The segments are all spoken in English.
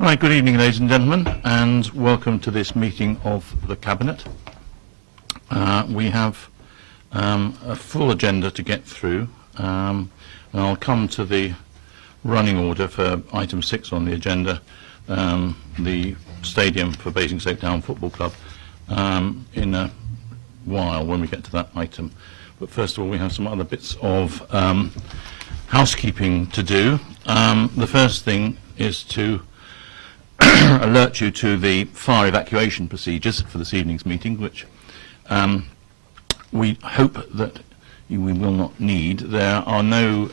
Right, good evening, ladies and gentlemen, and welcome to this meeting of the Cabinet. We have a full agenda to get through, and I'll come to the running order for item 6 on the agenda, the stadium for Basingstoke Town Football Club, in a while when we get to that item. But first of all, we have some other bits of housekeeping to do. The first thing is to alert you to the fire evacuation procedures for this evening's meeting, which we hope that we will not need. There are no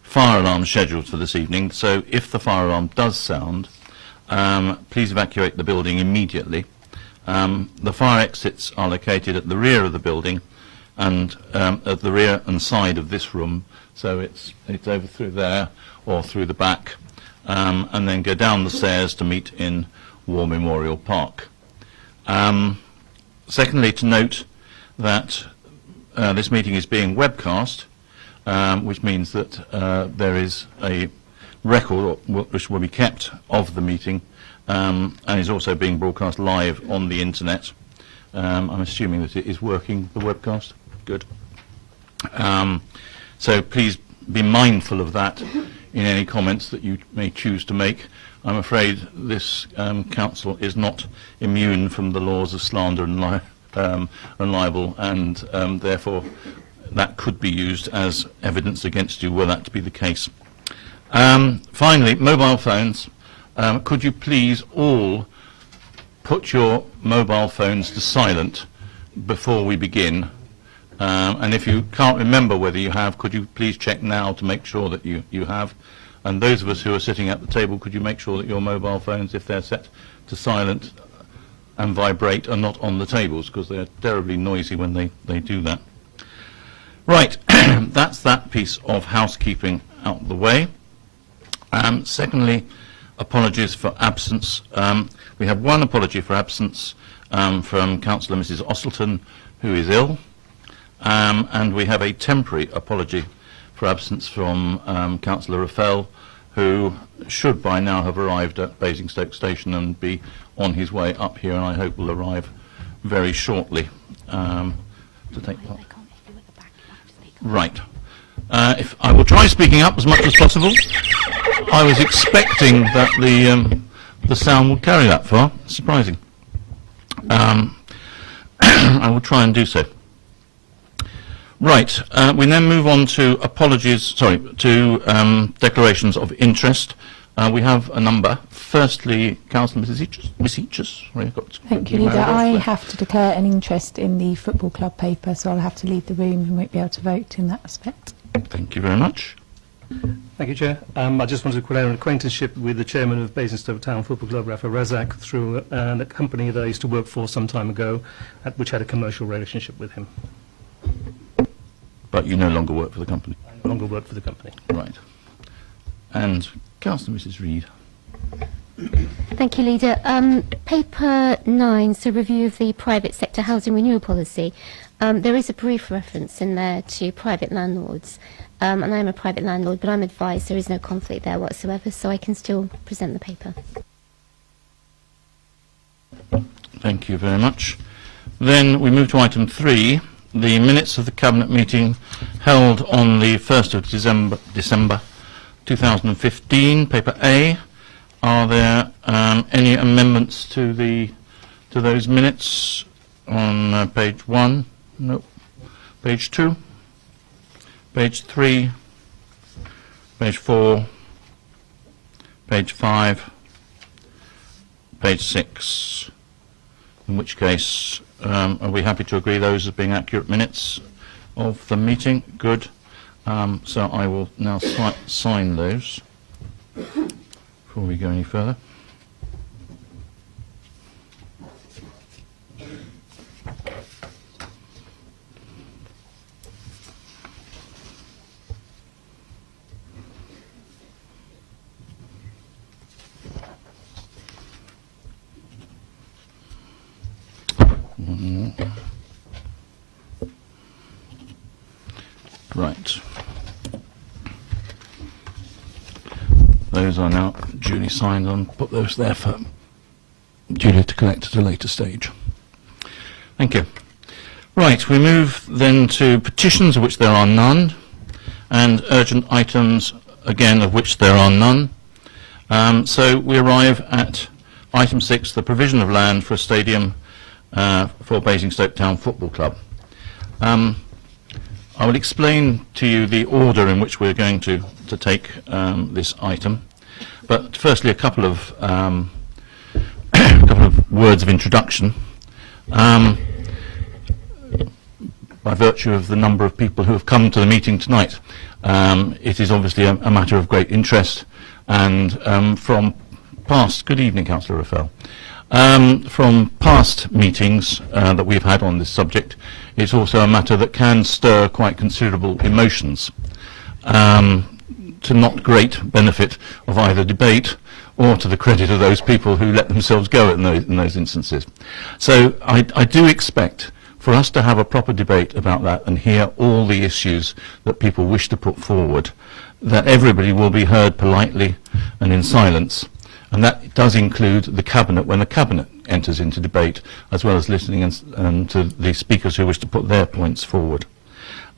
fire alarms scheduled for this evening, so if the fire alarm does sound, please evacuate the building immediately. The fire exits are located at the rear of the building and at the rear and side of this room, so it's over through there or through the back. And then go down the stairs to meet in War Memorial Park. Secondly, to note that this meeting is being webcast, which means that there is a record which will be kept of the meeting and is also being broadcast live on the internet. I'm assuming that it is working, the webcast. Good. So please be mindful of that in any comments that you may choose to make. I'm afraid this council is not immune from the laws of slander and libel, and therefore that could be used as evidence against you were that to be the case. Finally, mobile phones. Could you please all put your mobile phones to silent before we begin? And if you can't remember whether you have, could you please check now to make sure that you have? And those of us who are sitting at the table, could you make sure that your mobile phones, if they're set to silent and vibrate, are not on the tables, because they're terribly noisy when they do that. Right, that's that piece of housekeeping out the way. Secondly, apologies for absence. We have one apology for absence from Councillor Mrs. Ostleton, who is ill. And we have a temporary apology for absence from Councillor Raffel, who should by now have arrived at Basingstoke Station and be on his way up here, and I hope will arrive very shortly to take part. Right. If I will try speaking up as much as possible. I was expecting that the sound would carry that far. Surprising. I will try and do so. Right, we then move on to declarations of interest. We have a number. Firstly, Councillor Miss Eachus. Thank you, Leader. I have to declare an interest in the football club paper, so I'll have to leave the room and won't be able to vote in that respect. Thank you very much. Thank you, Chair. I just wanted to declare an acquaintanceship with the chairman of Basingstoke Town Football Club, Rafa Razak, through a company that I used to work for some time ago, which had a commercial relationship with him. But you no longer work for the company? I no longer work for the company. Right. And Councillor Mrs. Reid. Thank you, Leader. Paper 9, so review of the private sector housing renewal policy. There is a brief reference in there to private landlords, and I am a private landlord, but I'm advised there is no conflict there whatsoever, so I can still present the paper. Thank you very much. Then we move to item 3. The minutes of the Cabinet meeting held on the 1st of December 2015, paper A. Are there any amendments to those minutes on page 1? No. Page 2? Page 3? Page 4? Page 5? Page 6? In which case, are we happy to agree those as being accurate minutes of the meeting? Good. So I will now sign those before we go any further. Right. those are now duly signed and put those there for Julia to collect at a later stage. Thank you. Right, we move then to petitions, of which there are none, and urgent items, again, of which there are none. So we arrive at item 6, the provision of land for a stadium for Basingstoke Town Football Club. I will explain to you the order in which we're going to take this item, but firstly a couple of words of introduction. By virtue of the number of people who have come to the meeting tonight, it is obviously a matter of great interest, and from past, good evening Councillor Raffel, from past meetings that we've had on this subject, it's also a matter that can stir quite considerable emotions, to not great benefit of either debate or to the credit of those people who let themselves go in those instances. So I do expect for us to have a proper debate about that and hear all the issues that people wish to put forward, that everybody will be heard politely and in silence, and that does include the Cabinet when the Cabinet enters into debate, as well as listening and to the speakers who wish to put their points forward.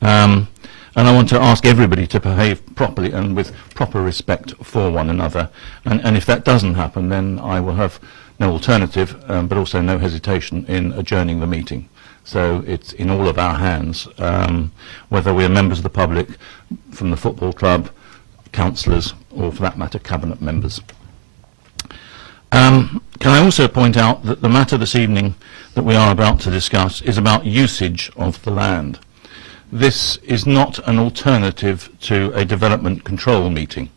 And I want to ask everybody to behave properly and with proper respect for one another, and if that doesn't happen, then I will have no alternative, but also no hesitation in adjourning the meeting. So it's in all of our hands, whether we are members of the public, from the football club, councillors, or for that matter, Cabinet members. Can I also point out that the matter this evening that we are about to discuss is about usage of the land. This is not an alternative to a development control meeting,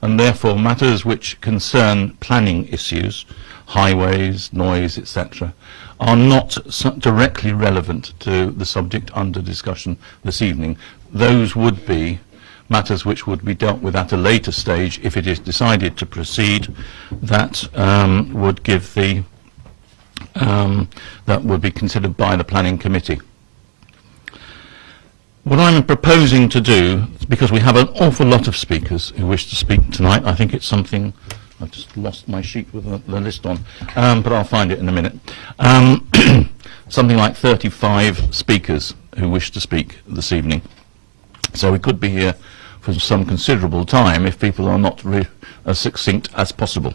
and therefore matters which concern planning issues, highways, noise, etc., are not directly relevant to the subject under discussion this evening. Those would be matters which would be dealt with at a later stage if it is decided to proceed. That would give the that would be considered by the planning committee. What I'm proposing to do, because we have an awful lot of speakers who wish to speak tonight, I think it's something, I've just lost my sheet with the list on, but I'll find it in a minute. Something like 35 speakers who wish to speak this evening. So we could be here for some considerable time if people are not as succinct as possible.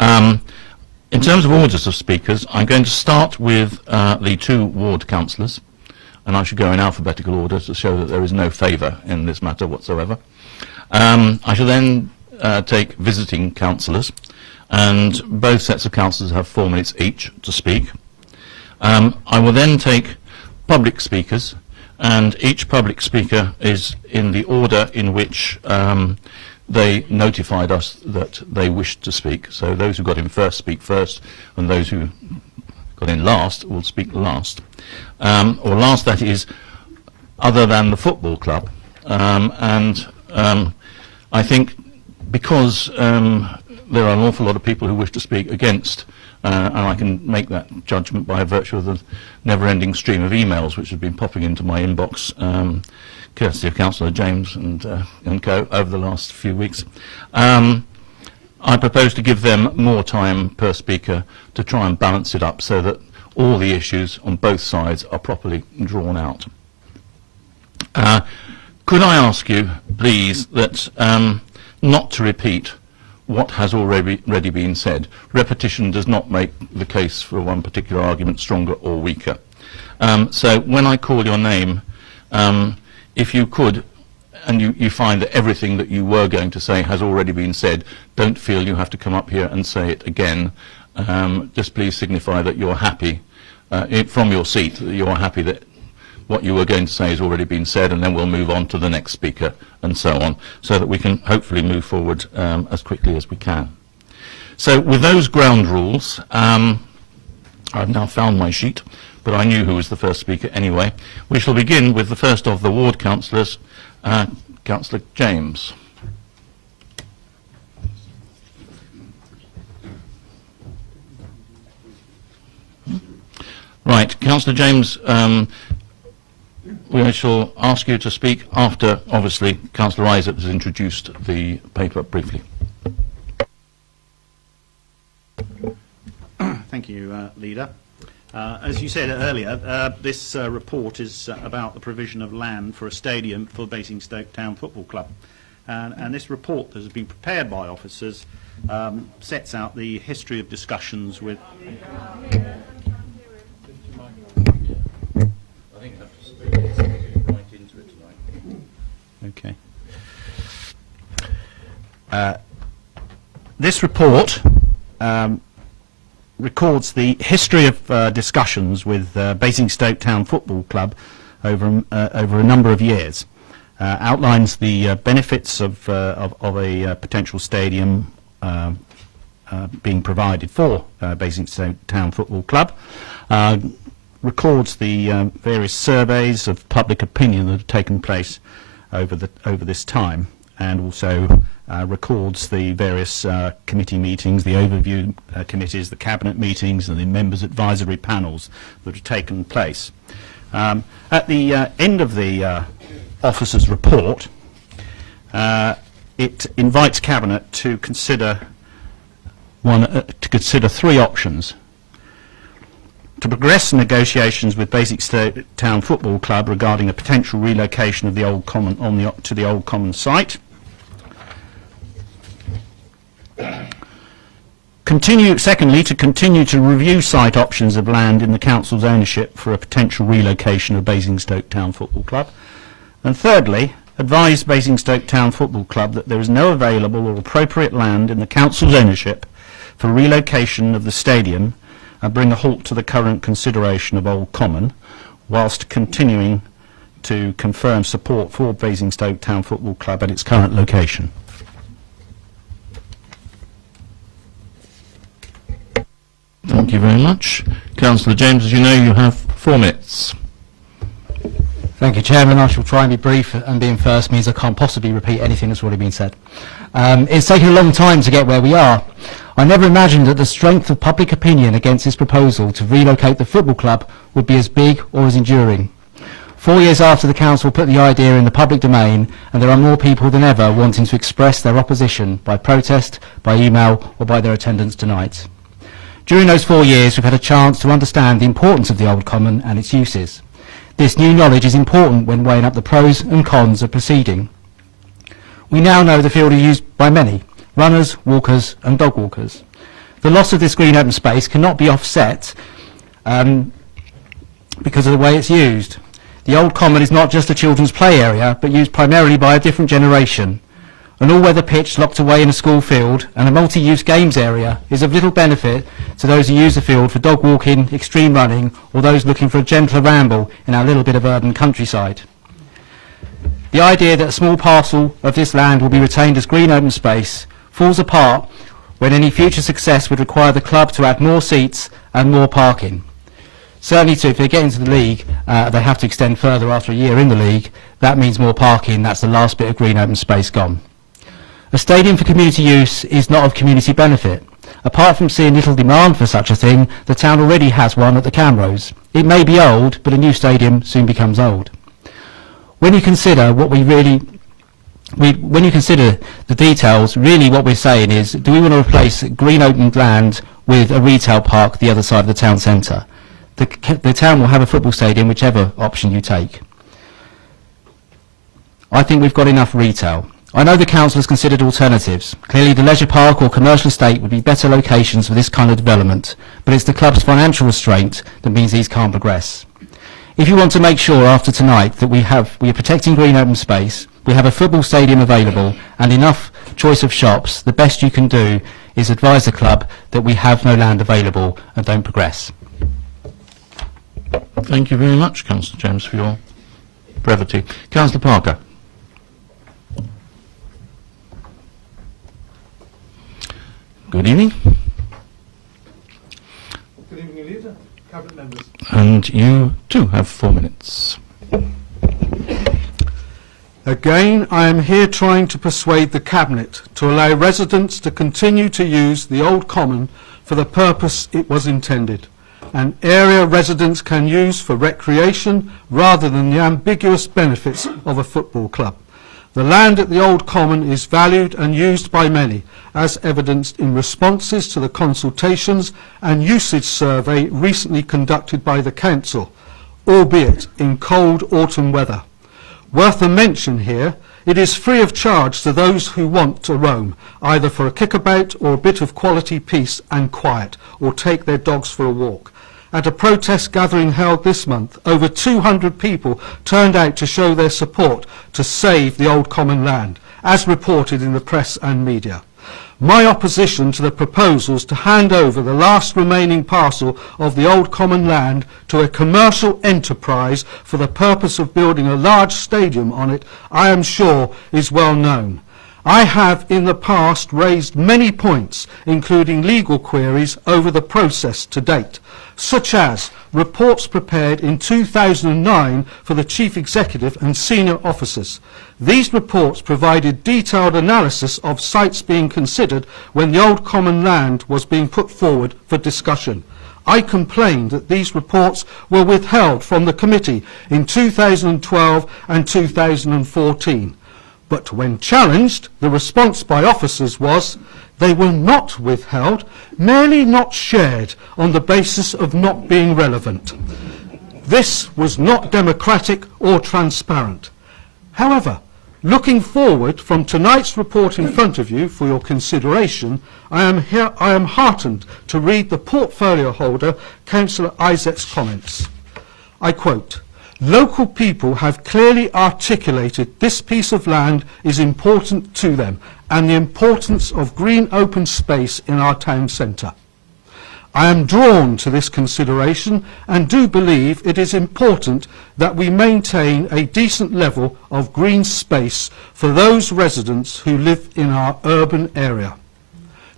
In terms of orders of speakers, I'm going to start with the two ward councillors, and I should go in alphabetical order to show that there is no favour in this matter whatsoever. I shall then take visiting councillors, and both sets of councillors have 4 minutes each to speak. I will then take public speakers, and each public speaker is in the order in which they notified us that they wished to speak. So those who got in first speak first, and those who got in last will speak last. Or last, that is, other than the football club. And I think because there are an awful lot of people who wish to speak against, and I can make that judgment by virtue of the never-ending stream of emails which have been popping into my inbox, courtesy of Councillor James and co over the last few weeks. I propose to give them more time per speaker to try and balance it up so that all the issues on both sides are properly drawn out. Could I ask you, please, that not to repeat what has already been said. Repetition does not make the case for one particular argument stronger or weaker. So when I call your name, if you could, and you find that everything that you were going to say has already been said, don't feel you have to come up here and say it again. Just please signify that you're happy from your seat, that you're happy that what you were going to say has already been said, and then we'll move on to the next speaker and so on, so that we can hopefully move forward as quickly as we can. So with those ground rules, I've now found my sheet, but I knew who was the first speaker anyway. We shall begin with the first of the ward councillors, Councillor James. Right, Councillor James, we shall ask you to speak after, obviously, Councillor Isaac has introduced the paper briefly. Thank you, Leader. As you said earlier, this report is about the provision of land for a stadium for Basingstoke Town Football Club. And this report that has been prepared by officers sets out the history of discussions with... Okay. This report records the history of discussions with Basingstoke Town Football Club over a number of years. Outlines the benefits of a potential stadium being provided for Basingstoke Town Football Club. Records the various surveys of public opinion that have taken place over this time, and also records the various committee meetings, the overview committees, the cabinet meetings, and the members' advisory panels that have taken place. At the end of the officer's report, it invites cabinet to consider three options: to progress negotiations with Basingstoke Town Football Club regarding a potential relocation of the old common to the old common site. Secondly, to continue to review site options of land in the council's ownership for a potential relocation of Basingstoke Town Football Club. And thirdly, advise Basingstoke Town Football Club that there is no available or appropriate land in the council's ownership for relocation of the stadium and bring a halt to the current consideration of Old Common, whilst continuing to confirm support for Basingstoke Town Football Club at its current location. Thank you very much. Councillor James, as you know, you have 4 minutes. Thank you, Chairman. I shall try and be brief, and being first means I can't possibly repeat anything that's already been said. It's taken a long time to get where we are. I never imagined that the strength of public opinion against this proposal to relocate the football club would be as big or as enduring. 4 years after the council put the idea in the public domain, and there are more people than ever wanting to express their opposition by protest, by email, or by their attendance tonight. During those 4 years, we've had a chance to understand the importance of the Old Common and its uses. This new knowledge is important when weighing up the pros and cons of proceeding. We now know the field is used by many: runners, walkers and dog walkers. The loss of this green open space cannot be offset because of the way it's used. The Old Common is not just a children's play area, but used primarily by a different generation. An all-weather pitch locked away in a school field and a multi-use games area is of little benefit to those who use the field for dog walking, extreme running, or those looking for a gentler ramble in our little bit of urban countryside. The idea that a small parcel of this land will be retained as green open space falls apart when any future success would require the club to add more seats and more parking. Certainly, if they get into the league, they have to extend further after a year in the league. That means more parking. That's the last bit of green open space gone. A stadium for community use is not of community benefit. Apart from seeing little demand for such a thing, the town already has one at the Camrose. It may be old, but a new stadium soon becomes old. When you consider when you consider the details, really what we're saying is, do we want to replace green open land with a retail park the other side of the town centre? The town will have a football stadium, whichever option you take. I think we've got enough retail. I know the council has considered alternatives. Clearly the leisure park or commercial estate would be better locations for this kind of development, but it's the club's financial restraint that means these can't progress. If you want to make sure after tonight that we are protecting green open space, we have a football stadium available and enough choice of shops, the best you can do is advise the club that we have no land available and don't progress. Thank you very much, Councillor James, for your brevity. Councillor Parker. Good evening. Good evening, Leader, Cabinet members. And you too have 4 minutes. Again, I am here trying to persuade the Cabinet to allow residents to continue to use the Old Common for the purpose it was intended, an area residents can use for recreation rather than the ambiguous benefits of a football club. The land at the Old Common is valued and used by many, as evidenced in responses to the consultations and usage survey recently conducted by the Council, albeit in cold autumn weather. Worth a mention here, it is free of charge to those who want to roam, either for a kickabout or a bit of quality peace and quiet, or take their dogs for a walk. At a protest gathering held this month, over 200 people turned out to show their support to save the Old Common land, as reported in the press and media. My opposition to the proposals to hand over the last remaining parcel of the Old Common land to a commercial enterprise for the purpose of building a large stadium on it, I am sure, is well known. I have in the past raised many points, including legal queries over the process to date, such as reports prepared in 2009 for the Chief Executive and senior officers. These reports provided detailed analysis of sites being considered when the Old Common land was being put forward for discussion. I complained that these reports were withheld from the committee in 2012 and 2014. But when challenged, the response by officers was they were not withheld, merely not shared on the basis of not being relevant. This was not democratic or transparent. However, looking forward from tonight's report in front of you for your consideration, I am heartened to read the portfolio holder, Councillor Isaac's comments. I quote, "Local people have clearly articulated this piece of land is important to them and the importance of green open space in our town centre. I am drawn to this consideration and do believe it is important that we maintain a decent level of green space for those residents who live in our urban area.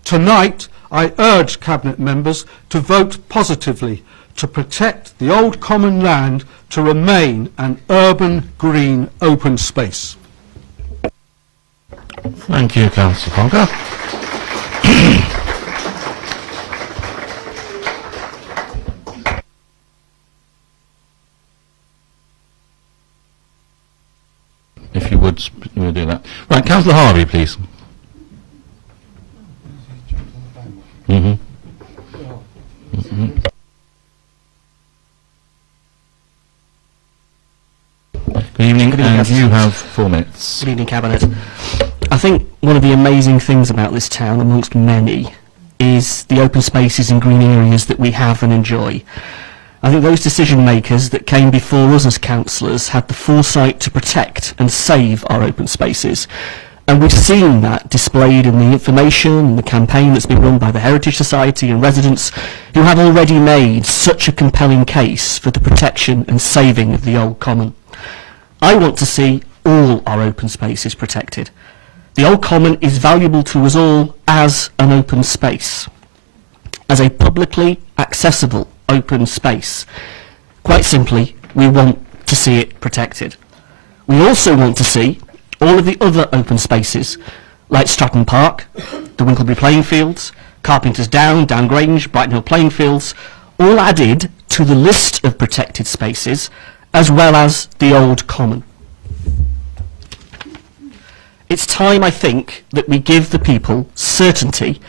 Tonight, I urge Cabinet members to vote positively to protect the Old Common land to remain an urban green open space." Thank you, Councillor Parker. If you would, we'll do that. Right, Councillor Harvey, please. Good evening, and you have 4 minutes. Good evening, Cabinet. I think one of the amazing things about this town, amongst many, is the open spaces and green areas that we have and enjoy. I think those decision makers that came before us as councillors had the foresight to protect and save our open spaces. And we've seen that displayed in the information and the campaign that's been run by the Heritage Society and residents who have already made such a compelling case for the protection and saving of the Old Common. I want to see all our open spaces protected. The Old Common is valuable to us all as an open space, as a publicly accessible open space. Quite simply, we want to see it protected. We also want to see all of the other open spaces, like Stratton Park, the Winklebury playing fields, Carpenter's Down, Downgrange, Brighton Hill playing fields, all added to the list of protected spaces, as well as the Old Common. It's time, I think, that we give the people certainty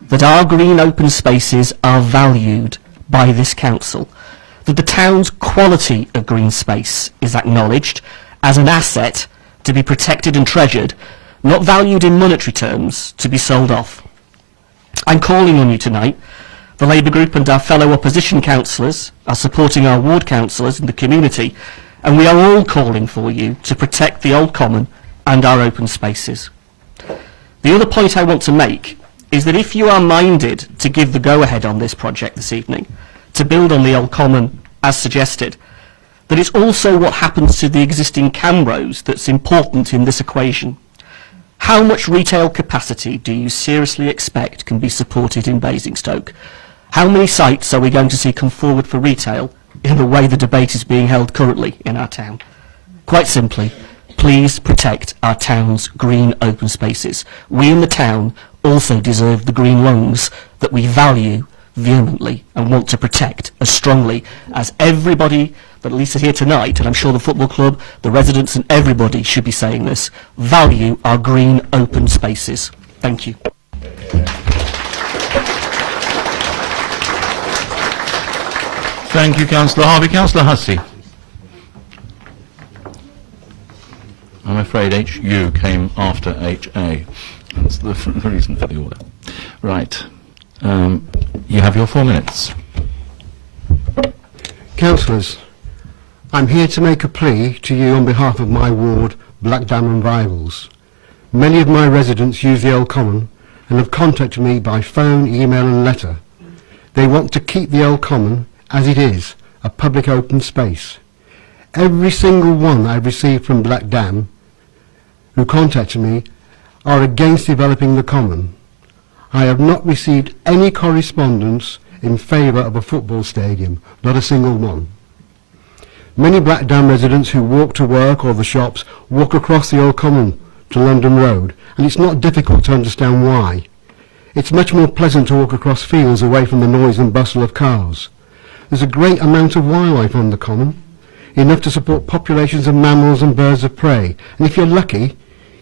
that our green open spaces are valued by this council, that the town's quality of green space is acknowledged as an asset to be protected and treasured, not valued in monetary terms to be sold off. I'm calling on you tonight. The Labour Group and our fellow opposition councillors are supporting our ward councillors in the community, and we are all calling for you to protect the Old Common and our open spaces. The other point I want to make is that if you are minded to give the go-ahead on this project this evening, to build on the Old Common as suggested, that it's also what happens to the existing Camrose that's important in this equation. How much retail capacity do you seriously expect can be supported in Basingstoke? How many sites are we going to see come forward for retail in the way the debate is being held currently in our town? Quite simply, please protect our town's green open spaces. We in the town also deserve the green lungs that we value vehemently and want to protect as strongly as everybody but at least here tonight, and I'm sure the football club, the residents and everybody should be saying this, value our green open spaces. Thank you. Thank you, Councillor Harvey. Councillor Hussey. I'm afraid HU came after HA. That's the reason for the order. Right. You have your 4 minutes. Councillors, I'm here to make a plea to you on behalf of my ward, Blackdown and Rivals. Many of my residents use the Old Common and have contacted me by phone, email and letter. They want to keep the Old Common as it is, a public open space. Every single one I've received from Blackdown who contacted me are against developing the Common. I have not received any correspondence in favour of a football stadium, not a single one. Many Blackdown residents who walk to work or the shops walk across the Old Common to London Road, and it's not difficult to understand why. It's much more pleasant to walk across fields away from the noise and bustle of cars. There's a great amount of wildlife on the Common, enough to support populations of mammals and birds of prey, and if you're lucky,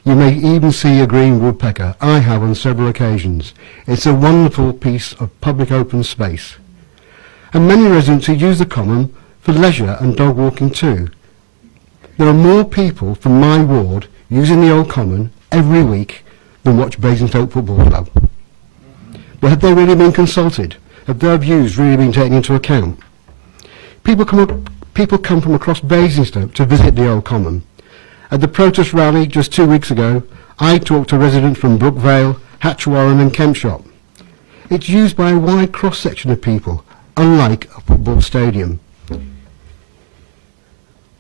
you may even see a green woodpecker. I have on several occasions. It's a wonderful piece of public open space. And many residents who use the Common for leisure and dog walking too. There are more people from my ward using the Old Common every week than watch Basingstoke Football Club. But have they really been consulted? Have their views really been taken into account? People come from across Basingstoke to visit the Old Common. At the protest rally just 2 weeks ago, I talked to residents from Brookvale, Hatchwarren and Kempshop. It's used by a wide cross-section of people, unlike a football stadium.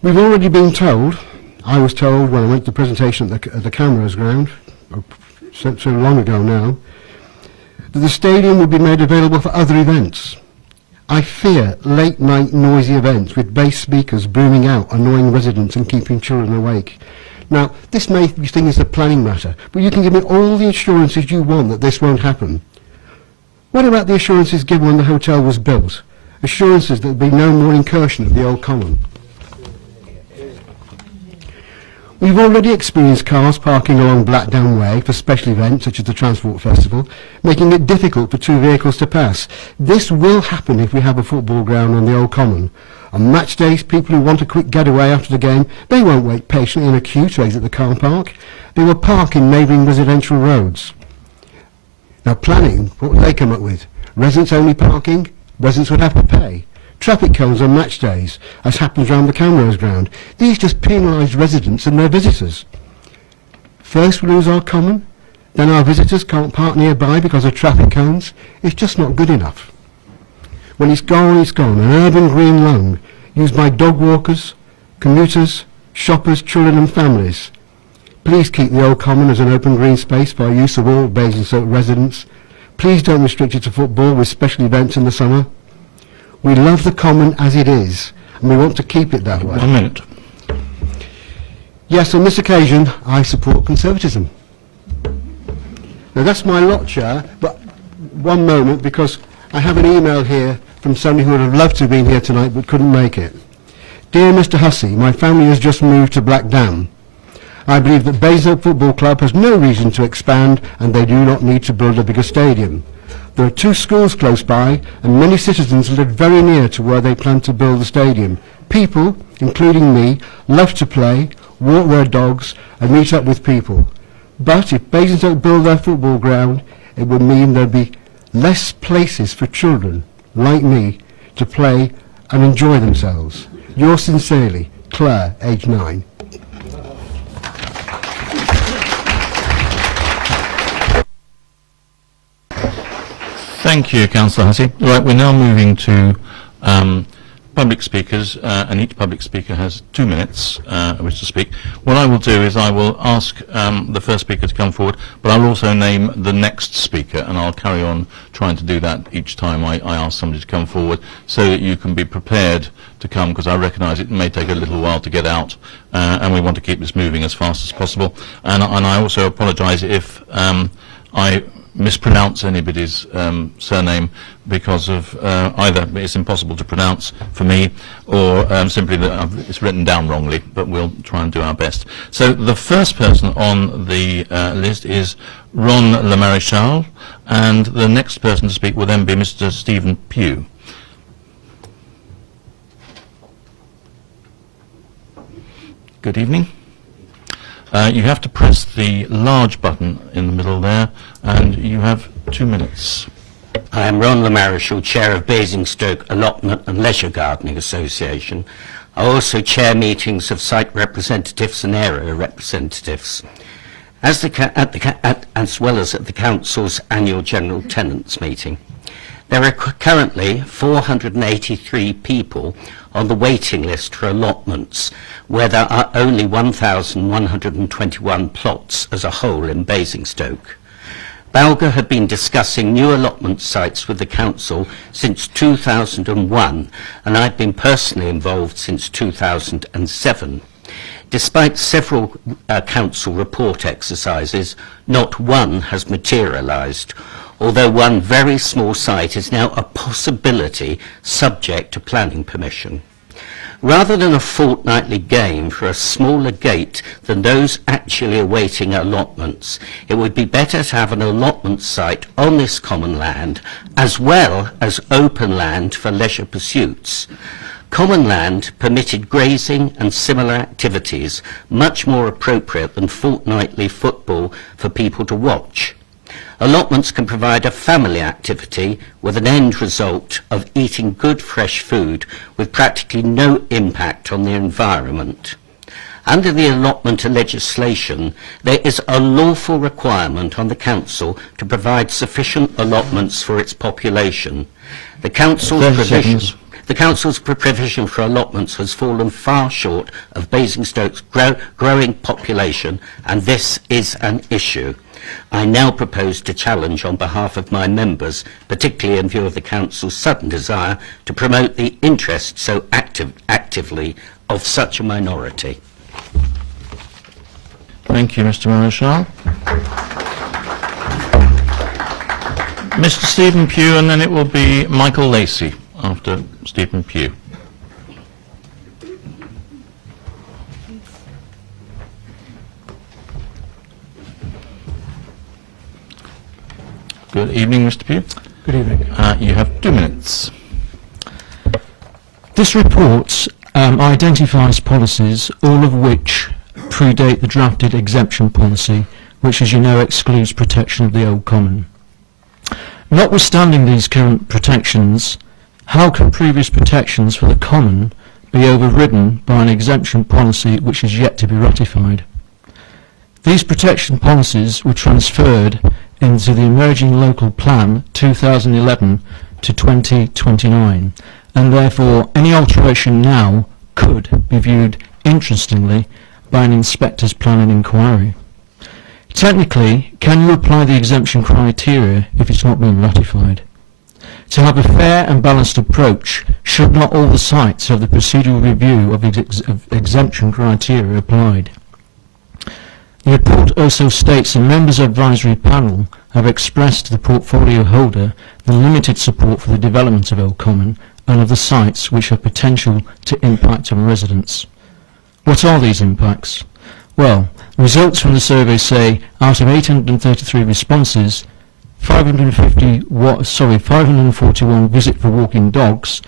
We've already been told, I was told when I went to the presentation at the Cameras ground, so long ago now, that the stadium would be made available for other events. I fear late-night noisy events with bass speakers booming out, annoying residents and keeping children awake. Now, this may be seen as a planning matter, but you can give me all the assurances you want that this won't happen. What about the assurances given when the hotel was built? Assurances that there would be no more incursion of the Old Common. We've already experienced cars parking along Blackdown Way for special events such as the Transport Festival, making it difficult for two vehicles to pass. This will happen if we have a football ground on the Old Common. On match days, people who want a quick getaway after the game, they won't wait patiently in a queue to exit the car park. They will park in neighbouring residential roads. Now planning, what would they come up with? Residents only parking? Residents would have to pay. Traffic cones on match days, as happens around the Cameras ground. These just penalise residents and their visitors. First we lose our common, then our visitors can't park nearby because of traffic cones. It's just not good enough. When it's gone, an urban green lung, used by dog walkers, commuters, shoppers, children and families. Please keep the Old Common as an open green space for use of all Basingstoke residents. Please don't restrict it to football with special events in the summer. We love the Common as it is, and we want to keep it that way. 1 minute. Yes, on this occasion, I support conservatism. Now, that's my lot, Chair, but one moment, because I have an email here from somebody who would have loved to have been here tonight but couldn't make it. Dear Mr Hussey, my family has just moved to Blackdown. I believe that Basingstoke Football Club has no reason to expand, and they do not need to build a bigger stadium. There are 2 schools close by, and many citizens live very near to where they plan to build the stadium. People, including me, love to play, walk their dogs, and meet up with people. But if Basingstoke build their football ground, it would mean there'd be less places for children, like me, to play and enjoy themselves. Yours sincerely, Claire, age 9. Thank you, Councillor Hussey. Right, we're now moving to public speakers, and each public speaker has 2 minutes which to speak. What I will do is I will ask the first speaker to come forward, but I'll also name the next speaker, and I'll carry on trying to do that each time I ask somebody to come forward, so that you can be prepared to come, because I recognise it may take a little while to get out, and we want to keep this moving as fast as possible. And I also apologise if I mispronounce anybody's surname because of either it's impossible to pronounce for me or simply that it's written down wrongly, but we'll try and do our best. So the first person on the list is Ron Le Maréchal, and the next person to speak will then be Mr. Stephen Pugh. Good evening. You have to press the large button in the middle there, and you have 2 minutes. I am Ron Le Maréchal, Chair of Basingstoke Allotment and Leisure Gardening Association. I also chair meetings of site representatives and area representatives, as well as at the Council's annual General Tenants meeting. There are currently 483 people on the waiting list for allotments, where there are only 1,121 plots as a whole in Basingstoke. Balga have been discussing new allotment sites with the Council since 2001, and I've been personally involved since 2007. Despite several Council report exercises, not one has materialised, although one very small site is now a possibility subject to planning permission. Rather than a fortnightly game for a smaller gate than those actually awaiting allotments, it would be better to have an allotment site on this common land as well as open land for leisure pursuits. Common land permitted grazing and similar activities, much more appropriate than fortnightly football for people to watch. Allotments can provide a family activity with an end result of eating good fresh food with practically no impact on the environment. Under the allotment legislation, there is a lawful requirement on the Council to provide sufficient allotments for its population. The Council's provision for allotments has fallen far short of Basingstoke's growing population, and this is an issue. I now propose to challenge on behalf of my members, particularly in view of the Council's sudden desire to promote the interests so actively of such a minority. Thank you, Mr. Maréchal. Mr. Stephen Pugh, and then it will be Michael Lacey after Stephen Pugh. Good evening, Mr. Pugh. Good evening. You have 2 minutes. This report identifies policies, all of which predate the drafted exemption policy, which, as you know, excludes protection of the Old Common. Notwithstanding these current protections, how can previous protections for the Common be overridden by an exemption policy which is yet to be ratified? These protection policies were transferred into the Emerging Local Plan 2011 to 2029, and therefore any alteration now could be viewed interestingly by an inspector's plan and inquiry. Technically, can you apply the exemption criteria if it's not been ratified? To have a fair and balanced approach, should not all the sites have the procedural review of exemption criteria applied? The report also states the members' advisory panel have expressed to the portfolio holder the limited support for the development of Old Common and of the sites which have potential to impact on residents. What are these impacts? Well, results from the survey say out of 833 responses, 541 visit for walking dogs,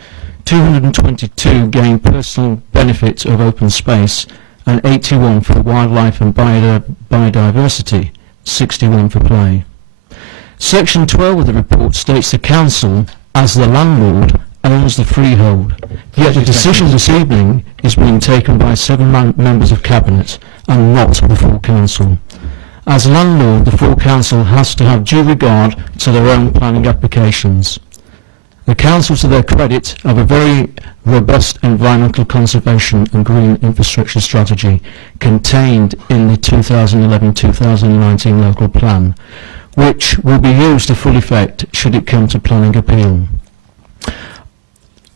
222 gain personal benefit of open space, and 81 for wildlife and biodiversity, 61 for play. Section 12 of the report states the Council, as the landlord, owns the freehold, yet the decision this evening is being taken by 7 members of Cabinet and not the full Council. As landlord, the full Council has to have due regard to their own planning applications. The Council, to their credit, have a very robust environmental conservation and green infrastructure strategy contained in the 2011-2019 local plan, which will be used to full effect should it come to planning appeal.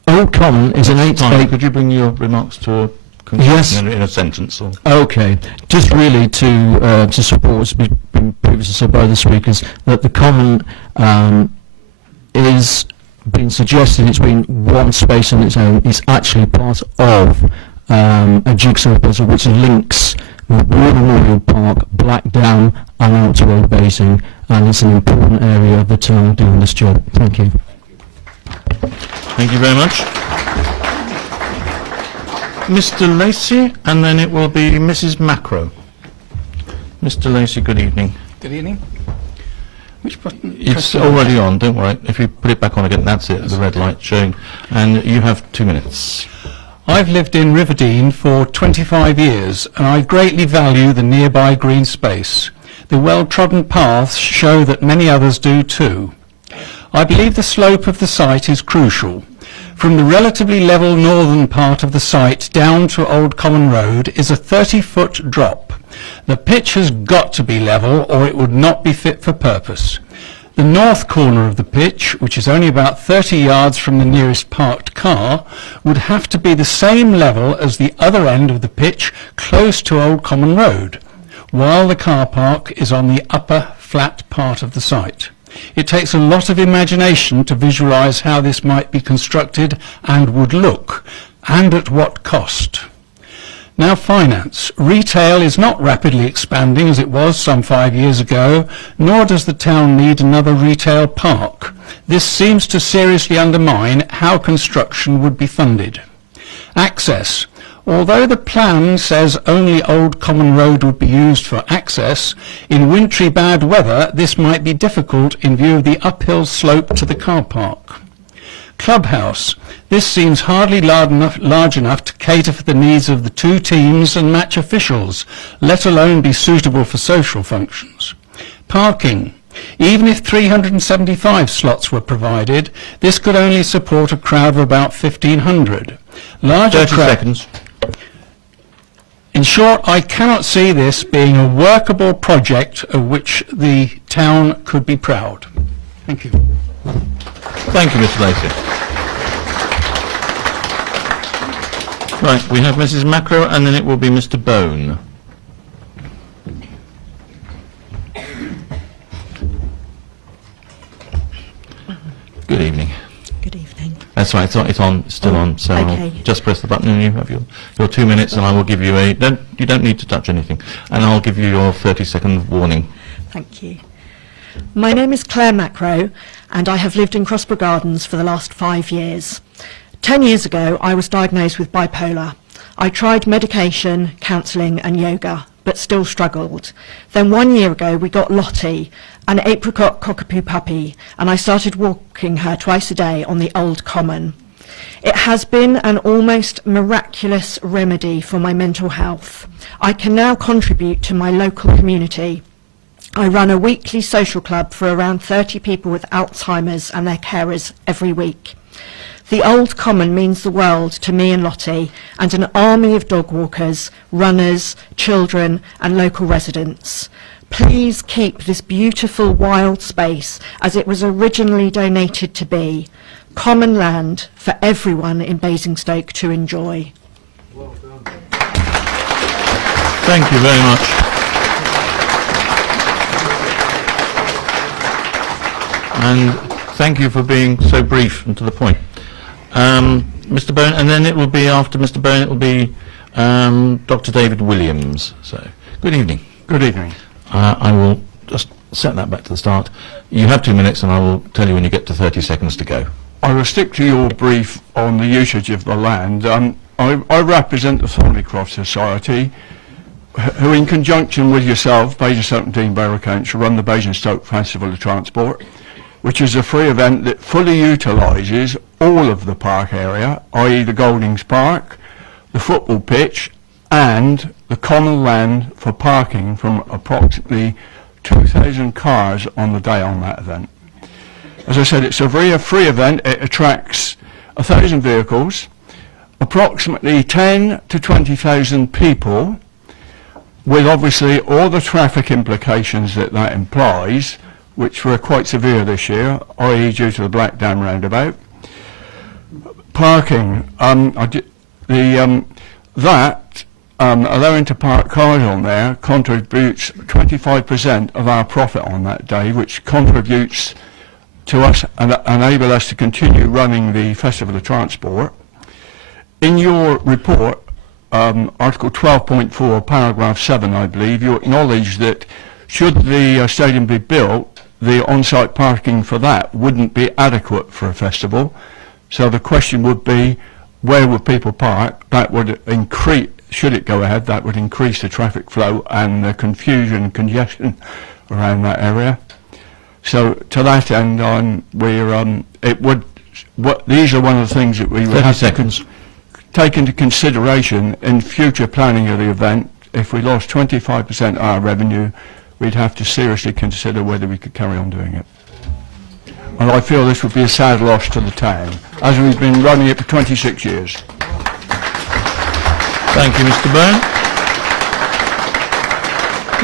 Old Common is an 8-acre... Could you bring your remarks to a conclusion Yes. in a sentence. Or Okay, just really to support what's been previously said by the speakers, that the common is being suggested it's been one space on its own. It's actually part of a jigsaw puzzle which links Broad Memorial Park, Black Dam and out to Old Basing, and it's an important area of the town doing this job. Thank you. Thank you very much. Mr. Lacey, and then it will be Mrs. Macro. Mr. Lacey, good evening. Good evening. Which button? It's already on, don't worry. If you put it back on again, that's it, the red light showing. And you have 2 minutes. I've lived in Riverdene for 25 years and I greatly value the nearby green space. The well-trodden paths show that many others do too. I believe the slope of the site is crucial. From the relatively level northern part of the site down to Old Common Road is a 30-foot drop. The pitch has got to be level or it would not be fit for purpose. The north corner of the pitch, which is only about 30 yards from the nearest parked car, would have to be the same level as the other end of the pitch close to Old Common Road, while the car park is on the upper flat part of the site. It takes a lot of imagination to visualise how this might be constructed and would look, and at what cost. Now finance. Retail is not rapidly expanding as it was some 5 years ago, nor does the town need another retail park. This seems to seriously undermine how construction would be funded. Access. Although the plan says only Old Common Road would be used for access, in wintry bad weather this might be difficult in view of the uphill slope to the car park. Clubhouse. This seems hardly large enough to cater for the needs of the two teams and match officials, let alone be suitable for social functions. Parking. Even if 375 slots were provided, this could only support a crowd of about 1,500. 30 seconds. In short, I cannot see this being a workable project of which the town could be proud. Thank you. Thank you, Mr. Lacey. Right, we have Mrs. Macro, and then it will be Mr. Bone. Good evening. Good evening. That's right, it's on, still on, so okay. I'll just press the button and you have your 2 minutes, and I will give you you don't need to touch anything, and I'll give you your 30-second warning. Thank you. My name is Claire Macro and I have lived in Crossborough Gardens for the last 5 years. 10 years ago I was diagnosed with bipolar. I tried medication, counselling and yoga, but still struggled. Then 1 year ago we got Lottie, an apricot cockapoo puppy, and I started walking her twice a day on the Old Common. It has been an almost miraculous remedy for my mental health. I can now contribute to my local community. I run a weekly social club for around 30 people with Alzheimer's and their carers every week. The Old Common means the world to me and Lottie, and an army of dog walkers, runners, children and local residents. Please keep this beautiful wild space as it was originally donated to be. Common land for everyone in Basingstoke to enjoy. Well done. Thank you very much. And thank you for being so brief and to the point. Mr. Bone, and then it will be after Mr. Bone, it will be Dr. David Williams. So, good evening. Good evening. I will just set that back to the start. You have 2 minutes and I will tell you when you get to 30 seconds to go. I will stick to your brief on the usage of the land. I represent the Thornycroft Society, who in conjunction with yourself, Basingstoke and Deanborough Council, run the Basingstoke Festival of Transport, which is a free event that fully utilises all of the park area, i.e. the Goldings Park, the football pitch and the common land for parking from approximately 2,000 cars on the day on that event. As I said, it's a very free event. It attracts 1,000 vehicles, approximately 10 to 20,000 people, with obviously all the traffic implications that that implies, which were quite severe this year, i.e. due to the Black Dam roundabout. Parking, the that, allowing to park cars on there contributes 25% of our profit on that day, which contributes to us and enable us to continue running the Festival of Transport. In your report, Article 12.4, paragraph 7, I believe, you acknowledge that should the stadium be built, the on-site parking for that wouldn't be adequate for a festival. So the question would be, where would people park? That would increase, should it go ahead, that would increase the traffic flow and the confusion and congestion around that area. So to that end, these are one of the things that we would have to take into consideration in future planning of the event. If we lost 25% of our revenue, we'd have to seriously consider whether we could carry on doing it. And I feel this would be a sad loss to the town, as we've been running it for 26 years. Thank you, Mr. Byrne.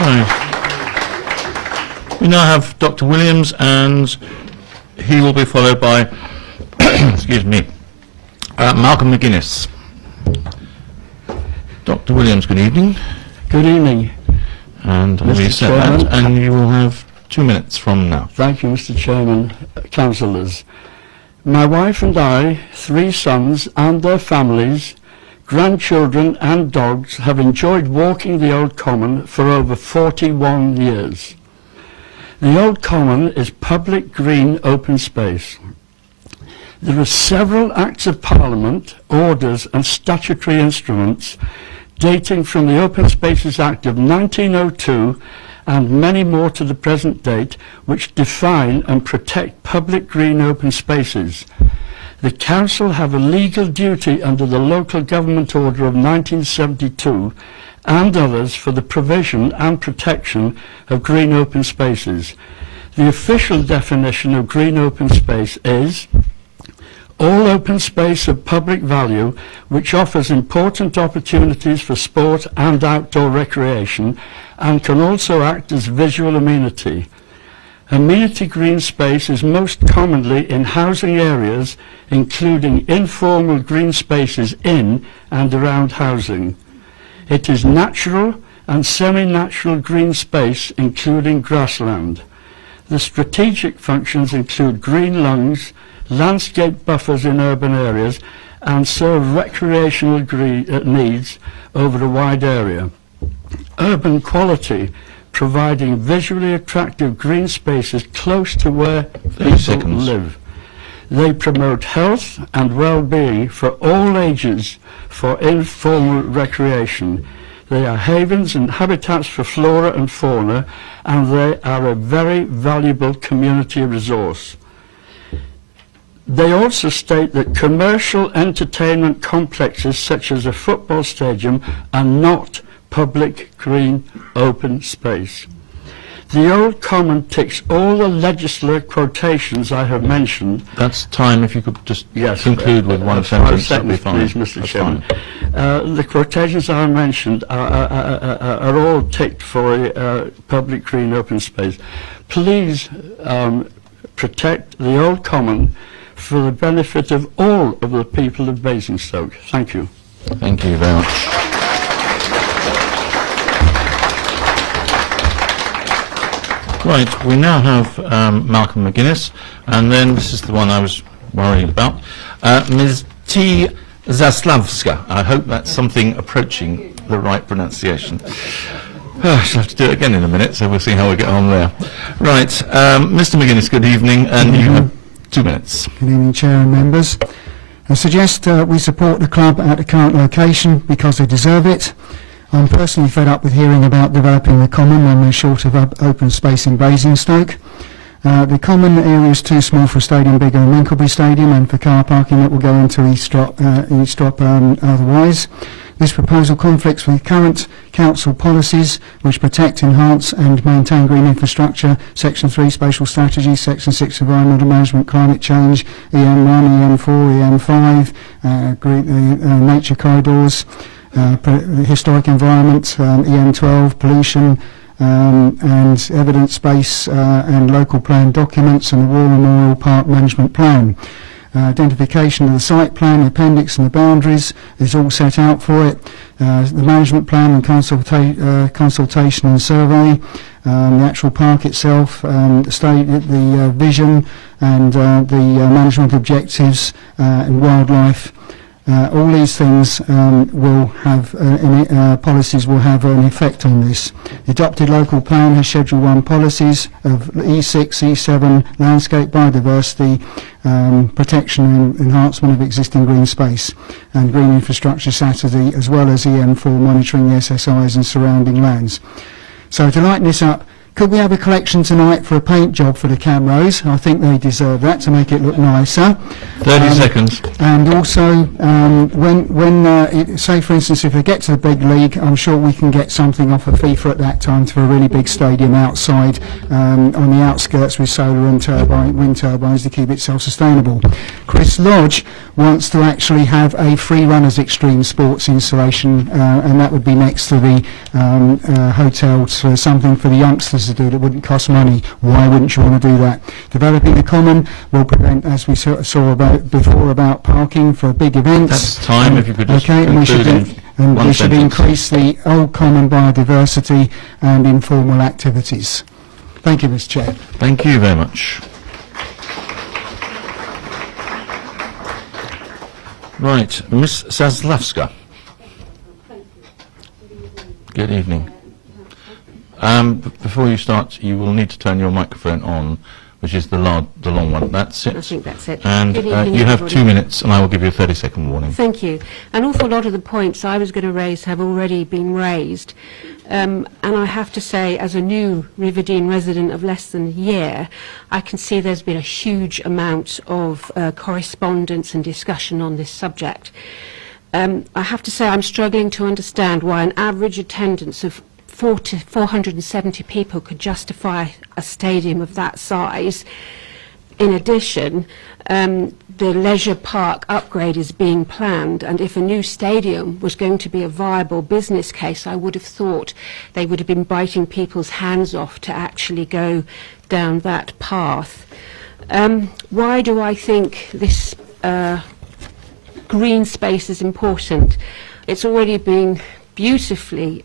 Right. We now have Dr. Williams, and he will be followed by, excuse me, Malcolm McGuinness. Dr. Williams, good evening. Good evening. And we set that, and you will have 2 minutes from now. Thank you, Mr. Chairman, councillors. My wife and I, 3 sons and their families, grandchildren and dogs have enjoyed walking the Old Common for over 41 years. The Old Common is public green open space. There are several Acts of Parliament, orders and statutory instruments dating from the Open Spaces Act of 1902 and many more to the present date, which define and protect public green open spaces. The Council have a legal duty under the Local Government Order of 1972 and others for the provision and protection of green open spaces. The official definition of green open space is all open space of public value which offers important opportunities for sport and outdoor recreation and can also act as visual amenity. Amenity green space is most commonly in housing areas, including informal green spaces in and around housing. It is natural and semi-natural green space, including grassland. The strategic functions include green lungs, landscape buffers in urban areas, and serve recreational needs over a wide area. Urban quality, providing visually attractive green spaces close to where people live. They promote health and well-being for all ages for informal recreation. They are havens and habitats for flora and fauna, and they are a very valuable community resource. They also state that commercial entertainment complexes such as a football stadium are not public green open space. The Old Common ticks all the legislative quotations I have mentioned. That's time, if you could just conclude with one sentence, that would be fine. Please, Mr. Chairman. The quotations I mentioned are all ticked for public green open space. Please protect the Old Common for the benefit of all of the people of Basingstoke. Thank you. Thank you very much. Right, we now have Malcolm McGuinness, and then this is the one I was worrying about, Ms. T. Zaslavska. I hope that's something approaching the right pronunciation. I shall have to do it again in a minute, so we'll see how we get on there. Right, Mr. McGuinness, good evening, and you have 2 minutes. Good evening, Chair and members. I suggest we support the club at the current location because they deserve it. I'm personally fed up with hearing about developing the common when we're short of open space in Basingstoke. The common area is too small for a stadium bigger than Minkleby Stadium and for car parking that will go into Eastrop otherwise. This proposal conflicts with current council policies which protect, enhance and maintain green infrastructure, Section 3 Spatial Strategy, Section 6 Environmental Management, Climate Change, EM1, EM4, EM5, nature corridors, historic environment, EM12, pollution, and evidence base and local plan documents and the War Memorial Park Management Plan. Identification of the site plan, the appendix and the boundaries is all set out for it. The management plan and consultation and survey, the actual park itself, the vision and the management objectives and wildlife. All these things will have policies will have an effect on this. The adopted local plan has Schedule 1 policies of E6, E7, landscape biodiversity, protection and enhancement of existing green space and green infrastructure strategy, as well as EM4 monitoring the SSIs and surrounding lands. So to lighten this up, could we have a collection tonight for a paint job for the Camrose? I think they deserve that to make it look nicer. 30 seconds. And also, say for instance, if they get to the big league, I'm sure we can get something off of FIFA at that time for a really big stadium outside on the outskirts with solar and wind turbines to keep it self-sustainable. Chris Lodge wants to actually have a free runners extreme sports installation, and that would be next to the hotel, so something for the youngsters to do that wouldn't cost money. Why wouldn't you want to do that? Developing the common will prevent, as we saw about before, about parking for big events. That's time, if you could just okay, conclude in one we should sentence. increase the old common biodiversity and informal activities. Thank you, Mr. Chair. Thank you very much. Right, Miss Zaslavska. Good evening. Before you start, you will need to turn your microphone on, which is the long one. That's it. I think that's it. And Good evening, you have everybody. 2 minutes, and I will give you a 30-second warning. Thank you. An awful lot of the points I was going to raise have already been raised. And I have to say, as a new Riverdene resident of less than a year, I can see there's been a huge amount of correspondence and discussion on this subject. I have to say I'm struggling to understand why an average attendance of 470 people could justify a stadium of that size. In addition, the leisure park upgrade is being planned, and if a new stadium was going to be a viable business case, I would have thought they would have been biting people's hands off to actually go down that path. Why do I think this green space is important? It's already been beautifully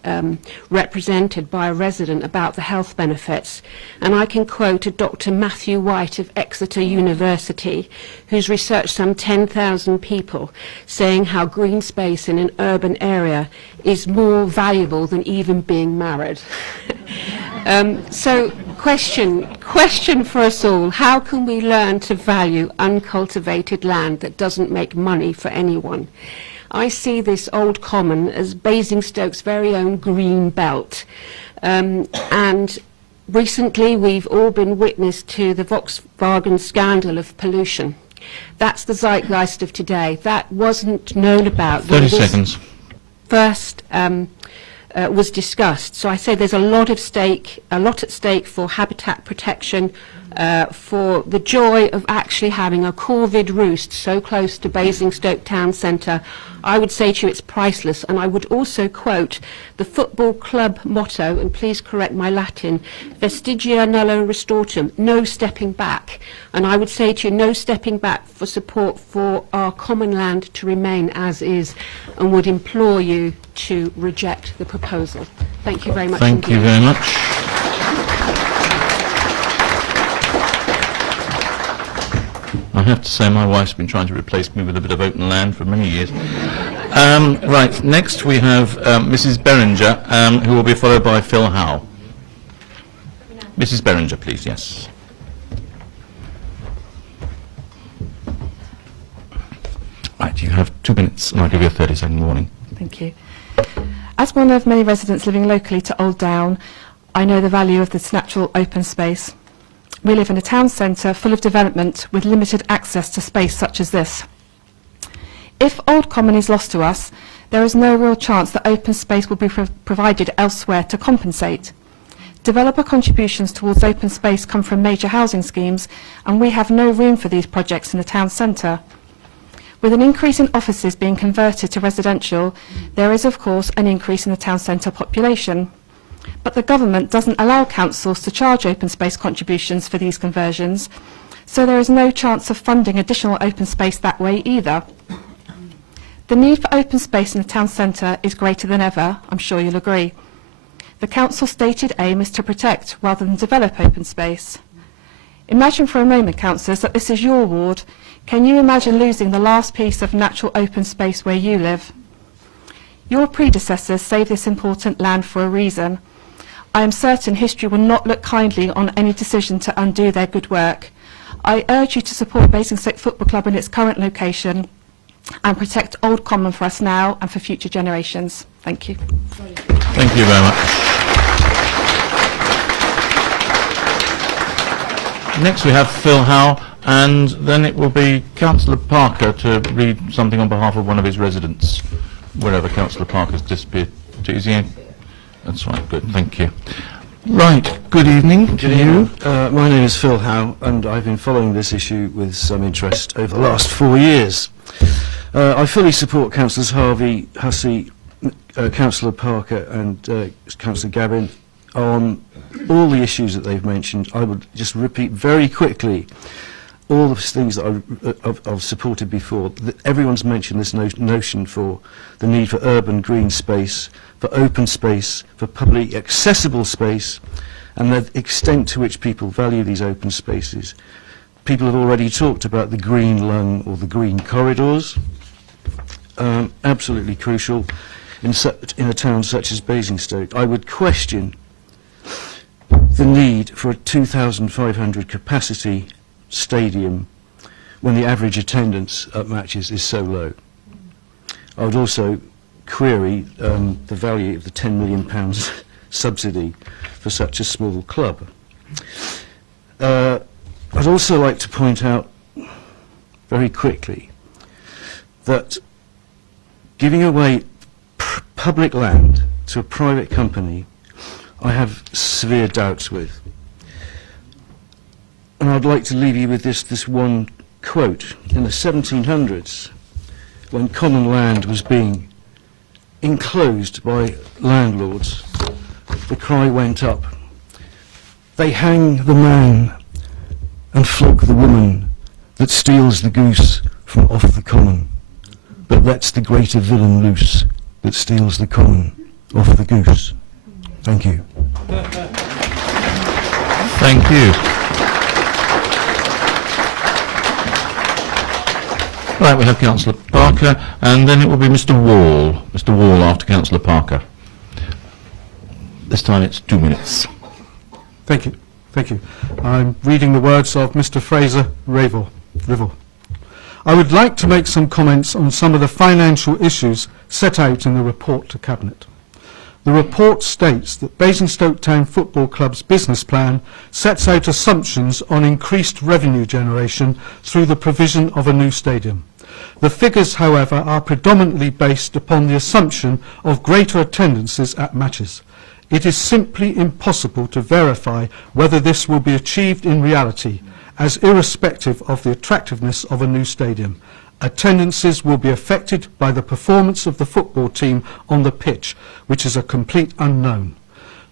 represented by a resident about the health benefits, and I can quote a Dr. Matthew White of Exeter University, who's researched some 10,000 people, saying how green space in an urban area is more valuable than even being married. So question for us all: how can we learn to value uncultivated land that doesn't make money for anyone? I see this old common as Basingstoke's very own green belt. And recently we've all been witness to the Volkswagen scandal of pollution. That's the zeitgeist of today. That wasn't known about 30 seconds. First was discussed. So I say there's a lot at stake for habitat protection, for the joy of actually having a corvid roost so close to Basingstoke town centre. I would say to you it's priceless, and I would also quote the football club motto, and please correct my Latin, vestigia nullo restortum, no stepping back. And I would say to you, no stepping back for support for our common land to remain as is, and would implore you to reject the proposal. Thank you very much. Thank you very much. I have to say my wife's been trying to replace me with a bit of open land for many years. Right, next we have Mrs. Beringer, who will be followed by Phil Howe. Mrs. Beringer, please, yes. Right, you have 2 minutes, and I'll give you a 30-second warning. Thank you. As one of many residents living locally to Old Down, I know the value of this natural open space. We live in a town centre full of development with limited access to space such as this. If Old Common is lost to us, there is no real chance that open space will be provided elsewhere to compensate. Developer contributions towards open space come from major housing schemes, and we have no room for these projects in the town centre. With an increase in offices being converted to residential, there is of course an increase in the town centre population. But the government doesn't allow councils to charge open space contributions for these conversions, so there is no chance of funding additional open space that way either. The need for open space in the town centre is greater than ever, I'm sure you'll agree. The council's stated aim is to protect rather than develop open space. Imagine for a moment, councillors, that this is your ward. Can you imagine losing the last piece of natural open space where you live? Your predecessors saved this important land for a reason. I am certain history will not look kindly on any decision to undo their good work. I urge you to support Basingstoke Football Club in its current location and protect Old Common for us now and for future generations. Thank you. Thank you very much. Next we have Phil Howe, and then it will be Councillor Parker to read something on behalf of one of his residents, wherever Councillor Parker's disappeared. Is he in? That's right, good, thank you. Right, good evening to you. My name is Phil Howe, and I've been following this issue with some interest over the last 4 years. I fully support Councillors Harvey, Hussey, Councillor Parker and Councillor Gabbin on all the issues that they've mentioned. I would just repeat very quickly all the things that I've supported before. Everyone's mentioned this notion for the need for urban green space, for open space, for publicly accessible space, and the extent to which people value these open spaces. People have already talked about the green lung or the green corridors. Absolutely crucial in a town such as Basingstoke. I would question the need for a 2,500 capacity stadium when the average attendance at matches is so low. I would also query the value of the £10 million subsidy for such a small club. I'd also like to point out very quickly that giving away public land to a private company I have severe doubts with. And I'd like to leave you with this one quote. In the 1700s, when common land was being enclosed by landlords, the cry went up, "They hang the man and flog the woman that steals the goose from off the common, but lets the greater villain loose that steals the common off the goose." Thank you. Thank you. Right, we have Councillor Parker, and then it will be Mr. Wall. Mr. Wall after Councillor Parker. This time it's 2 minutes. Thank you. Thank you. I'm reading the words of Mr. Fraser Rivel. I would like to make some comments on some of the financial issues set out in the report to Cabinet. The report states that Basingstoke Town Football Club's business plan sets out assumptions on increased revenue generation through the provision of a new stadium. The figures, however, are predominantly based upon the assumption of greater attendances at matches. It is simply impossible to verify whether this will be achieved in reality, as irrespective of the attractiveness of a new stadium, attendances will be affected by the performance of the football team on the pitch, which is a complete unknown.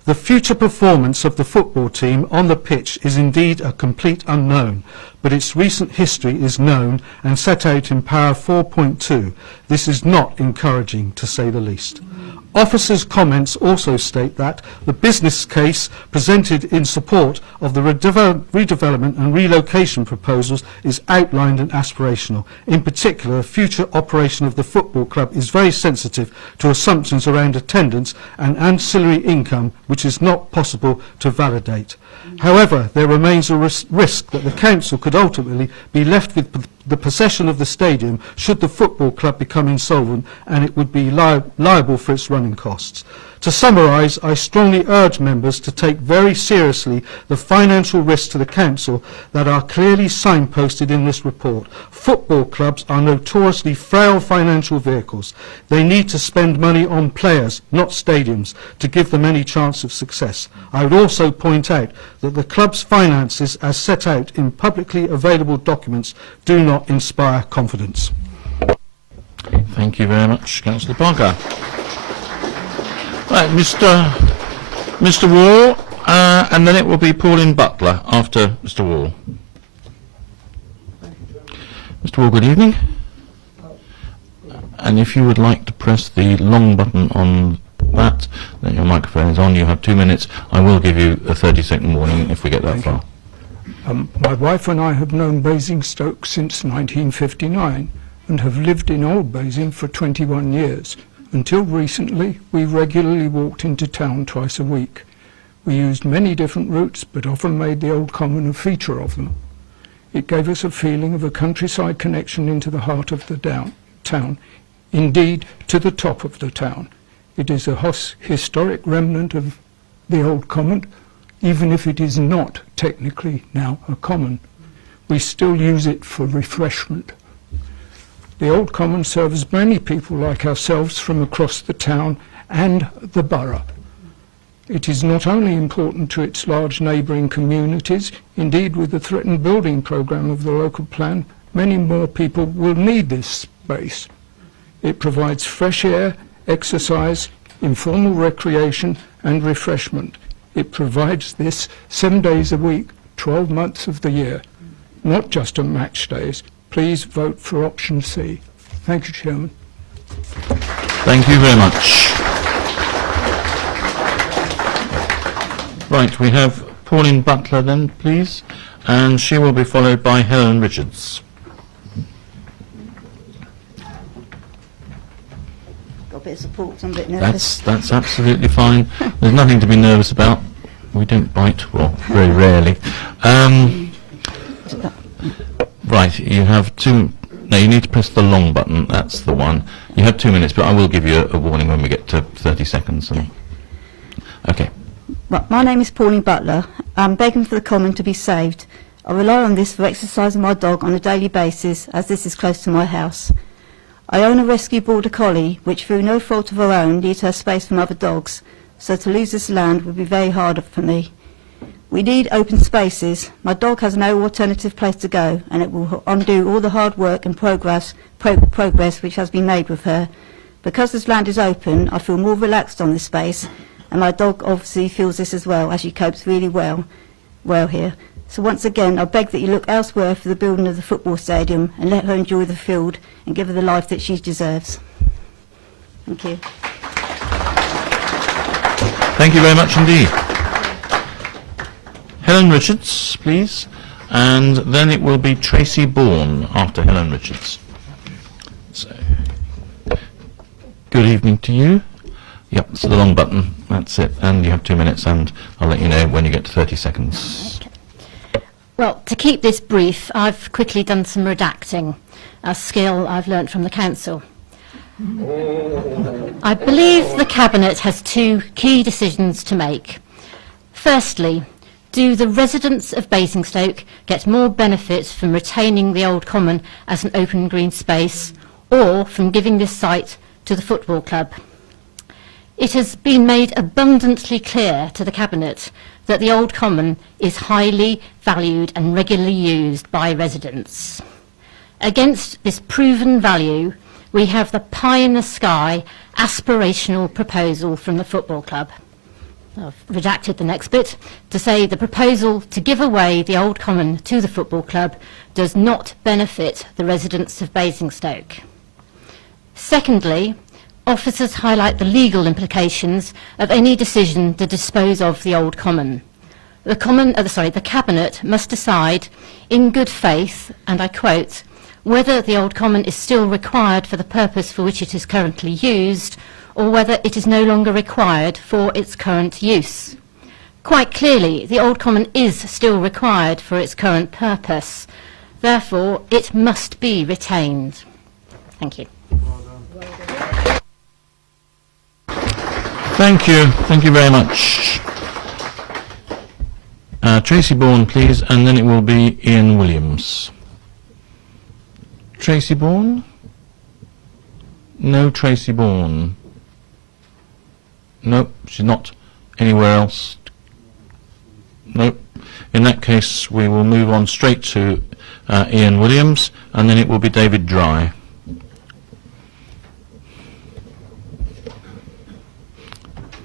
The future performance of the football team on the pitch is indeed a complete unknown, but its recent history is known and set out in Para 4.2. This is not encouraging, to say the least. Officers' comments also state that the business case presented in support of the redevelopment and relocation proposals is outlined and aspirational. In particular, the future operation of the football club is very sensitive to assumptions around attendance and ancillary income, which is not possible to validate. However, there remains a risk that the council could ultimately be left with the possession of the stadium should the football club become insolvent, and it would be liable for its running costs. To summarise, I strongly urge members to take very seriously the financial risks to the council that are clearly signposted in this report. Football clubs are notoriously frail financial vehicles. They need to spend money on players, not stadiums, to give them any chance of success. I would also point out that the club's finances, as set out in publicly available documents, do not inspire confidence. Thank you very much, Councillor Parker. Right, Mr. Wall, and then it will be Pauline Butler after Mr. Wall. Mr. Wall, good evening. And if you would like to press the long button on that, then your microphone is on. You have 2 minutes. I will give you a 30-second warning if we get that far. My wife and I have known Basingstoke since 1959 and have lived in Old Basing for 21 years. Until recently, we regularly walked into town twice a week. We used many different routes, but often made the Old Common a feature of them. It gave us a feeling of a countryside connection into the heart of the town, indeed to the top of the town. It is a historic remnant of the Old Common, even if it is not technically now a common. We still use it for refreshment. The Old Common serves many people like ourselves from across the town and the borough. It is not only important to its large neighbouring communities, indeed with the threatened building programme of the local plan, many more people will need this space. It provides fresh air, exercise, informal recreation and refreshment. It provides this 7 days a week, 12 months of the year, not just on match days. Please vote for option C. Thank you, Chairman. Thank you very much. Right, we have Pauline Butler then, please, and she will be followed by Helen Richards. Got a bit of support, so I'm a bit nervous. That's absolutely fine. There's nothing to be nervous about. We don't bite, well, very rarely. Right, you have no, you need to press the long button, that's the one. You have 2 minutes, but I will give you a warning when we get to 30 seconds. Okay. Well, my name is Pauline Butler. I'm begging for the common to be saved. I rely on this for exercising my dog on a daily basis, as this is close to my house. I own a rescue border collie, which through no fault of her own needs her space from other dogs, so to lose this land would be very hard for me. We need open spaces. My dog has no alternative place to go, and it will undo all the hard work and progress which has been made with her. Because this land is open, I feel more relaxed on this space, and my dog obviously feels this as well, as she copes really well here. So once again, I beg that you look elsewhere for the building of the football stadium and let her enjoy the field and give her the life that she deserves. Thank you. Thank you very much indeed. Helen Richards, please, and then it will be Tracy Bourne after Helen Richards. So, good evening to you. Yep, it's the long button, that's it, and you have 2 minutes, and I'll let you know when you get to 30 seconds. Okay. Well, to keep this brief, I've quickly done some redacting, a skill I've learnt from the council. I believe the Cabinet has two key decisions to make. Firstly, do the residents of Basingstoke get more benefit from retaining the Old Common as an open green space, or from giving this site to the football club? It has been made abundantly clear to the Cabinet that the Old Common is highly valued and regularly used by residents. Against this proven value, we have the pie-in-the-sky aspirational proposal from the football club. I've redacted the next bit to say the proposal to give away the Old Common to the football club does not benefit the residents of Basingstoke. Secondly, officers highlight the legal implications of any decision to dispose of the Old Common. The Cabinet must decide in good faith, and I quote, whether the Old Common is still required for the purpose for which it is currently used, or whether it is no longer required for its current use. Quite clearly, the Old Common is still required for its current purpose. Therefore, it must be retained. Thank you. Thank you. Thank you very much. Tracy Bourne, please, and then it will be Ian Williams. Tracy Bourne? No Tracy Bourne. Nope, she's not anywhere else. Nope. In that case, we will move on straight to Ian Williams, and then it will be David Dry.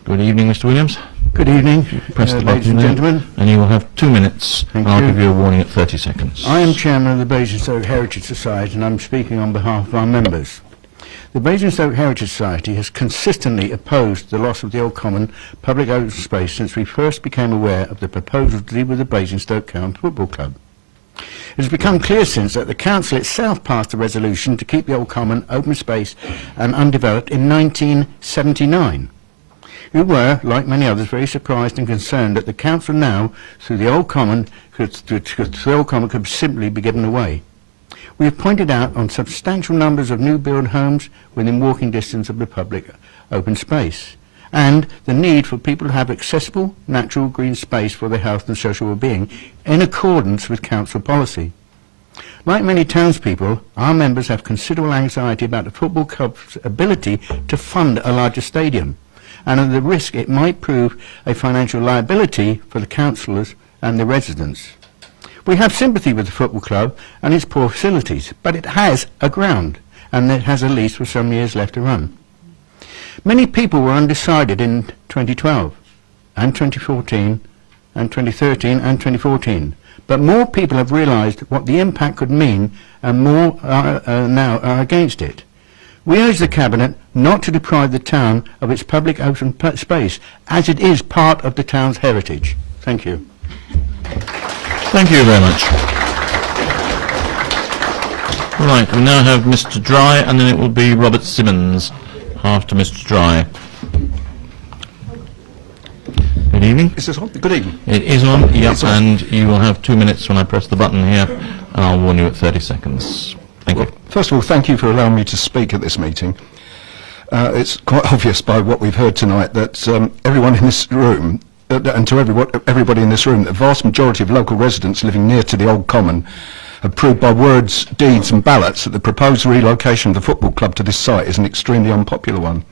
Good evening, Mr. Williams. Good evening, Press the ladies button and there, gentlemen. and you will have 2 minutes. Thank and I'll you. give you a warning at 30 seconds. I am chairman of the Basingstoke Heritage Society, and I'm speaking on behalf of our members. The Basingstoke Heritage Society has consistently opposed the loss of the Old Common public open space since we first became aware of the proposal to deal with the Basingstoke Town Football Club. It has become clear since that the council itself passed a resolution to keep the Old Common open space and undeveloped in 1979. We were, like many others, very surprised and concerned that the council now, through the Old Common, could simply be given away. We have pointed out on substantial numbers of new build homes within walking distance of the public open space, and the need for people to have accessible, natural green space for their health and social well-being in accordance with council policy. Like many townspeople, our members have considerable anxiety about the football club's ability to fund a larger stadium, and of the risk it might prove a financial liability for the councillors and the residents. We have sympathy with the football club and its poor facilities, but it has a ground, and it has a lease for some years left to run. Many people were undecided in 2012, and 2014, and 2013, and 2014, but more people have realised what the impact could mean, and more now are against it. We urge the Cabinet not to deprive the town of its public open space, as it is part of the town's heritage. Thank you. Thank you very much. Right, we now have Mr. Dry, and then it will be Robert Simmons after Mr. Dry. Good evening. Is this on? Good evening. It is on, yep, It's on. and you will have 2 minutes when I press the button here, and I'll warn you at 30 seconds. Thank you. First of all, thank you for allowing me to speak at this meeting. It's quite obvious by what we've heard tonight that everyone in this room, and to everybody in this room, the vast majority of local residents living near to the Old Common have proved by words, deeds and ballots that the proposed relocation of the football club to this site is an extremely unpopular one.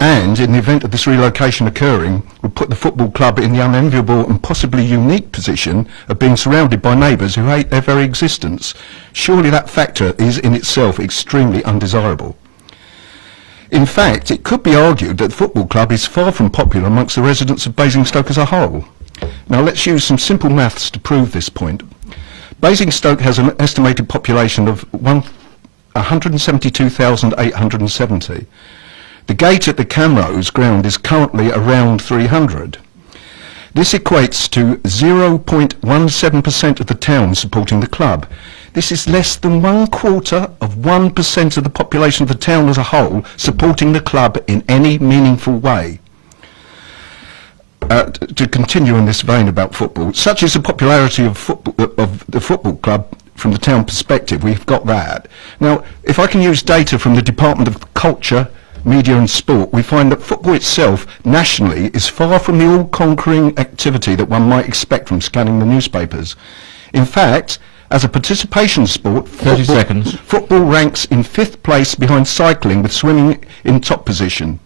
And in the event of this relocation occurring, would put the football club in the unenviable and possibly unique position of being surrounded by neighbours who hate their very existence. Surely that factor is in itself extremely undesirable. In fact, it could be argued that the football club is far from popular amongst the residents of Basingstoke as a whole. Now let's use some simple maths to prove this point. Basingstoke has an estimated population of 172,870. The gate at the Camrose ground is currently around 300. This equates to 0.17% of the town supporting the club. This is less than 1/4% of the population of the town as a whole supporting the club in any meaningful way. To continue in this vein about football, such is the popularity of the football club from the town perspective. We've got that. Now, if I can use data from the Department of Culture, Media and Sport, we find that football itself nationally is far from the all-conquering activity that one might expect from scanning the newspapers. In fact, as a participation sport, 30 seconds. Football ranks in 5th place behind cycling, with swimming in top position.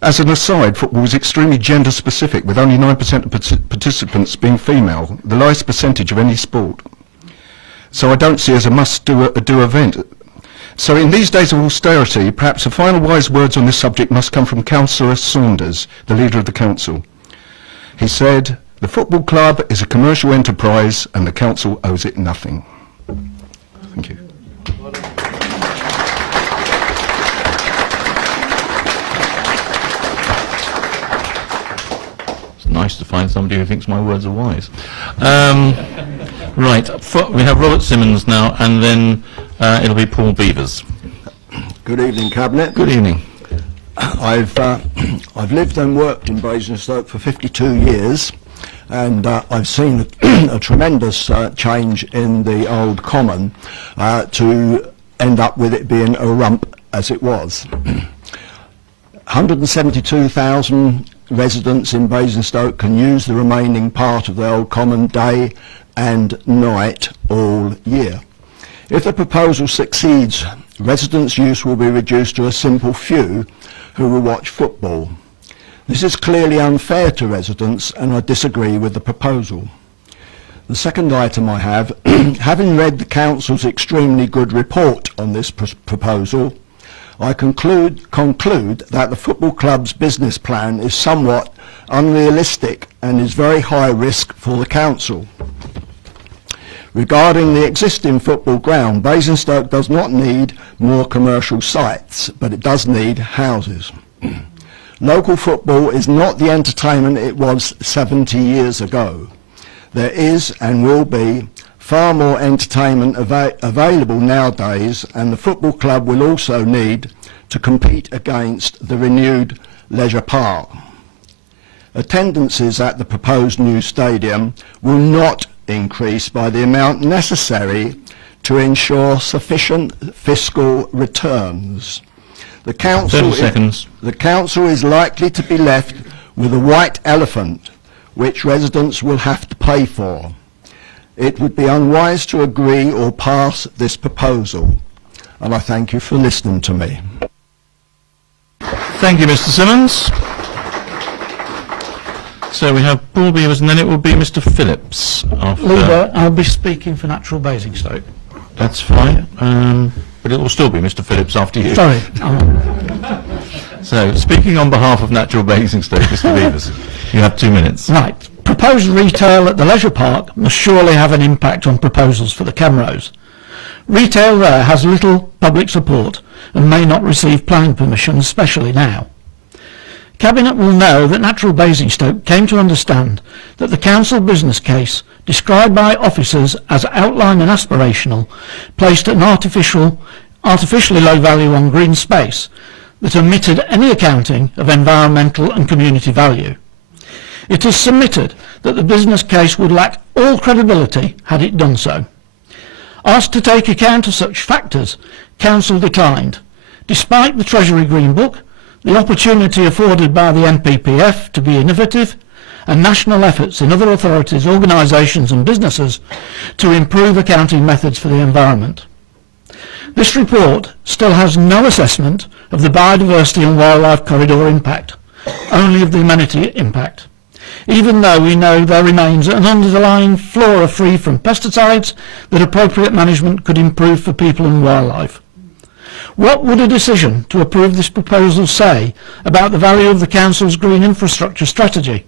As an aside, football is extremely gender specific, with only 9% of participants being female, the lowest percentage of any sport. So I don't see it as a must-do event. So in these days of austerity, perhaps the final wise words on this subject must come from Councillor Saunders, the leader of the council. He said, "The football club is a commercial enterprise and the council owes it nothing." Thank you. It's nice to find somebody who thinks my words are wise. Right, we have Robert Simmons now, and then it'll be Paul Beavers. Good evening, Cabinet. Good evening. I've lived and worked in Basingstoke for 52 years, and I've seen a tremendous change in the Old Common to end up with it being a rump as it was. 172,000 residents in Basingstoke can use the remaining part of the Old Common day and night all year. If the proposal succeeds, residents' use will be reduced to a simple few who will watch football. This is clearly unfair to residents, and I disagree with the proposal. The second item I have, having read the Council's extremely good report on this proposal, I conclude that the football club's business plan is somewhat unrealistic and is very high risk for the council. Regarding the existing football ground, Basingstoke does not need more commercial sites, but it does need houses. Local football is not the entertainment it was 70 years ago. There is and will be far more entertainment available nowadays, and the football club will also need to compete against the renewed leisure park. Attendances at the proposed new stadium will not increase by the amount necessary to ensure sufficient fiscal returns. The council, 30 seconds. The council is likely to be left with a white elephant, which residents will have to pay for. It would be unwise to agree or pass this proposal, and I thank you for listening to me. Thank you, Mr. Simmons. So we have Paul Beavers, and then it will be Mr. Phillips. After. Leader, I'll be speaking for Natural Basingstoke. That's fine, but it will still be Mr. Phillips after you. Sorry. So, speaking on behalf of Natural Basingstoke, Mr. Beavers, you have 2 minutes. Right. Proposed retail at the leisure park must surely have an impact on proposals for the Camrose. Retail there has little public support and may not receive planning permission, especially now. Cabinet will know that Natural Basingstoke came to understand that the council business case, described by officers as outline and aspirational, placed an artificially low value on green space that omitted any accounting of environmental and community value. It is submitted that the business case would lack all credibility had it done so. Asked to take account of such factors, Council declined, despite the Treasury Green Book, the opportunity afforded by the NPPF to be innovative, and national efforts in other authorities, organisations and businesses to improve accounting methods for the environment. This report still has no assessment of the biodiversity and wildlife corridor impact, only of the amenity impact, even though we know there remains an underlying flora free from pesticides that appropriate management could improve for people and wildlife. What would a decision to approve this proposal say about the value of the Council's green infrastructure strategy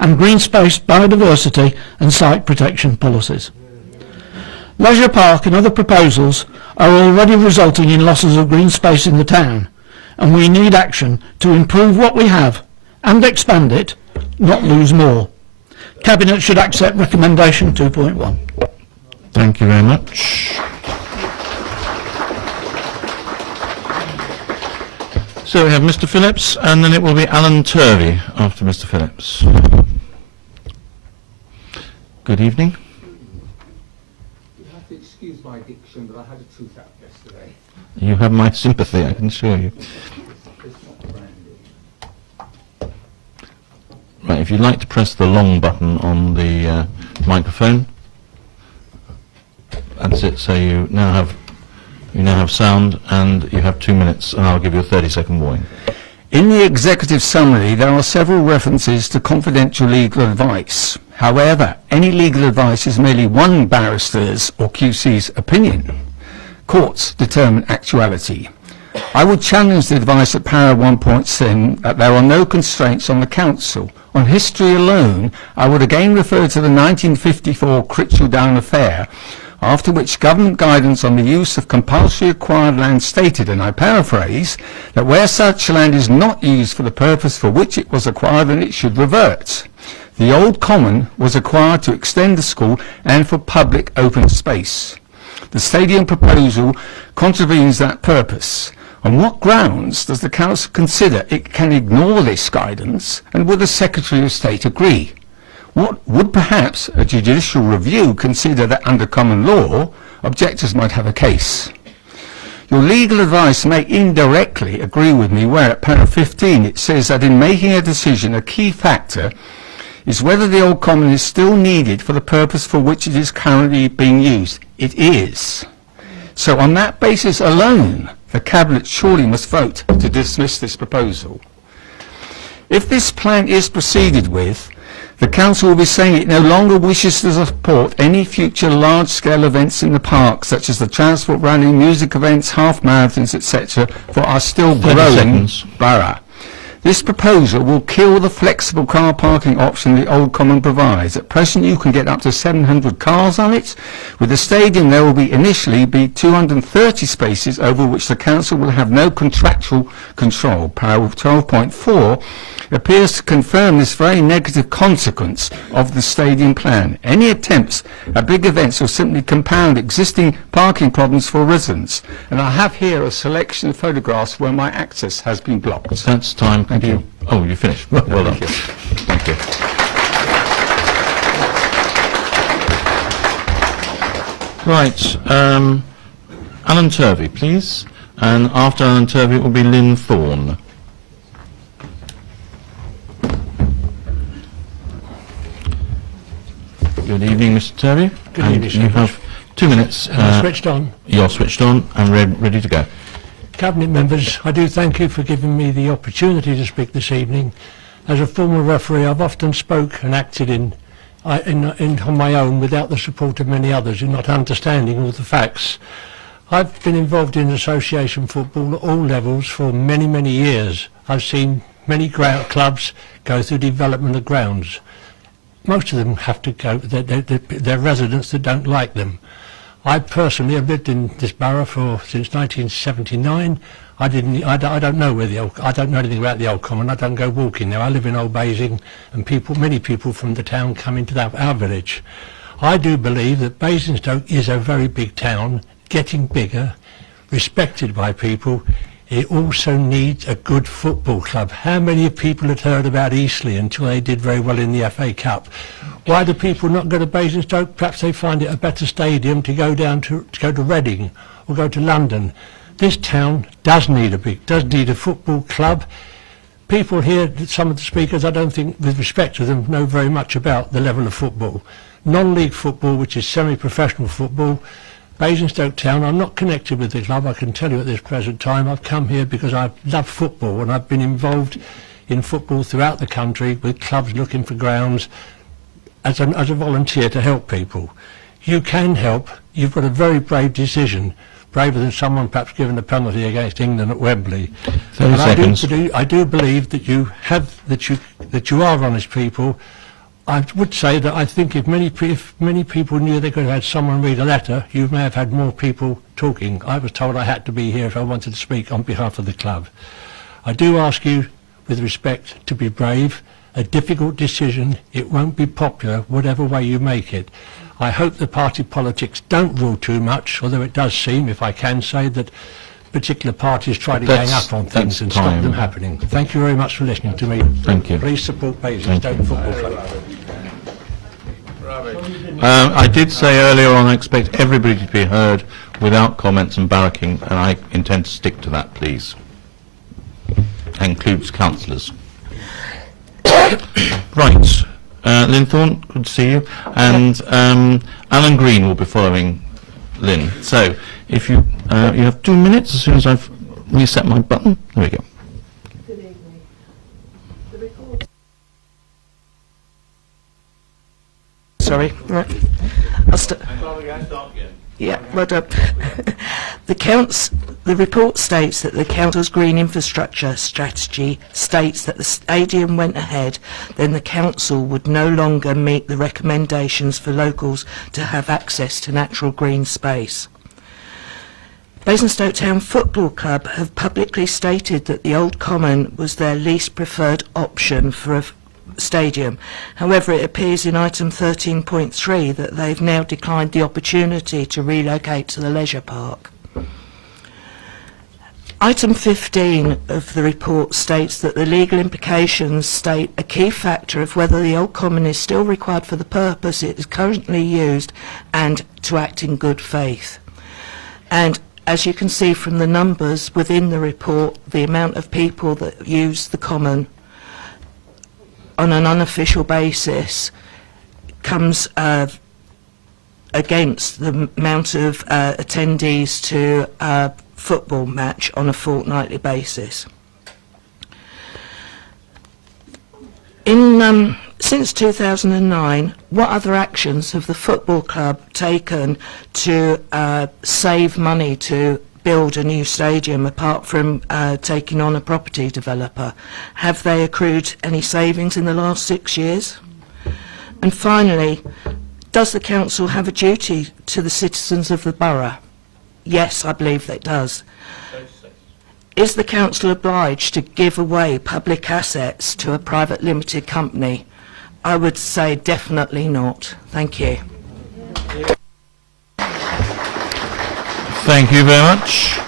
and green space biodiversity and site protection policies? Leisure Park and other proposals are already resulting in losses of green space in the town, and we need action to improve what we have and expand it, not lose more. Cabinet should accept recommendation 2.1. Thank you very much. So we have Mr. Phillips, and then it will be Alan Turvey after Mr. Phillips. Good evening. You have to excuse my diction, but I had a tooth out yesterday. You have my sympathy, I can assure you. Right, if you'd like to press the long button on the microphone, that's it. So you now have sound, and you have 2 minutes, and I'll give you a 30-second warning. In the executive summary, there are several references to confidential legal advice. However, any legal advice is merely one barrister's or QC's opinion. Courts determine actuality. I would challenge the advice at para 1.7 that there are no constraints on the council. On history alone, I would again refer to the 1954 Critchell Down affair, after which government guidance on the use of compulsory acquired land stated, and I paraphrase, that where such land is not used for the purpose for which it was acquired, then it should revert. The old common was acquired to extend the school and for public open space. The stadium proposal contravenes that purpose. On what grounds does the council consider it can ignore this guidance, and would the Secretary of State agree? What would perhaps a judicial review consider that under common law, objectors might have a case? Your legal advice may indirectly agree with me where at para 15 it says that in making a decision a key factor is whether the old common is still needed for the purpose for which it is currently being used. It is. So on that basis alone, the Cabinet surely must vote to dismiss this proposal. If this plan is proceeded with, The council will be saying it no longer wishes to support any future large-scale events in the park, such as the transport rally, music events, half marathons, etc., for our still 30 growing seconds. borough. This proposal will kill the flexible car parking option the Old Common provides. At present, you can get up to 700 cars on it. With the stadium, there will initially be 230 spaces over which the council will have no contractual control. Paragraph 12.4 appears to confirm this very negative consequence of the stadium plan. Any attempts at big events will simply compound existing parking problems for residents. And I have here a selection of photographs where my access has been blocked. That's time. Thank you. Oh, you finished. Well done. Thank you. Thank you. Right. Alan Turvey, please. And after Alan Turvey, it will be Lynn Thorne. Good evening, Mr. Turvey. Good And evening, sir. you have 2 minutes. Am I switched on? You're switched on and ready to go. Cabinet members, I do thank you for giving me the opportunity to speak this evening. As a former referee, I've often spoke and acted on my own without the support of many others in not understanding all the facts. I've been involved in association football at all levels for many, many years. I've seen many clubs go through development of grounds. Most of them have to go, they're residents that don't like them. I personally have lived in this borough since 1979. I don't know I don't know anything about the Old Common. I don't go walking there. I live in Old Basing, and many people from the town come into our village. I do believe that Basingstoke is a very big town, getting bigger, respected by people. It also needs a good football club. How many people had heard about Eastleigh until they did very well in the FA Cup? Why do people not go to Basingstoke? Perhaps they find it a better stadium to go to Reading or go to London. This town does need a football club. People here, some of the speakers, I don't think, with respect to them, know very much about the level of football. Non-league football, which is semi-professional football, Basingstoke Town, I'm not connected with the club, I can tell you at this present time. I've come here because I love football, and I've been involved in football throughout the country with clubs looking for grounds as a volunteer to help people. You can help. You've got a very brave decision, braver than someone perhaps given a penalty against England at Wembley. 30 seconds. I do believe that you are honest people. I would say that I think if many people knew they could have had someone read a letter, you may have had more people talking. I was told I had to be here if I wanted to speak on behalf of the club. I do ask you, with respect, to be brave. A difficult decision. It won't be popular, whatever way you make it. I hope the party politics don't rule too much, although it does seem, if I can say, that particular parties try to gang up on things and stop them happening. Thank you very much for listening to me. Thank you. Please support Basingstoke Football Club. I did say earlier on I expect everybody to be heard without comments and barracking, and I intend to stick to that, please. That includes councillors. Right. Lynn Thorne, good to see you. And Alan Green will be following Lynn. So, if you have 2 minutes as soon as I've reset my button. There we go. Good evening. The report. Sorry. Right. I'll start again. Yeah, well done. The report states that the council's green infrastructure strategy states that the stadium went ahead, then the council would no longer meet the recommendations for locals to have access to natural green space. Basingstoke Town Football Club have publicly stated that the Old Common was their least preferred option for a stadium. However, it appears in item 13.3 that they've now declined the opportunity to relocate to the leisure park. Item 15 of the report states that the legal implications state a key factor of whether the Old Common is still required for the purpose it is currently used and to act in good faith. And as you can see from the numbers within the report, the amount of people that use the Common on an unofficial basis comes against the amount of attendees to a football match on a fortnightly basis. In Since 2009, what other actions have the football club taken to save money to build a new stadium apart from taking on a property developer? Have they accrued any savings in the last 6 years? And finally, does the council have a duty to the citizens of the borough? Yes, I believe that it does. Is the council obliged to give away public assets to a private limited company? I would say definitely not. Thank you. Thank you very much.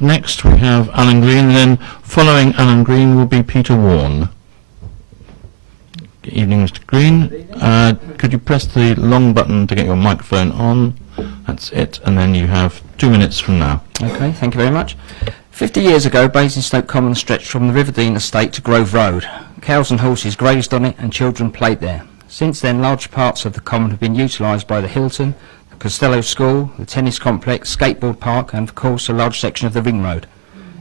Next we have Alan Green, and then following Alan Green will be Peter Warne. Good evening, Mr. Green. Could you press the long button to get your microphone on? That's it, and then you have 2 minutes from now. Okay, thank you very much. 50 years ago, Basingstoke Common stretched from the Riverdene estate to Grove Road. Cows and horses grazed on it and children played there. Since then, large parts of the common have been utilised by the Hilton, the Costello School, the tennis complex, skateboard park, and of course a large section of the Ring Road.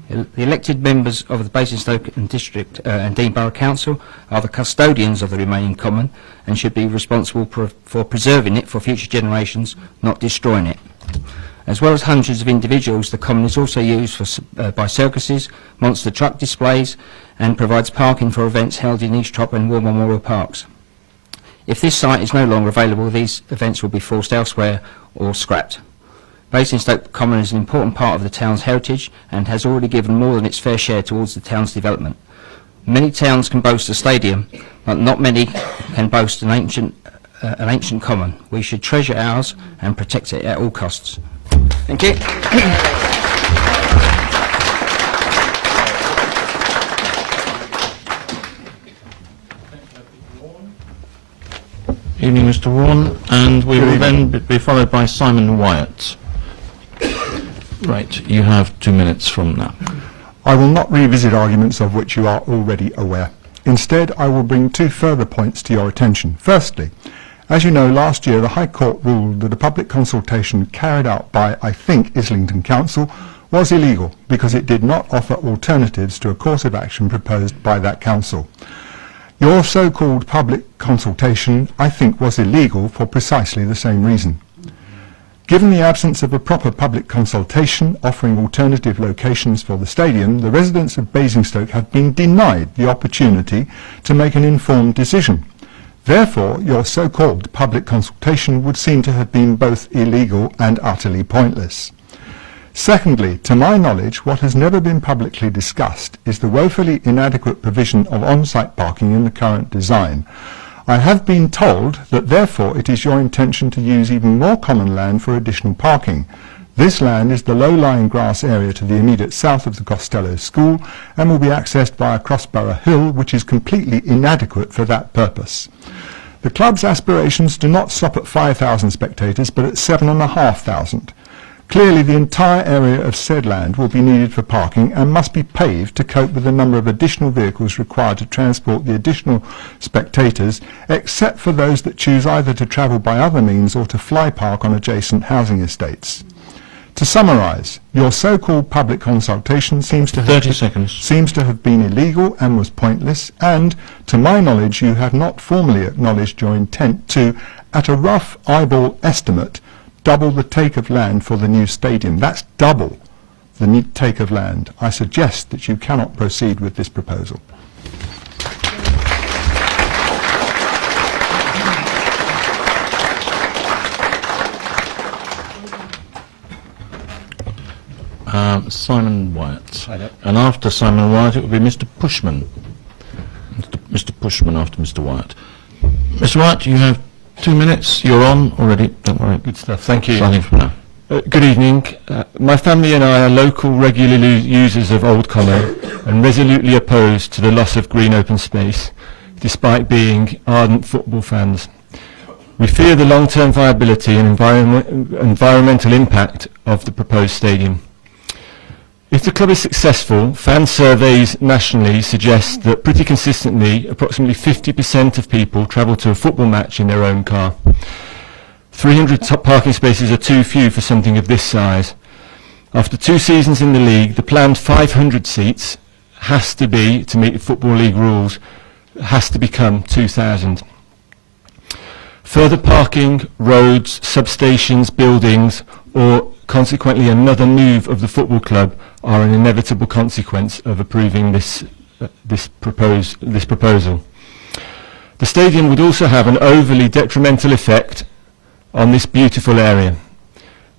The elected members of the Basingstoke and District and Dean Borough Council are the custodians of the remaining common and should be responsible for preserving it for future generations, not destroying it. As well as hundreds of individuals, the common is also used by circuses, monster truck displays, and provides parking for events held in East Trop and War Memorial Parks. If this site is no longer available, these events will be forced elsewhere or scrapped. Basingstoke Common is an important part of the town's heritage and has already given more than its fair share towards the town's development. Many towns can boast a stadium, but not many can boast an ancient common. We should treasure ours and protect it at all costs. Thank you. Evening, Mr. Warne, and we will then be followed by Simon Wyatt. Right, you have 2 minutes from now. I will not revisit arguments of which you are already aware. Instead, I will bring 2 further points to your attention. Firstly, as you know, last year the High Court ruled that a public consultation carried out by, I think, Islington Council was illegal because it did not offer alternatives to a course of action proposed by that council. Your so-called public consultation, I think, was illegal for precisely the same reason. Given the absence of a proper public consultation offering alternative locations for the stadium, the residents of Basingstoke have been denied the opportunity to make an informed decision. Therefore, your so-called public consultation would seem to have been both illegal and utterly pointless. Secondly, to my knowledge, what has never been publicly discussed is the woefully inadequate provision of on-site parking in the current design. I have been told that therefore it is your intention to use even more common land for additional parking. This land is the low-lying grass area to the immediate south of the Costello School and will be accessed via Crossborough Hill, which is completely inadequate for that purpose. The club's aspirations do not stop at 5,000 spectators, but at 7,500. Clearly, the entire area of said land will be needed for parking and must be paved to cope with the number of additional vehicles required to transport the additional spectators, except for those that choose either to travel by other means or to fly park on adjacent housing estates. To summarise, your so-called public consultation seems to have been illegal and was pointless, and, to my knowledge, you have not formally acknowledged your intent to, at a rough eyeball estimate, double the take of land for the new stadium. That's double the new take of land. I suggest that you cannot proceed with this proposal. Simon Wyatt. And after Simon Wyatt, it will be Mr. Pushman. Mr. Pushman after Mr. Wyatt. Mr. Wyatt, you have 2 minutes. You're on already. Don't worry. Good stuff. Thank you. Starting from now. Good evening. My family and I are local regular users of Old Common and resolutely opposed to the loss of green open space, despite being ardent football fans. We fear the long-term viability and environmental impact of the proposed stadium. If the club is successful, fan surveys nationally suggest that pretty consistently approximately 50% of people travel to a football match in their own car. 300 top parking spaces are too few for something of this size. After 2 seasons in the league, the planned 500 seats has to be to meet the Football League rules. has to become 2,000. Further parking, roads, substations, buildings, or consequently another move of the football club are an inevitable consequence of approving this proposal. The stadium would also have an overly detrimental effect on this beautiful area.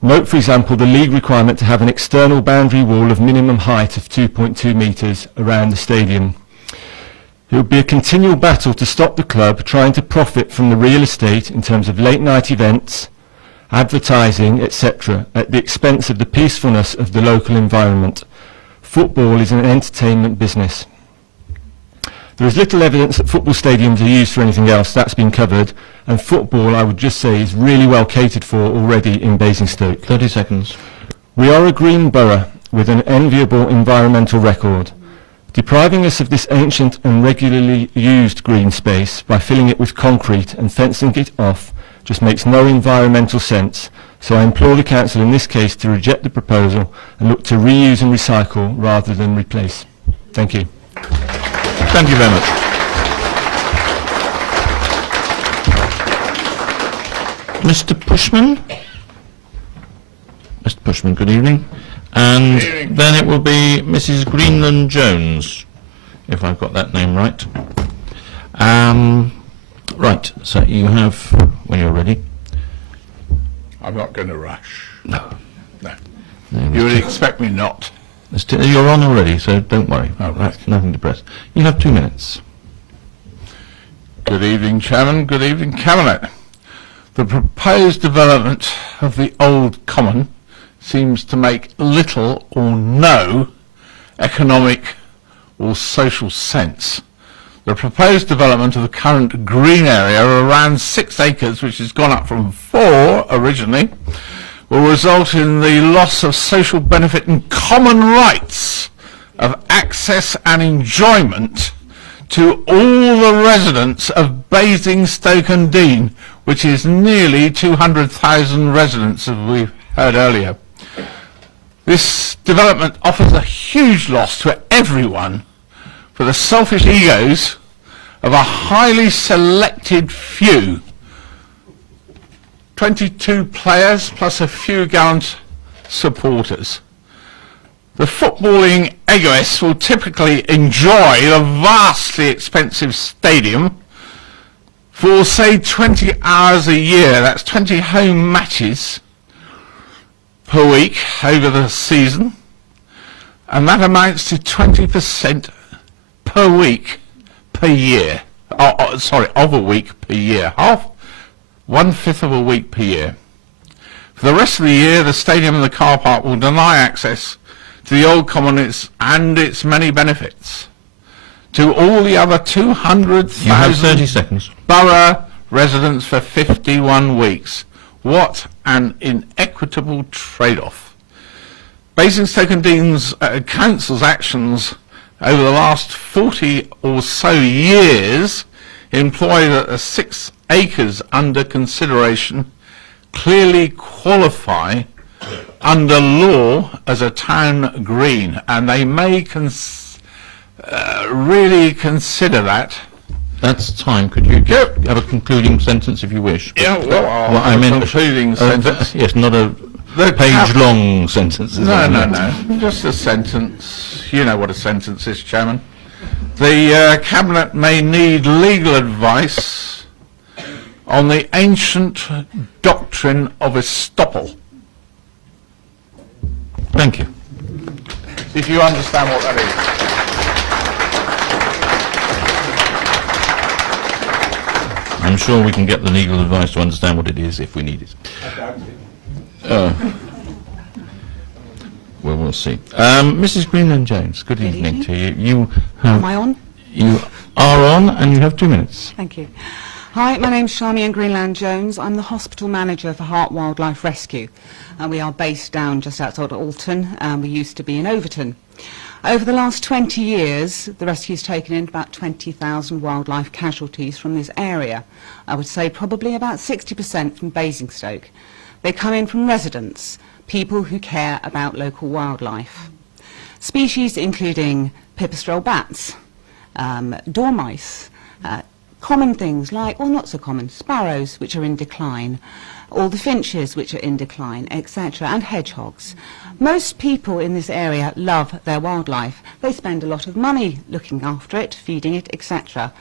Note, for example, the league requirement to have an external boundary wall of minimum height of 2.2 metres around the stadium. It would be a continual battle to stop the club trying to profit from the real estate in terms of late night events, advertising, etc., at the expense of the peacefulness of the local environment. Football is an entertainment business. There is little evidence that football stadiums are used for anything else. That's been covered. And football, I would just say, is really well catered for already in Basingstoke. 30 seconds. We are a green borough with an enviable environmental record. Depriving us of this ancient and regularly used green space by filling it with concrete and fencing it off just makes no environmental sense. So I implore the council in this case to reject the proposal and look to reuse and recycle rather than replace. Thank you. Thank you very much. Mr. Pushman? Mr. Pushman, good evening. And then it will be Mrs. Greenland-Jones, if I've got that name right. Right, so you have, when you're ready. I'm not going to rush. No. No. You would expect me not. You're on already, so don't worry. Oh, right. Nothing to press. You have 2 minutes. Good evening, Chairman. Good evening, Cabinet. The proposed development of the Old Common seems to make little or no economic or social sense. The proposed development of the current green area, around 6 acres, which has gone up from 4 originally, will result in the loss of social benefit and common rights of access and enjoyment to all the residents of Basingstoke-on-Deane, which is nearly 200,000 residents, as we've heard earlier. This development offers a huge loss to everyone for the selfish egos of a highly selected few. 22 players plus a few gallant supporters. The footballing egoists will typically enjoy the vastly expensive stadium for, say, 20 hours a year. That's 20 home matches per week over the season, and that amounts to 20% per week per year. Of a week per year. 1/5 of a week per year. For the rest of the year, the stadium and the car park will deny access to the Old Common and its many benefits to all the other 200,000 You have 30 seconds. borough residents for 51 weeks. What an inequitable trade-off. Basingstoke-on-Deane's council's actions over the last 40 or so years imply that the 6 acres under consideration clearly qualify under law as a town green, and they may really consider that. That's time. Could you have a concluding sentence if you wish? Yeah, well, I meant concluding sentence. Yes, not a page-long sentence. No. Just a sentence. You know what a sentence is, Chairman. The Cabinet may need legal advice on the ancient doctrine of estoppel. Thank you. If you understand what that is. I'm sure we can get the legal advice to understand what it is if we need it. Well, we'll see. Mrs. Greenland-Jones, good evening to you. Am I on? You are on, and you have 2 minutes. Thank you. Hi, my name's Charmian Greenland-Jones. I'm the hospital manager for Heart Wildlife Rescue. We are based down just outside Alton, and we used to be in Overton. Over the last 20 years, the rescue's taken in about 20,000 wildlife casualties from this area. I would say probably about 60% from Basingstoke. They come in from residents, people who care about local wildlife. Species including pipistrelle bats, dormice, Common things like, or not so common, sparrows, which are in decline, or the finches, which are in decline, etc., and hedgehogs. Most people in this area love their wildlife. They spend a lot of money looking after it, feeding it, etc.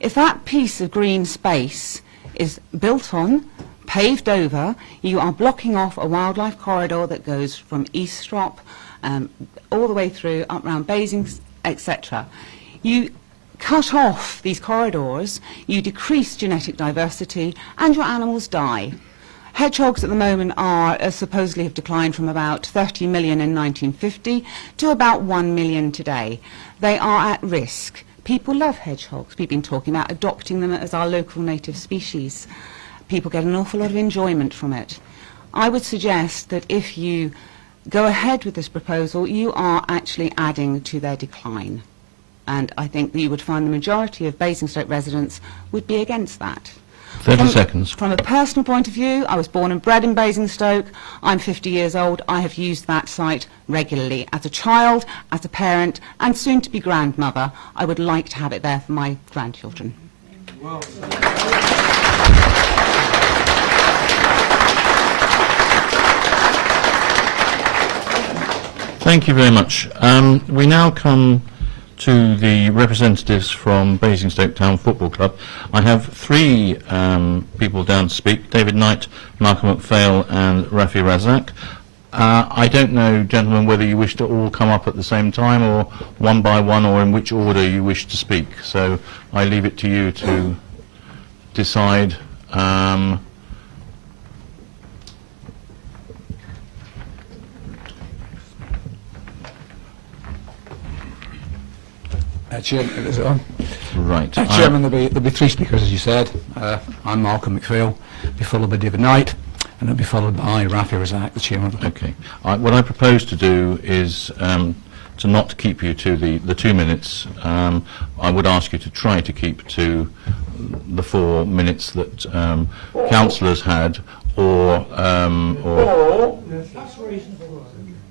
If that piece of green space is built on, paved over, you are blocking off a wildlife corridor that goes from Eastrop all the way through up round Basingstoke, etc. You cut off these corridors, you decrease genetic diversity, and your animals die. Hedgehogs at the moment are supposedly have declined from about 30 million in 1950 to about 1 million today. They are at risk. People love hedgehogs. We've been talking about adopting them as our local native species. People get an awful lot of enjoyment from it. I would suggest that if you go ahead with this proposal, you are actually adding to their decline. And I think that you would find the majority of Basingstoke residents would be against that. 30 seconds. From a personal point of view, I was born and bred in Basingstoke. I'm 50 years old. I have used that site regularly. As a child, as a parent, and soon to be grandmother, I would like to have it there for my grandchildren. Thank you very much. We now come to the representatives from Basingstoke Town Football Club. I have three people down to speak: David Knight, Malcolm McPhail and Rafi Razak. I don't know, gentlemen, whether you wish to all come up at the same time or one by one, or in which order you wish to speak. So I leave it to you to decide. Chairman, is it on? Right. Chairman, there'll be three speakers, as you said. I'm Malcolm McPhail, be followed by David Knight, and it'll be followed by Rafi Razak, the chairman. Okay. What I propose to do is to not keep you to the 2 minutes. I would ask you to try to keep to the 4 minutes that councillors had, or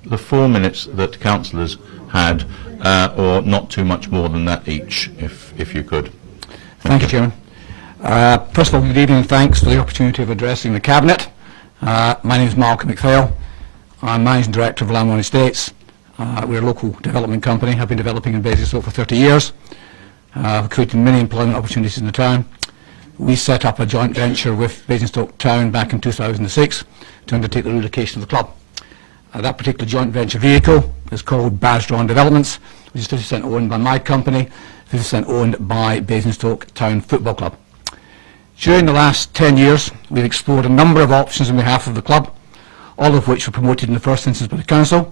the 4 minutes that councillors had, or not too much more than that each, if you could. Thank you, Chairman. First of all, good evening and thanks for the opportunity of addressing the Cabinet. My name is Malcolm McPhail. I'm Managing Director of Lamond Estates. We're a local development company. I've been developing in Basingstoke for 30 years. We've created many employment opportunities in the town. We set up a joint venture with Basingstoke Town back in 2006 to undertake the relocation of the club. That particular joint venture vehicle is called Basingstoke Developments, which is 50% owned by my company, 50% owned by Basingstoke Town Football Club. During the last 10 years, we've explored a number of options on behalf of the club, all of which were promoted in the first instance by the council.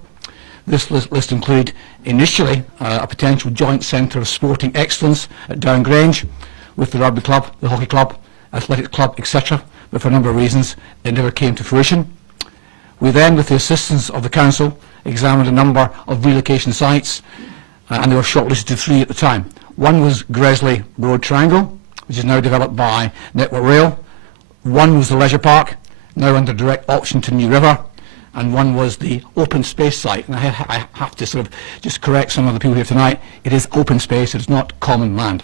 This list included initially a potential joint centre of sporting excellence at Downgrange with the rugby club, the hockey club, athletic club, etc., but for a number of reasons it never came to fruition. We then, with the assistance of the council, examined a number of relocation sites, and they were shortlisted to 3 at the time. One was Gresley Road Triangle, which is now developed by Network Rail. One was the Leisure Park, now under direct option to New River, and one was the open space site. And I have to sort of just correct some of the people here tonight. It is open space, it is not common land.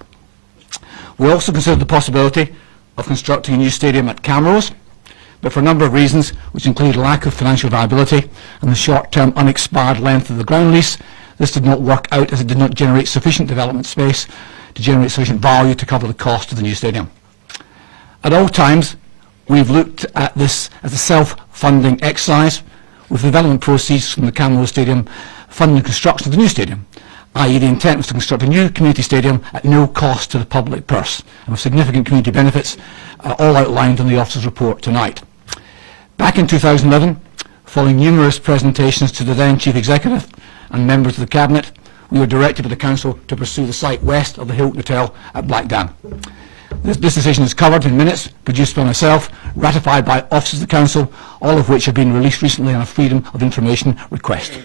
We also considered the possibility of constructing a new stadium at Camrose, but for a number of reasons, which include lack of financial viability and the short-term unexpired length of the ground lease, this did not work out, as it did not generate sufficient development space to generate sufficient value to cover the cost of the new stadium. At all times, we've looked at this as a self-funding exercise, with the development proceeds from the Camrose Stadium funding the construction of the new stadium, i.e. the intent was to construct a new community stadium at no cost to the public purse, and with significant community benefits, all outlined in the officer's report tonight. Back in 2011, following numerous presentations to the then Chief Executive and members of the Cabinet, we were directed by the Council to pursue the site west of the Hilton Hotel at Blackdown. This decision is covered in minutes produced by myself, ratified by officers of the Council, all of which have been released recently on a Freedom of Information request.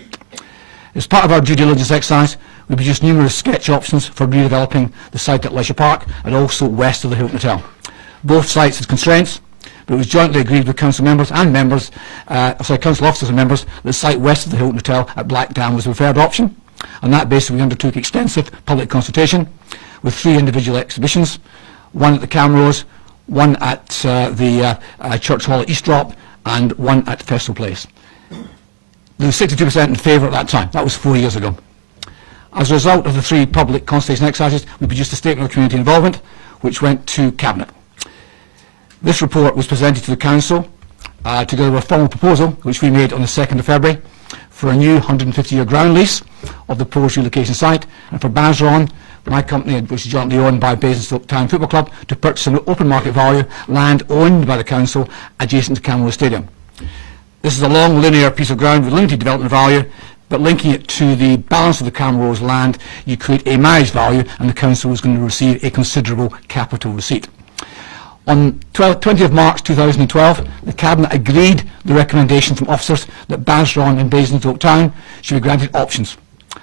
As part of our due diligence exercise, we produced numerous sketch options for redeveloping the site at Leisure Park and also west of the Hilton Hotel. Both sites had constraints, but it was jointly agreed with council members and council officers and members that the site west of the Hilton Hotel at Blackdown was the preferred option. On that basis, we undertook extensive public consultation, with 3 individual exhibitions, one at the Camrose, one at the Church Hall at Eastdrop, and one at Festival Place. There was 62% in favour at that time. That was 4 years ago. As a result of the 3 public consultation exercises, we produced a statement of community involvement, which went to Cabinet. This report was presented to the Council, together with a formal proposal, which we made on the 2nd of February, for a new 150-year ground lease of the proposed relocation site, and for Basron, my company, which is jointly owned by Basingstoke Town Football Club, to purchase an open market value land owned by the Council adjacent to Camrose Stadium. This is a long linear piece of ground with limited development value, but linking it to the balance of the Camrose land, you create a marriage value, and the Council was going to receive a considerable capital receipt. On 20th of March 2012, the Cabinet agreed the recommendation from officers that Basron and Basingstoke Town should be granted options.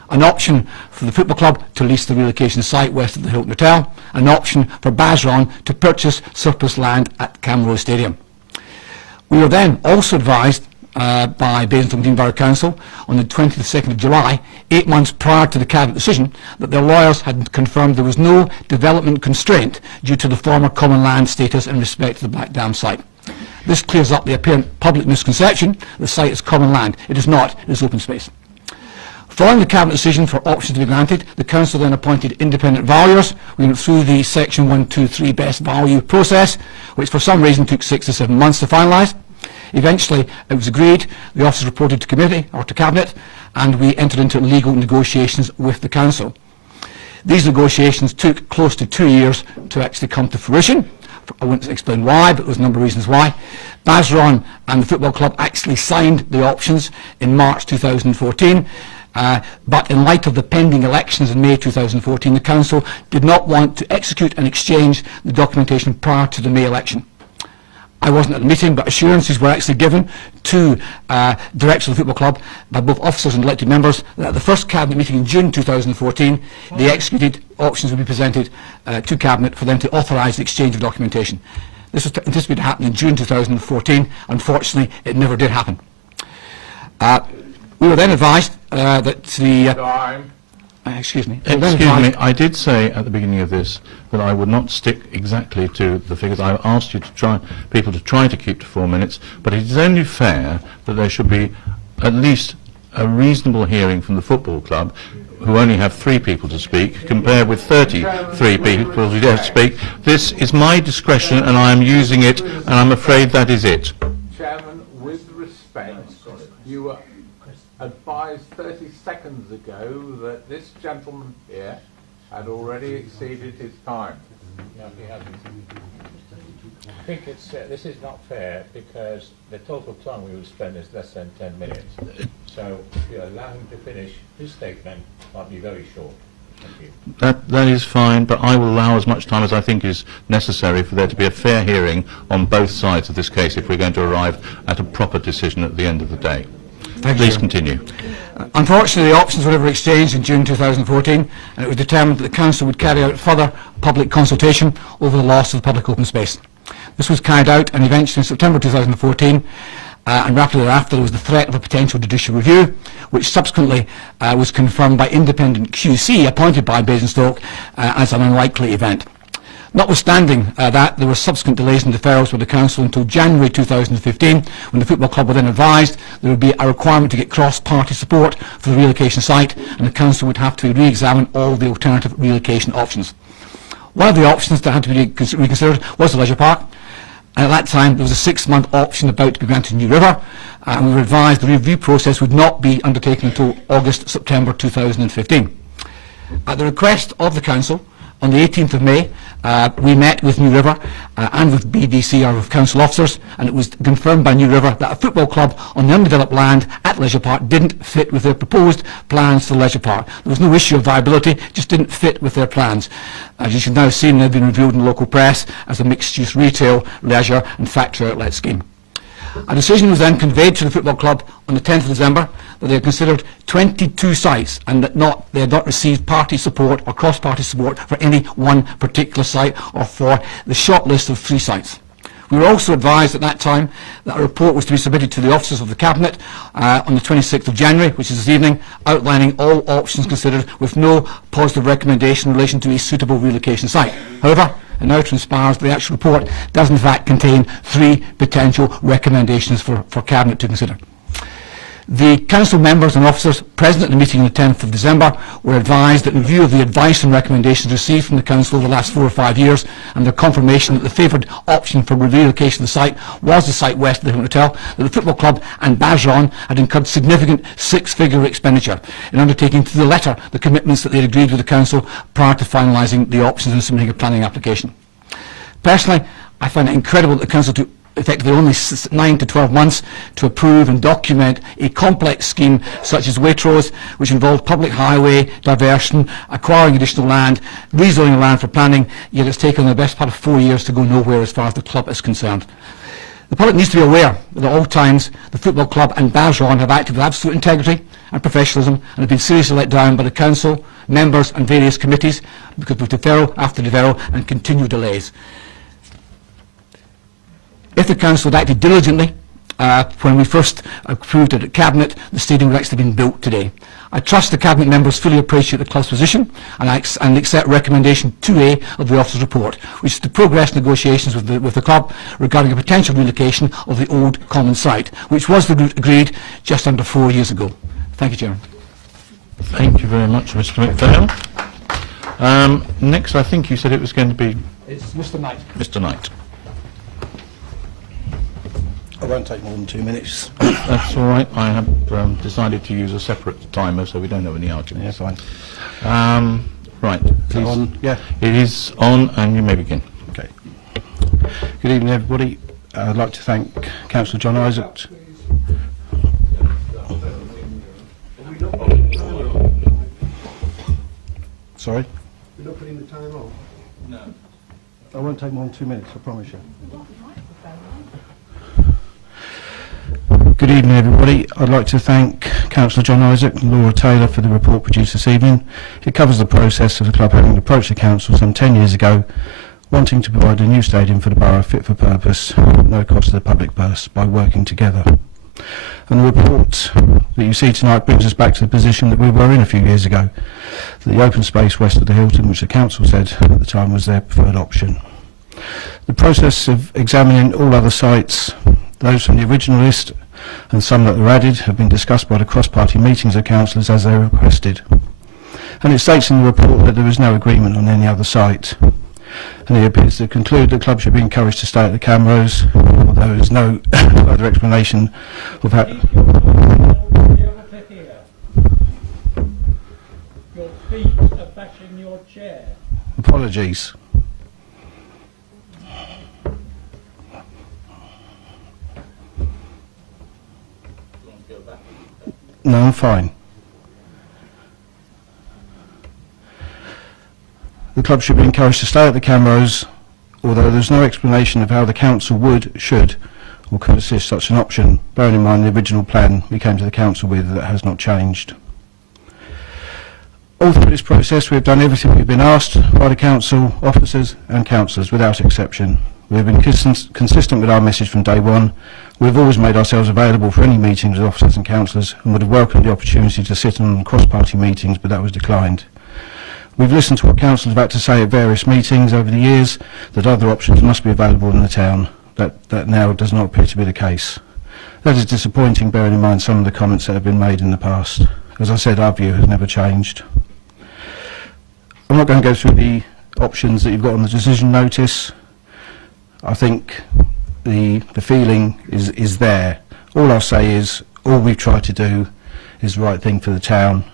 An option for the football club to lease the relocation site west of the Hilton Hotel, an option for Basron to purchase surplus land at Camrose Stadium. We were then also advised by Basingstoke Dean Borough Council on the 22nd of July, 8 months prior to the Cabinet decision, that their lawyers had confirmed there was no development constraint due to the former common land status in respect to the Black Dam site. This clears up the apparent public misconception the site is common land. It is not, it is open space. Following the Cabinet decision for options to be granted, the Council then appointed independent valuers. We went through the Section 123 best value process, which for some reason took 6 to 7 months to finalise. Eventually, it was agreed, the officers reported to committee or to Cabinet, and we entered into legal negotiations with the Council. These negotiations took close to 2 years to actually come to fruition. I won't explain why, but there's a number of reasons why. Basron and the football club actually signed the options in March 2014, but in light of the pending elections in May 2014, the Council did not want to execute and exchange the documentation prior to the May election. I wasn't at the meeting, but assurances were actually given to directors of the football club by both officers and elected members that at the first Cabinet meeting in June 2014, the executed options would be presented to Cabinet for them to authorise the exchange of documentation. This was anticipated to happen in June 2014. Unfortunately, it never did happen. We were then advised that the... Excuse me, I did say at the beginning of this that I would not stick exactly to the figures. I asked you to people to try to keep to 4 minutes, but it is only fair that there should be at least a reasonable hearing from the football club, who only have 3 people to speak, compared with 33 people who don't speak. This is my discretion, and I am using it, and I'm afraid that is it. Chairman, with respect, you were advised 30 seconds ago that this gentleman here had already exceeded his time. No, he hasn't. I think it's, this is not fair, because the total time we will spend is less than 10 minutes. So if you allow him to finish his statement, it might be very short. Thank you. That is fine, but I will allow as much time as I think is necessary for there to be a fair hearing on both sides of this case if we're going to arrive at a proper decision at the end of the day. Please continue. Unfortunately, the options were never exchanged in June 2014, and it was determined that the Council would carry out further public consultation over the loss of the public open space. This was carried out, and eventually in September 2014, and rapidly thereafter, there was the threat of a potential judicial review, which subsequently was confirmed by independent QC appointed by Basingstoke as an unlikely event. Notwithstanding that, there were subsequent delays and deferrals with the Council until January 2015, when the football club were then advised there would be a requirement to get cross-party support for the relocation site, and the Council would have to re-examine all the alternative relocation options. One of the options that had to be reconsidered was the leisure park, and at that time there was a 6-month option about to be granted New River, and we were advised the review process would not be undertaken until August-September 2015. At the request of the Council, on the 18th of May, we met with New River and with BDC, or with council officers, and it was confirmed by New River that a football club on the undeveloped land at Leisure Park didn't fit with their proposed plans for the Leisure Park. There was no issue of viability, it just didn't fit with their plans. As you should now see, they've been reviewed in the local press as a mixed-use retail, leisure and factory outlet scheme. A decision was then conveyed to the football club on the 10th of December that they had considered 22 sites and that they had not received party support or cross-party support for any one particular site or for the short list of 3 sites. We were also advised at that time that a report was to be submitted to the officers of the Cabinet on the 26th of January, which is this evening, outlining all options considered with no positive recommendation in relation to a suitable relocation site. However, it now transpires the actual report does in fact contain 3 potential recommendations for Cabinet to consider. The Council members and officers present at the meeting on the 10th of December were advised that in view of the advice and recommendations received from the Council over the last 4 or 5 years and their confirmation that the favoured option for relocation of the site was the site west of the Hilton Hotel, that the football club and Bajon had incurred significant 6-figure expenditure in undertaking to the letter the commitments that they had agreed with the Council prior to finalising the options and submitting a planning application. Personally, I find it incredible that the Council took effectively only 9 to 12 months to approve and document a complex scheme such as Waitrose, which involved public highway, diversion, acquiring additional land, rezoning land for planning, yet it's taken the best part of 4 years to go nowhere as far as the club is concerned. The public needs to be aware that at all times the football club and Bajon have acted with absolute integrity and professionalism and have been seriously let down by the Council, members and various committees because of deferral after deferral and continued delays. If the Council had acted diligently when we first approved it at Cabinet, the stadium would actually have been built today. I trust the Cabinet members fully appreciate the club's position and accept recommendation 2A of the officer's report, which is to progress negotiations with the club regarding a potential relocation of the old common site, which was the route agreed just under 4 years ago. Thank you, Chairman. Thank you very much, Mr. McPhail. Next, I think you said it was going to be... It's Mr. Knight. Mr. Knight. I won't take more than 2 minutes. That's all right. I have decided to use a separate timer so we don't have any arguments. Yeah, fine. Right. Please. On? Yeah. It is on, and you may begin. Okay. Good evening, everybody. I'd like to thank Councillor John Isaac. Sorry? You're not putting the time on? No. I won't take more than 2 minutes, I promise you. Good evening, everybody. I'd like to thank Councillor John Isaac and Laura Taylor for the report produced this evening. It covers the process of the club having approached the council some 10 years ago, wanting to provide a new stadium for the borough fit for purpose, at no cost to the public purse, by working together. And the report that you see tonight brings us back to the position that we were in a few years ago, the open space west of the Hilton, which the council said at the time was their preferred option. The process of examining all other sites, those from the original list and some that were added, have been discussed by the cross-party meetings of councillors as they requested. And it states in the report that there is no agreement on any other site. And it appears to conclude the club should be encouraged to stay at the Camrose, although there is no further explanation of how... Your feet are bashing your chair. Apologies. No, I'm fine. The club should be encouraged to stay at the Camrose, although there's no explanation of how the council would, should, or could assist such an option, bearing in mind the original plan we came to the council with that has not changed. All through this process we have done everything we've been asked by the council, officers and councillors without exception. We have been consistent with our message from day one. We have always made ourselves available for any meetings with officers and councillors and would have welcomed the opportunity to sit in on cross-party meetings, but that was declined. We've listened to what councillors have had to say at various meetings over the years, that other options must be available in the town. That now does not appear to be the case. That is disappointing, bearing in mind some of the comments that have been made in the past. As I said, our view has never changed. I'm not going to go through the options that you've got on the decision notice. I think the feeling is there. All I'll say is all we've tried to do is the right thing for the town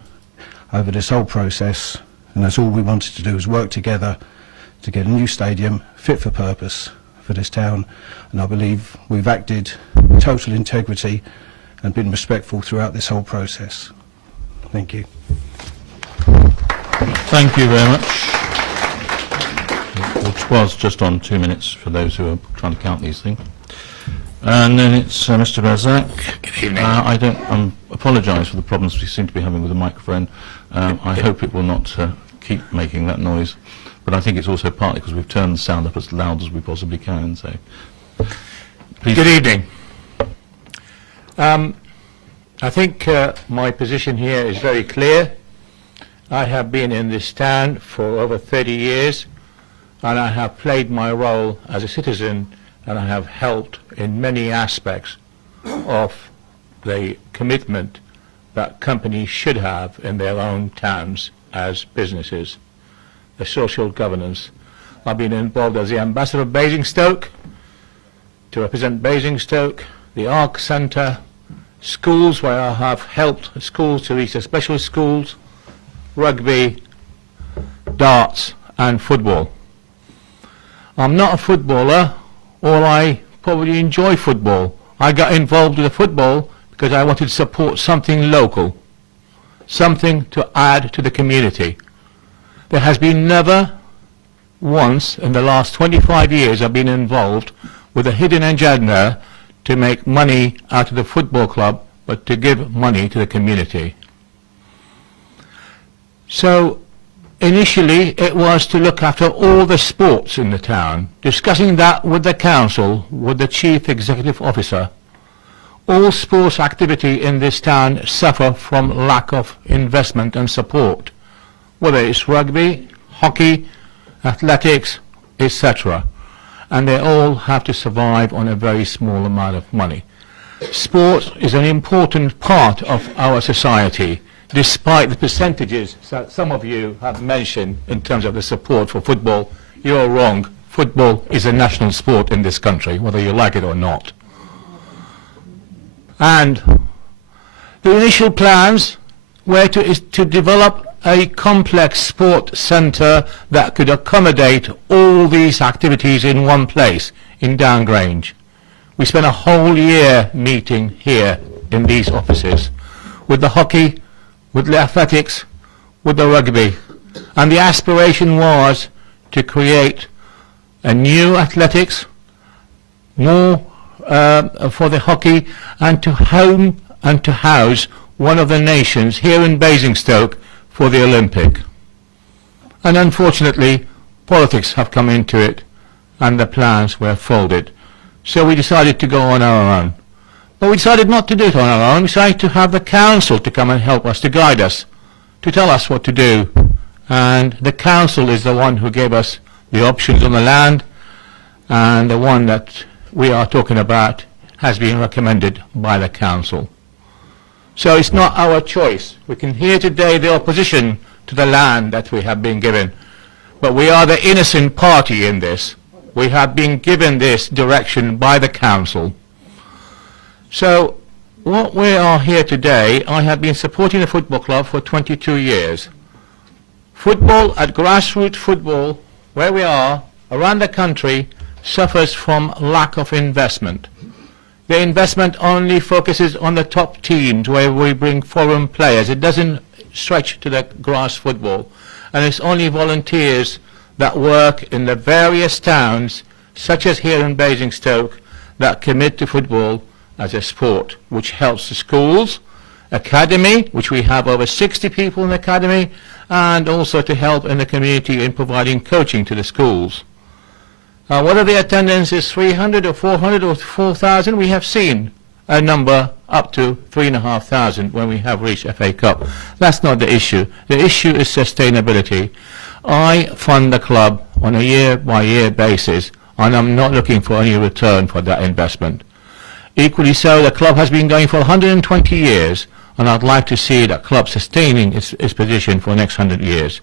over this whole process, and that's all we wanted to do, is work together to get a new stadium fit for purpose for this town, and I believe we've acted with total integrity and been respectful throughout this whole process. Thank you. Thank you very much. Which was just on 2 minutes for those who are trying to count these things. And then it's Mr. Razak. Good evening. I apologise for the problems we seem to be having with the microphone. I hope it will not keep making that noise, but I think it's also partly because we've turned the sound up as loud as we possibly can. So, Please. Good evening. I think my position here is very clear. I have been in this town for over 30 years, and I have played my role as a citizen, and I have helped in many aspects of the commitment that companies should have in their own towns as businesses, the social governance. I've been involved as the ambassador of Basingstoke to represent Basingstoke, the ARC Centre, schools where I have helped schools to reach their specialist schools, rugby, darts and football. I'm not a footballer, or I probably enjoy football. I got involved with the football because I wanted to support something local, something to add to the community. There has been never once in the last 25 years I've been involved with a hidden agenda to make money out of the football club, but to give money to the community. So initially it was to look after all the sports in the town, discussing that with the council, with the chief executive officer. All sports activity in this town suffer from lack of investment and support, whether it's rugby, hockey, athletics, etc. And they all have to survive on a very small amount of money. Sport is an important part of our society, despite the percentages that some of you have mentioned in terms of the support for football. You're wrong. Football is a national sport in this country, whether you like it or not. And the initial plans were to develop a complex sport centre that could accommodate all these activities in one place, in Downgrange. We spent a whole year meeting here in these offices with the hockey, with the athletics, with the rugby. And the aspiration was to create a new athletics, more for the hockey, and to home and to house one of the nations here in Basingstoke for the Olympic. And unfortunately, politics have come into it, and the plans were folded. So we decided to go on our own. But we decided not to do it on our own. We decided to have the council to come and help us, to guide us, to tell us what to do. And the council is the one who gave us the options on the land, and the one that we are talking about has been recommended by the council. So it's not our choice. We can hear today the opposition to the land that we have been given, but we are the innocent party in this. We have been given this direction by the council. So what we are here today, I have been supporting the football club for 22 years. Football, at grassroots football, where we are, around the country, suffers from lack of investment. The investment only focuses on the top teams where we bring foreign players. It doesn't stretch to the grass football. And it's only volunteers that work in the various towns, such as here in Basingstoke, that commit to football as a sport, which helps the schools, academy, which we have over 60 people in the academy, and also to help in the community in providing coaching to the schools. Whether the attendance is 300 or 400 or 4,000, we have seen a number up to 3,500 when we have reached FA Cup. That's not the issue. The issue is sustainability. I fund the club on a year-by-year basis, and I'm not looking for any return for that investment. Equally so, the club has been going for 120 years, and I'd like to see that club sustaining its position for the next 100 years.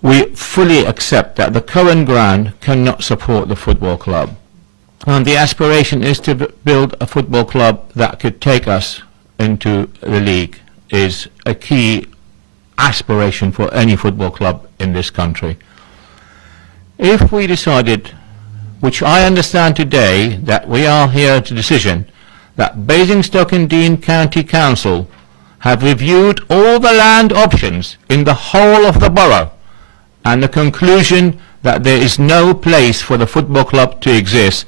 We fully accept that the current ground cannot support the football club, and the aspiration is to build a football club that could take us into the league is a key aspiration for any football club in this country. If we decided, which I understand today, that we are here at a decision that Basingstoke and Deane County Council have reviewed all the land options in the whole of the borough, and the conclusion that there is no place for the football club to exist,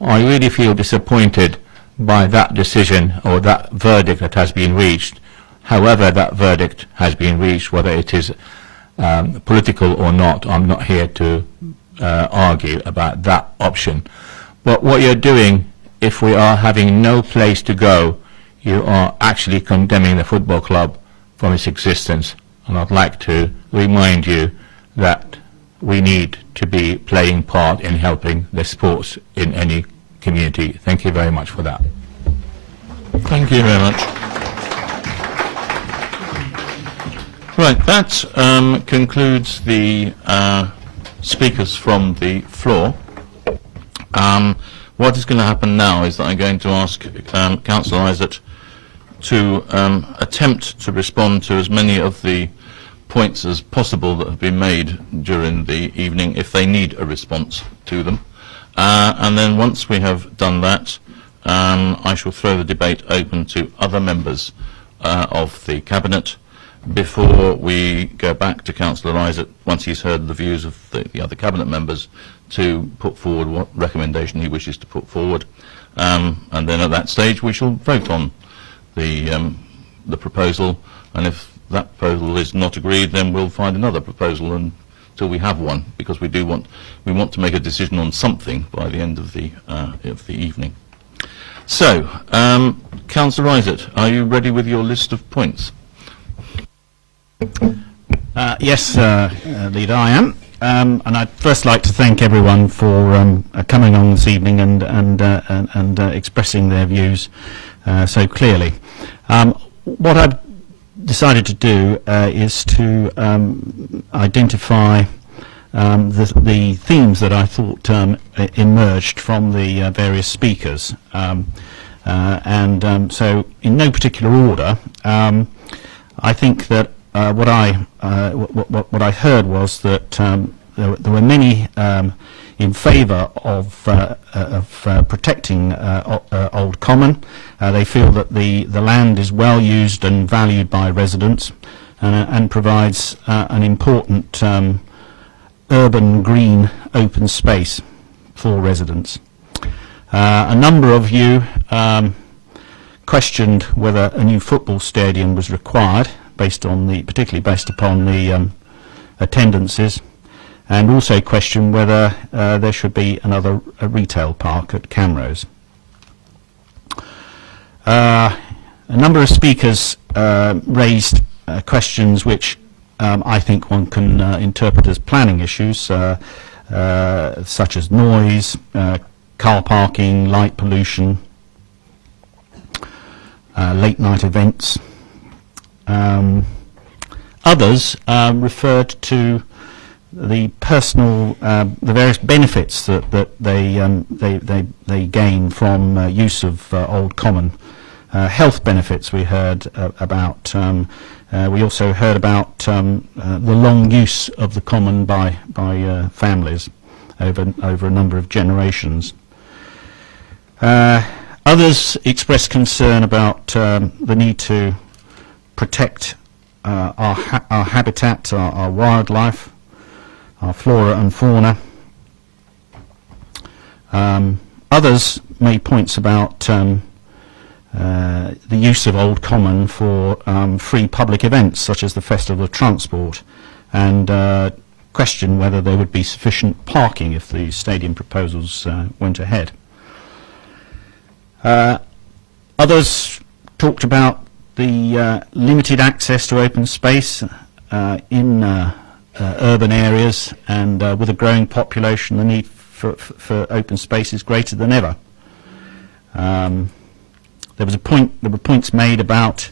I really feel disappointed by that decision or that verdict that has been reached. However that verdict has been reached, whether it is political or not, I'm not here to argue about that option. But what you're doing, if we are having no place to go, you are actually condemning the football club from its existence. And I'd like to remind you that we need to be playing part in helping the sports in any community. Thank you very much for that. Thank you very much. Right, that concludes the speakers from the floor. What is going to happen now is that I'm going to ask Councillor Isaac to attempt to respond to as many of the points as possible that have been made during the evening, if they need a response to them. And then once we have done that, I shall throw the debate open to other members of the Cabinet before we go back to Councillor Isaac, once he's heard the views of the other Cabinet members, to put forward what recommendation he wishes to put forward. And then at that stage we shall vote on the proposal, and if that proposal is not agreed, then we'll find another proposal until we have one, because we want to make a decision on something by the end of the evening. So, Councillor Isaac, are you ready with your list of points? Yes, Leader, I am. And I'd first like to thank everyone for coming on this evening and expressing their views so clearly. What I've decided to do is to identify the themes that I thought emerged from the various speakers, so in no particular order. I think that what I heard was that there were many in favour of protecting Old Common. They feel that the land is well used and valued by residents, and provides an important urban green open space for residents. A number of you questioned whether a new football stadium was required, particularly based upon the attendances, and also questioned whether there should be another retail park at Camrose. A number of speakers raised questions which I think one can interpret as planning issues, such as noise, car parking, light pollution, late night events. Others referred to the personal, the various benefits that they gain from use of Old Common. Health benefits we heard about. We also heard about the long use of the Common by families over a number of generations. Others expressed concern about the need to protect our habitat, our wildlife, our flora and fauna. Others made points about the use of Old Common for free public events such as the Festival of Transport, and questioned whether there would be sufficient parking if the stadium proposals went ahead. Others talked about the limited access to open space in urban areas, and with a growing population the need for open space is greater than ever. There were points made about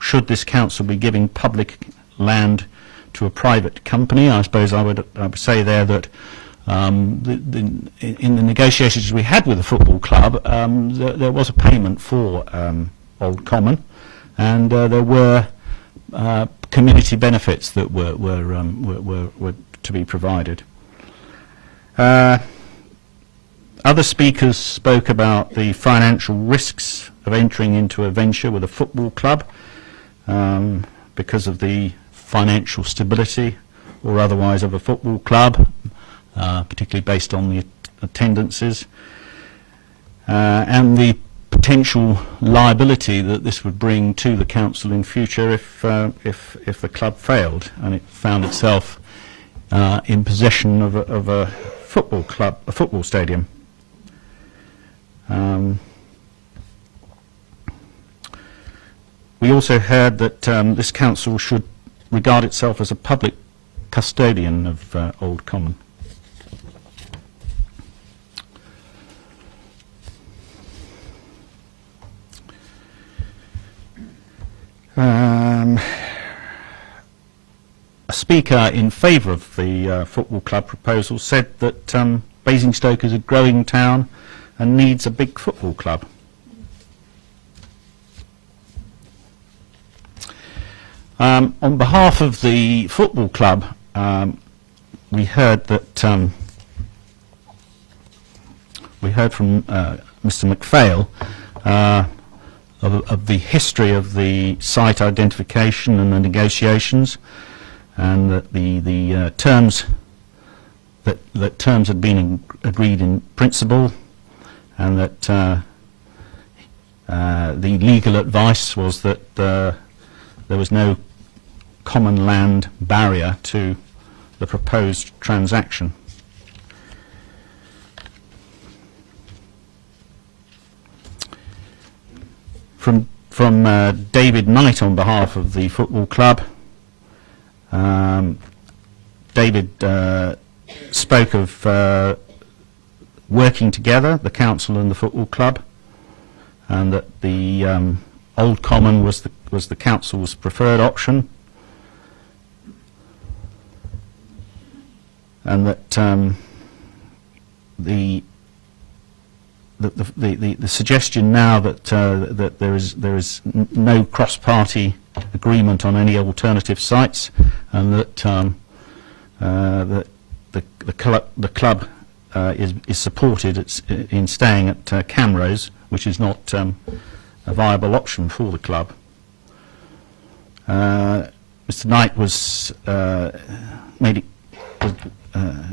should this council be giving public land to a private company. I suppose I would say there that in the negotiations we had with the football club, there was a payment for Old Common, and there were community benefits that were to be provided. Other speakers spoke about the financial risks of entering into a venture with a football club because of the financial stability or otherwise of a football club, particularly based on the attendances, and the potential liability that this would bring to the council in future if the club failed and it found itself in possession of a football club, a football stadium. We also heard that this council should regard itself as a public custodian of Old Common. A speaker in favour of the football club proposal said that Basingstoke is a growing town and needs a big football club. On behalf of the football club, we heard from Mr. McPhail of the history of the site identification and the negotiations, and that the terms had been agreed in principle, and that the legal advice was that there was no common land barrier to the proposed transaction. From David Knight on behalf of the football club, David spoke of working together, the council and the football club, and that the Old Common was the council's preferred option, and that the suggestion now that that there is no cross-party agreement on any alternative sites, and that the club is supported in staying at Camrose, which is not a viable option for the club. Mr. Knight was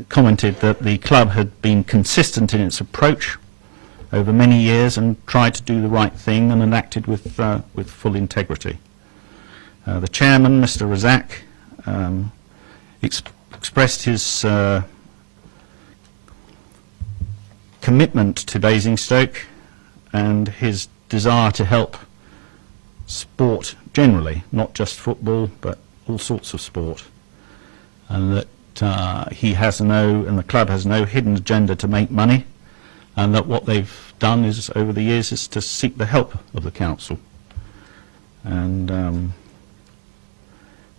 commented that the club had been consistent in its approach over many years and tried to do the right thing and acted with full integrity. The chairman, Mr. Razak, expressed his commitment to Basingstoke and his desire to help sport generally, not just football, but all sorts of sport, and that he has and the club has no hidden agenda to make money, and that what they've done is over the years is to seek the help of the council. And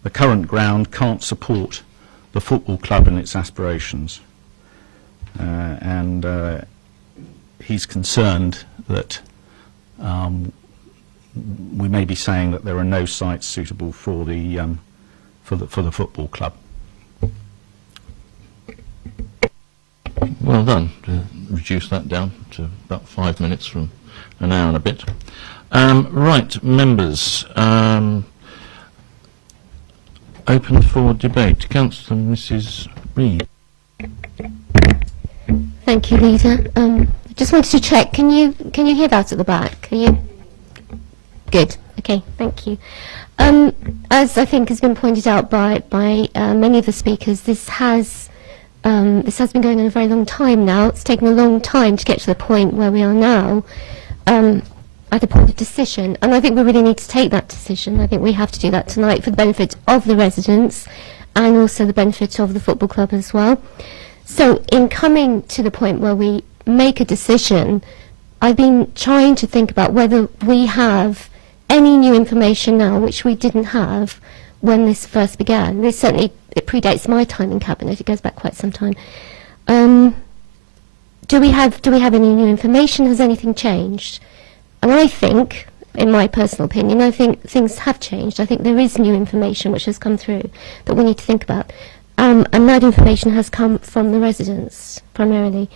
the current ground can't support the football club and its aspirations, and he's concerned that we may be saying that there are no sites suitable for the football club. Well done to reduce that down to about 5 minutes from an hour and a bit. Right, members, open for debate. Councillor Mrs. Reid. Thank you, Leader. I just wanted to check. Can you hear that at the back? Can you? Good. Okay. Thank you. As I think has been pointed out by many of the speakers, this has been going on a very long time now. It's taken a long time to get to the point where we are now, at the point of decision. And I think we really need to take that decision. I think we have to do that tonight for the benefit of the residents and also the benefit of the football club as well. So in coming to the point where we make a decision, I've been trying to think about whether we have any new information now which we didn't have when this first began. This certainly, it predates my time in Cabinet. It goes back quite some time. Do we have any new information? Has anything changed? And I think, in my personal opinion, I think things have changed. I think there is new information which has come through that we need to think about. And that information has come from the residents, primarily.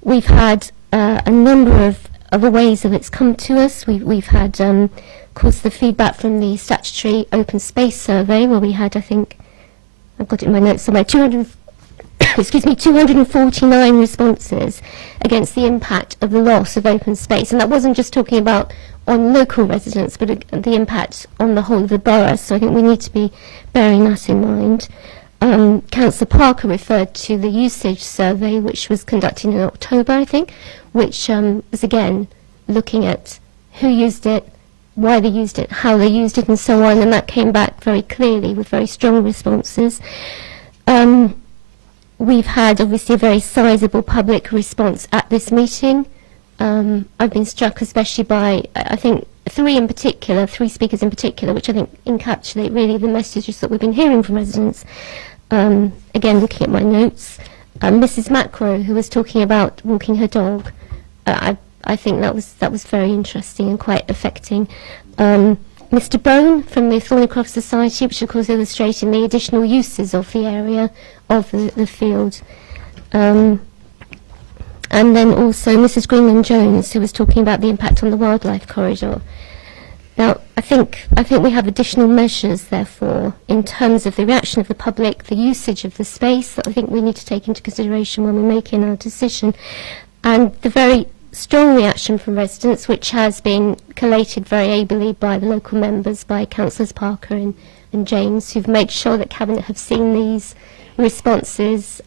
We've had a number of ways that it's come to us. We've had, of course, the feedback from the statutory open space survey, where we had, I think, I've got it in my notes somewhere, 249 responses against the impact of the loss of open space. And that wasn't just talking about on local residents, but the impact on the whole of the borough. So I think we need to be bearing that in mind. Councillor Parker referred to the usage survey, which was conducted in October, I think, which was again looking at who used it, why they used it, how they used it, and so on, and that came back very clearly with very strong responses. We've had obviously a very sizable public response at this meeting. I've been struck especially by, I think, three speakers in particular, which I think encapsulate really the messages that we've been hearing from residents. Again, looking at my notes, Mrs. Macro, who was talking about walking her dog, I think that was very interesting and quite affecting. Mr. Bone from the Thornycroft Society, which of course illustrating the additional uses of the area of the field. And then also Mrs. Greenland-Jones, who was talking about the impact on the wildlife corridor. Now, I think we have additional measures, therefore, in terms of the reaction of the public, the usage of the space, that I think we need to take into consideration when we're making our decision, and the very strong reaction from residents, which has been collated very ably by the local members, by Councillors Parker and James, who've made sure that Cabinet have seen these responses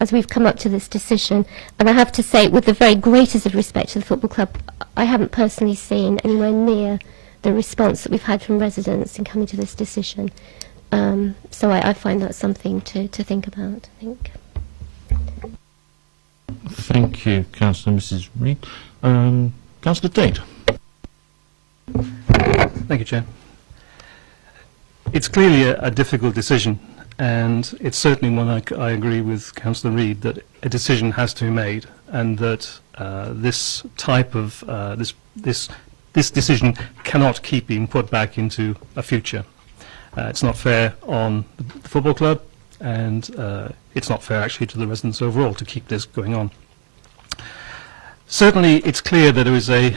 as we've come up to this decision. And I have to say, with the very greatest of respect to the football club, I haven't personally seen anywhere near the response that we've had from residents in coming to this decision. So I find that something to think about, I think. Thank you, Councillor Mrs. Reid. Councillor Tate. Thank you, Chair. It's clearly a difficult decision, and it's certainly one I agree with Councillor Reid that a decision has to be made, and that this type of this decision cannot keep being put back into a future. It's not fair on the football club, and it's not fair actually to the residents overall to keep this going on. Certainly it's clear that there is a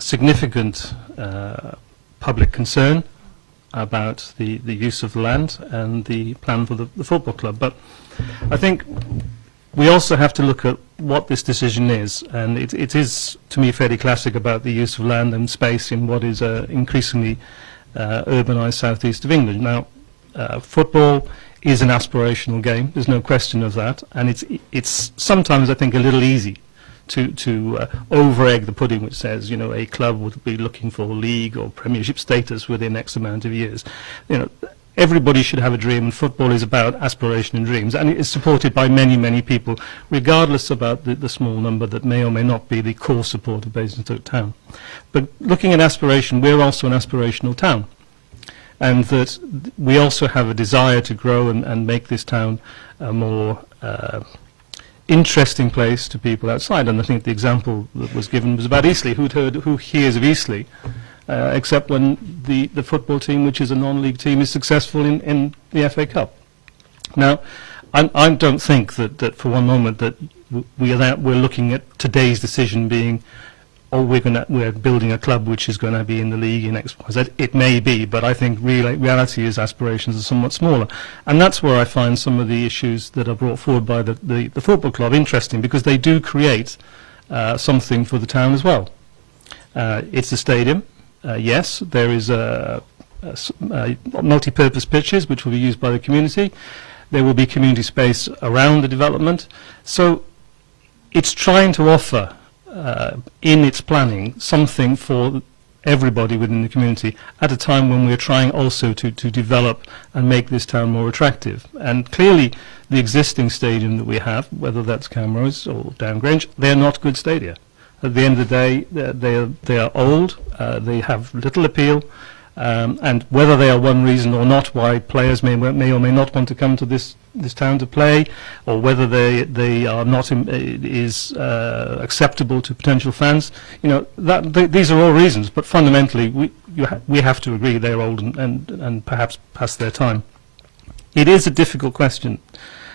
significant public concern about the use of the land and the plan for the football club, but I think we also have to look at what this decision is, and it is to me fairly classic about the use of land and space in what is increasingly urbanised southeast of England. Now, football is an aspirational game, there's no question of that, and it's sometimes I think a little easy to over-egg the pudding, which says, you know, a club would be looking for league or premiership status within X amount of years. You know, everybody should have a dream, and football is about aspiration and dreams, and it is supported by many, many people, regardless about the small number that may or may not be the core support of Basingstoke Town. But looking at aspiration, we're also an aspirational town, and that we also have a desire to grow and make this town a more interesting place to people outside. And I think the example that was given was about Eastleigh. Who hears of Eastleigh except when the football team, which is a non-league team, is successful in the FA Cup? Now, I don't think that for one moment that we're looking at today's decision being, oh, we're building a club which is going to be in the league in X, Y, Z. It may be, but I think reality is aspirations are somewhat smaller, and that's where I find some of the issues that are brought forward by the football club interesting, because they do create something for the town as well. It's a stadium. Yes, there is multi-purpose pitches which will be used by the community. There will be community space around the development. So it's trying to offer in its planning something for everybody within the community at a time when we're trying also to develop and make this town more attractive. And clearly the existing stadium that we have, whether that's Camrose or Downgrange, they're not good stadia. At the end of the day, they are old, they have little appeal, and whether they are one reason or not why players may or may not want to come to this town to play, or whether they are not acceptable to potential fans, you know, these are all reasons. But fundamentally, we have to agree they're old and perhaps past their time. It is a difficult question,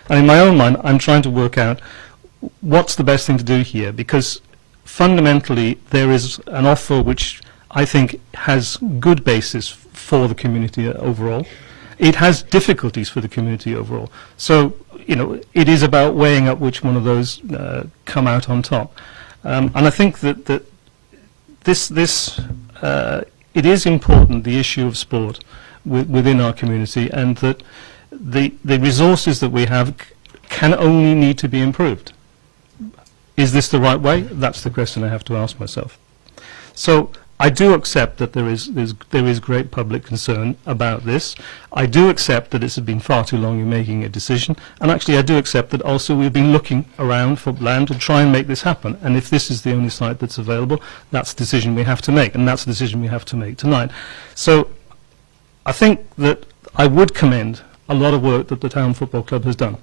and in my own mind, I'm trying to work out what's the best thing to do here, because fundamentally there is an offer which I think has good basis for the community overall. It has difficulties for the community overall. So, you know, it is about weighing up which one of those come out on top. And I think that it is important, the issue of sport within our community, and that the resources that we have can only need to be improved. Is this the right way? That's the question I have to ask myself. So I do accept that there is great public concern about this. I do accept that it's been far too long in making a decision, and actually I do accept that also we've been looking around for land to try and make this happen, and if this is the only site that's available, that's the decision we have to make, and that's the decision we have to make tonight. So I think that I would commend a lot of work that the Town Football Club has done.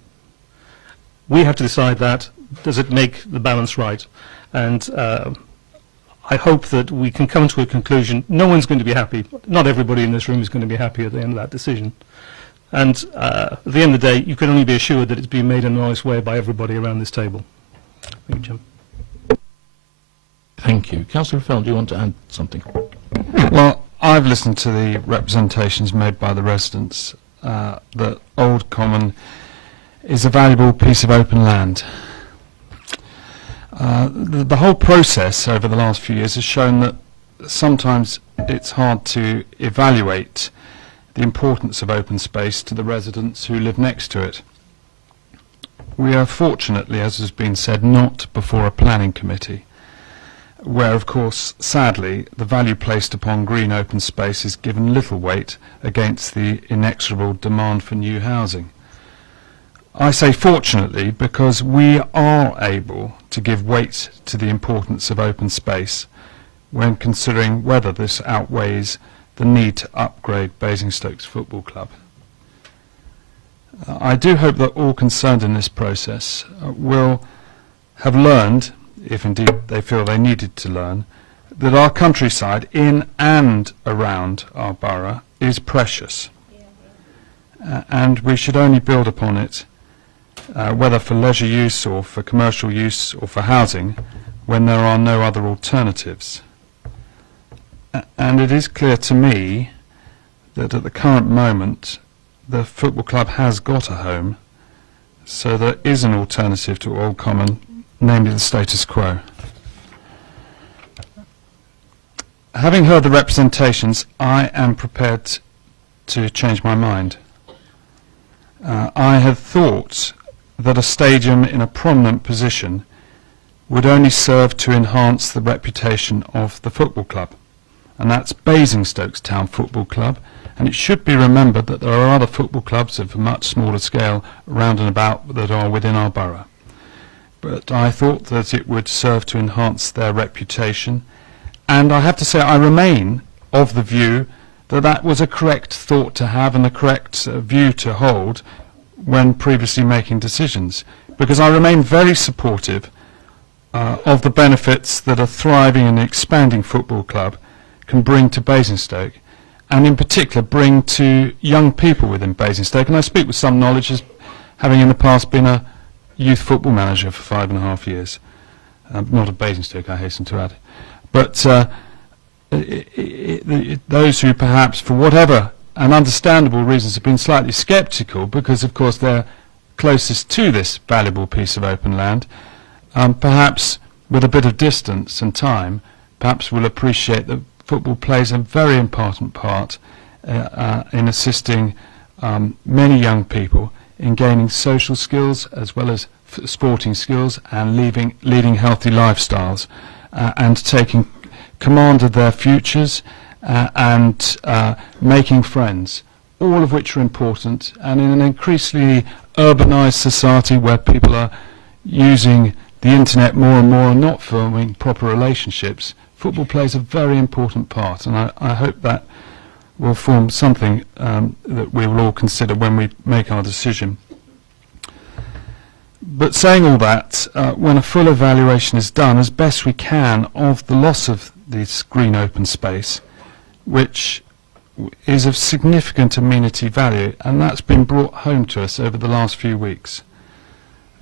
We have to decide that. Does it make the balance right? And I hope that we can come to a conclusion. No one's going to be happy. Not everybody in this room is going to be happy at the end of that decision. And at the end of the day, you can only be assured that it's being made in an honest way by everybody around this table. Thank you, Jim. Thank you. Councillor Fell, do you want to add something? Well, I've listened to the representations made by the residents that Old Common is a valuable piece of open land. The whole process over the last few years has shown that sometimes it's hard to evaluate the importance of open space to the residents who live next to it. We are fortunately, as has been said, not before a planning committee, where of course sadly the value placed upon green open space is given little weight against the inexorable demand for new housing. I say fortunately because we are able to give weight to the importance of open space when considering whether this outweighs the need to upgrade Basingstoke's football club. I do hope that all concerned in this process will have learned, if indeed they feel they needed to learn, that our countryside in and around our borough is precious, and we should only build upon it, whether for leisure use or for commercial use or for housing, when there are no other alternatives. And it is clear to me that at the current moment the football club has got a home, so there is an alternative to Old Common, namely the status quo. Having heard the representations, I am prepared to change my mind. I had thought that a stadium in a prominent position would only serve to enhance the reputation of the football club, and that's Basingstoke's Town Football Club, and it should be remembered that there are other football clubs of a much smaller scale round and about that are within our borough. But I thought that it would serve to enhance their reputation, and I have to say I remain of the view that that was a correct thought to have and a correct view to hold when previously making decisions, because I remain very supportive of the benefits that a thriving and expanding football club can bring to Basingstoke, and in particular bring to young people within Basingstoke. And I speak with some knowledge as having in the past been a youth football manager for 5.5 years. Not of Basingstoke, I hasten to add. But those who perhaps, for whatever and understandable reasons, have been slightly sceptical because, of course, they're closest to this valuable piece of open land, perhaps with a bit of distance and time, perhaps will appreciate that football plays a very important part in assisting many young people in gaining social skills as well as sporting skills and leading healthy lifestyles and taking command of their futures and making friends, all of which are important. And in an increasingly urbanised society where people are using the internet more and more and not forming proper relationships, football plays a very important part, and I hope that will form something that we will all consider when we make our decision. But saying all that, when a full evaluation is done as best we can of the loss of this green open space, which is of significant amenity value, and that's been brought home to us over the last few weeks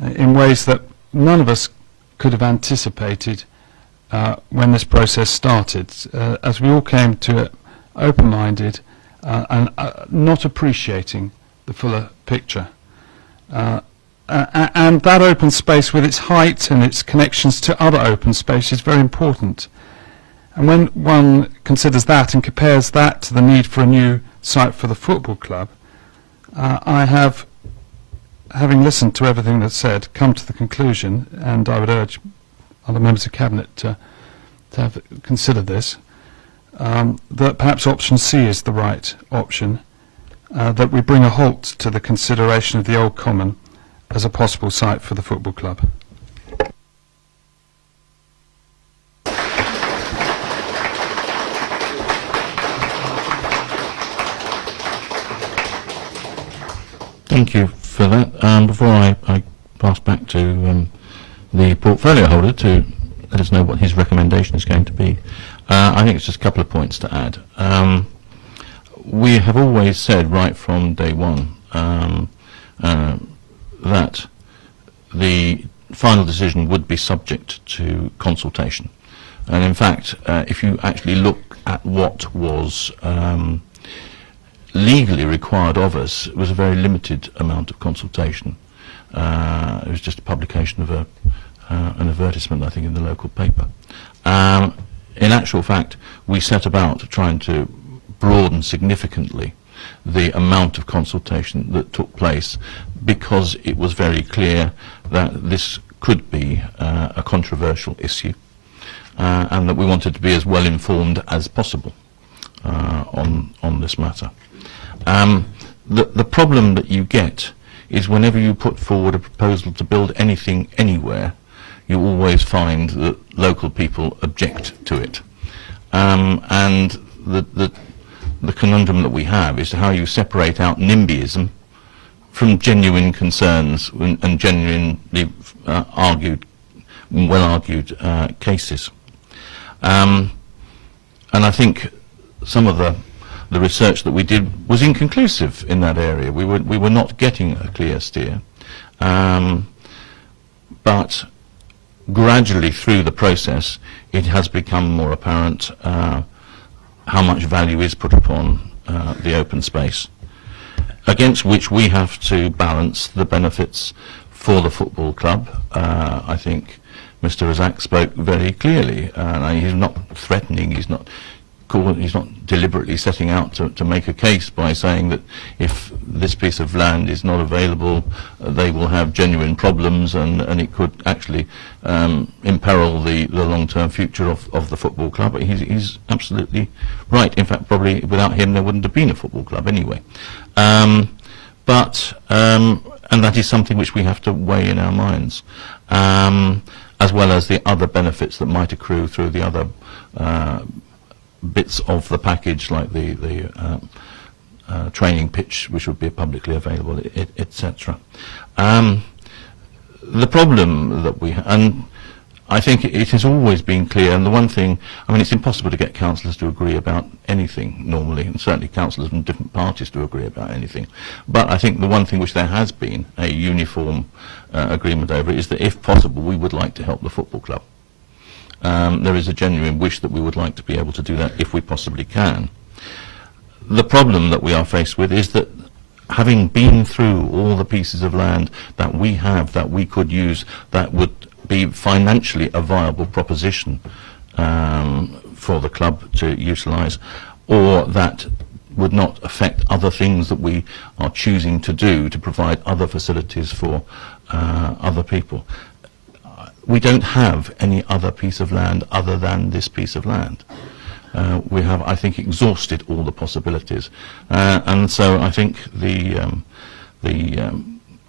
in ways that none of us could have anticipated when this process started, as we all came to it open-minded and not appreciating the fuller picture. And that open space, with its height and its connections to other open space, is very important. And when one considers that and compares that to the need for a new site for the football club, I have, having listened to everything that's said, come to the conclusion, and I would urge other members of Cabinet to have considered this, that perhaps option C is the right option, that we bring a halt to the consideration of the Old Common as a possible site for the football club. Thank you for that. Before I pass back to the portfolio holder to let us know what his recommendation is going to be, I think it's just a couple of points to add. We have always said right from day one that the final decision would be subject to consultation. And in fact, if you actually look at what was legally required of us, it was a very limited amount of consultation. It was just a publication of an advertisement, I think, in the local paper. In actual fact, we set about trying to broaden significantly the amount of consultation that took place, because it was very clear that this could be a controversial issue, and that we wanted to be as well informed as possible on this matter. The problem that you get is whenever you put forward a proposal to build anything anywhere, you always find that local people object to it. And the conundrum that we have is how you separate out NIMBYism from genuine concerns and genuinely well-argued cases. And I think some of the research that we did was inconclusive in that area. We were not getting a clear steer. But gradually through the process, it has become more apparent how much value is put upon the open space, against which we have to balance the benefits for the football club. I think Mr. Razak spoke very clearly. He's not threatening, he's not deliberately setting out to make a case by saying that if this piece of land is not available, they will have genuine problems, and it could actually imperil the long-term future of the football club. But he's absolutely right. In fact, probably without him there wouldn't have been a football club anyway. And that is something which we have to weigh in our minds, as well as the other benefits that might accrue through the other bits of the package, like the training pitch, which would be publicly available, etc. The problem that we and I think it has always been clear, and the one thing, I mean, it's impossible to get councillors to agree about anything normally, and certainly councillors from different parties to agree about anything. But I think the one thing which there has been a uniform agreement over is that if possible we would like to help the football club. There is a genuine wish that we would like to be able to do that if we possibly can. The problem that we are faced with is that, having been through all the pieces of land that we have, that we could use, that would be financially a viable proposition for the club to utilise, or that would not affect other things that we are choosing to do to provide other facilities for other people. We don't have any other piece of land other than this piece of land. We have, I think, exhausted all the possibilities, and so I think I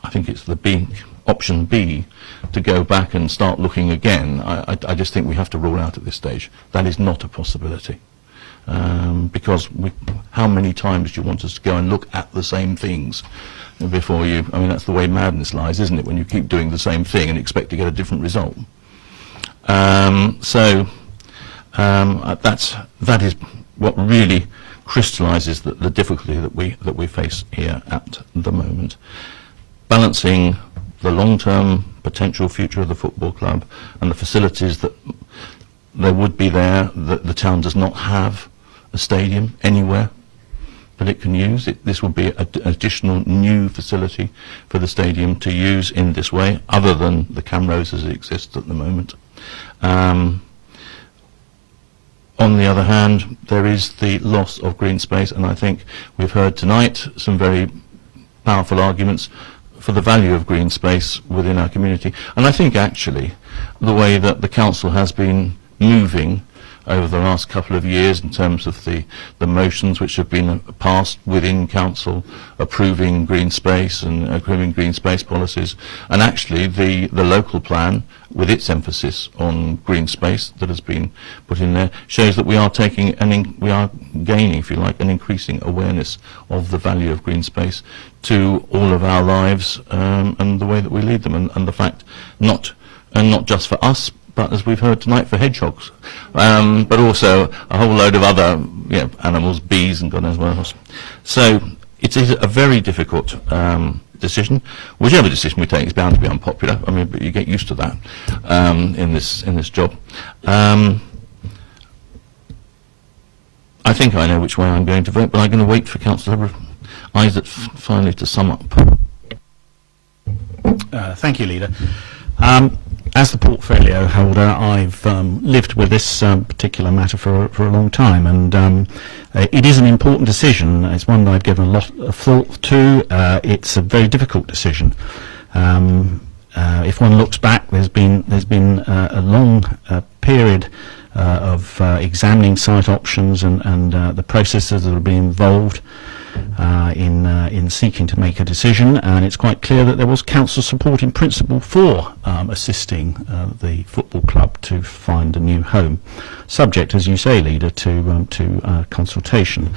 think it's the option B, to go back and start looking again. I just think we have to rule out at this stage that is not a possibility, because how many times do you want us to go and look at the same things before you? I mean, that's the way madness lies, isn't it? When you keep doing the same thing and expect to get a different result. That is what really crystallises the difficulty that we face here at the moment. Balancing the long-term potential future of the football club and the facilities that there would be there. The town does not have a stadium anywhere that it can use. This would be an additional new facility for the stadium to use in this way, other than the Camrose as it exists at the moment. On the other hand, there is the loss of green space, and I think we've heard tonight some very powerful arguments for the value of green space within our community. And I think actually the way that the council has been moving over the last couple of years in terms of the motions which have been passed within council approving green space and approving green space policies, and actually the local plan with its emphasis on green space that has been put in there shows that we are taking we are gaining, if you like, an increasing awareness of the value of green space to all of our lives, and the way that we lead them, and the fact not just for us, but as we've heard tonight, for hedgehogs, but also a whole load of other animals, bees and God knows what else. So it is a very difficult decision. Whichever decision we take is bound to be unpopular. I mean, but you get used to that in this job. I think I know which way I'm going to vote, but I'm going to wait for Councillor Isaac finally to sum up. Thank you, Leader. As the portfolio holder, I've lived with this particular matter for a long time, and it is an important decision. It's one that I've given a lot of thought to. It's a very difficult decision. If one looks back, there's been a long period of examining site options and the processes that have been involved in seeking to make a decision, and it's quite clear that there was council support in principle for assisting the football club to find a new home, subject, as you say, Leader, to consultation.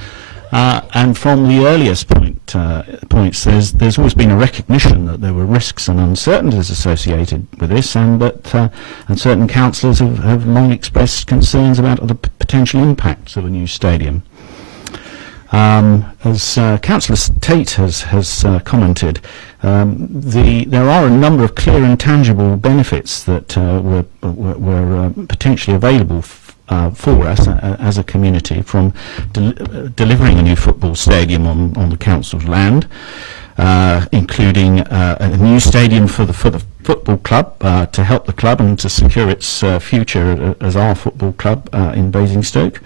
And from the earliest points, there's always been a recognition that there were risks and uncertainties associated with this, and that and certain councillors have long expressed concerns about the potential impacts of a new stadium. As Councillor Tate has commented, there are a number of clear and tangible benefits that were potentially available for us as a community from delivering a new football stadium on the council's land, including a new stadium for the football club to help the club and to secure its future as our football club in Basingstoke.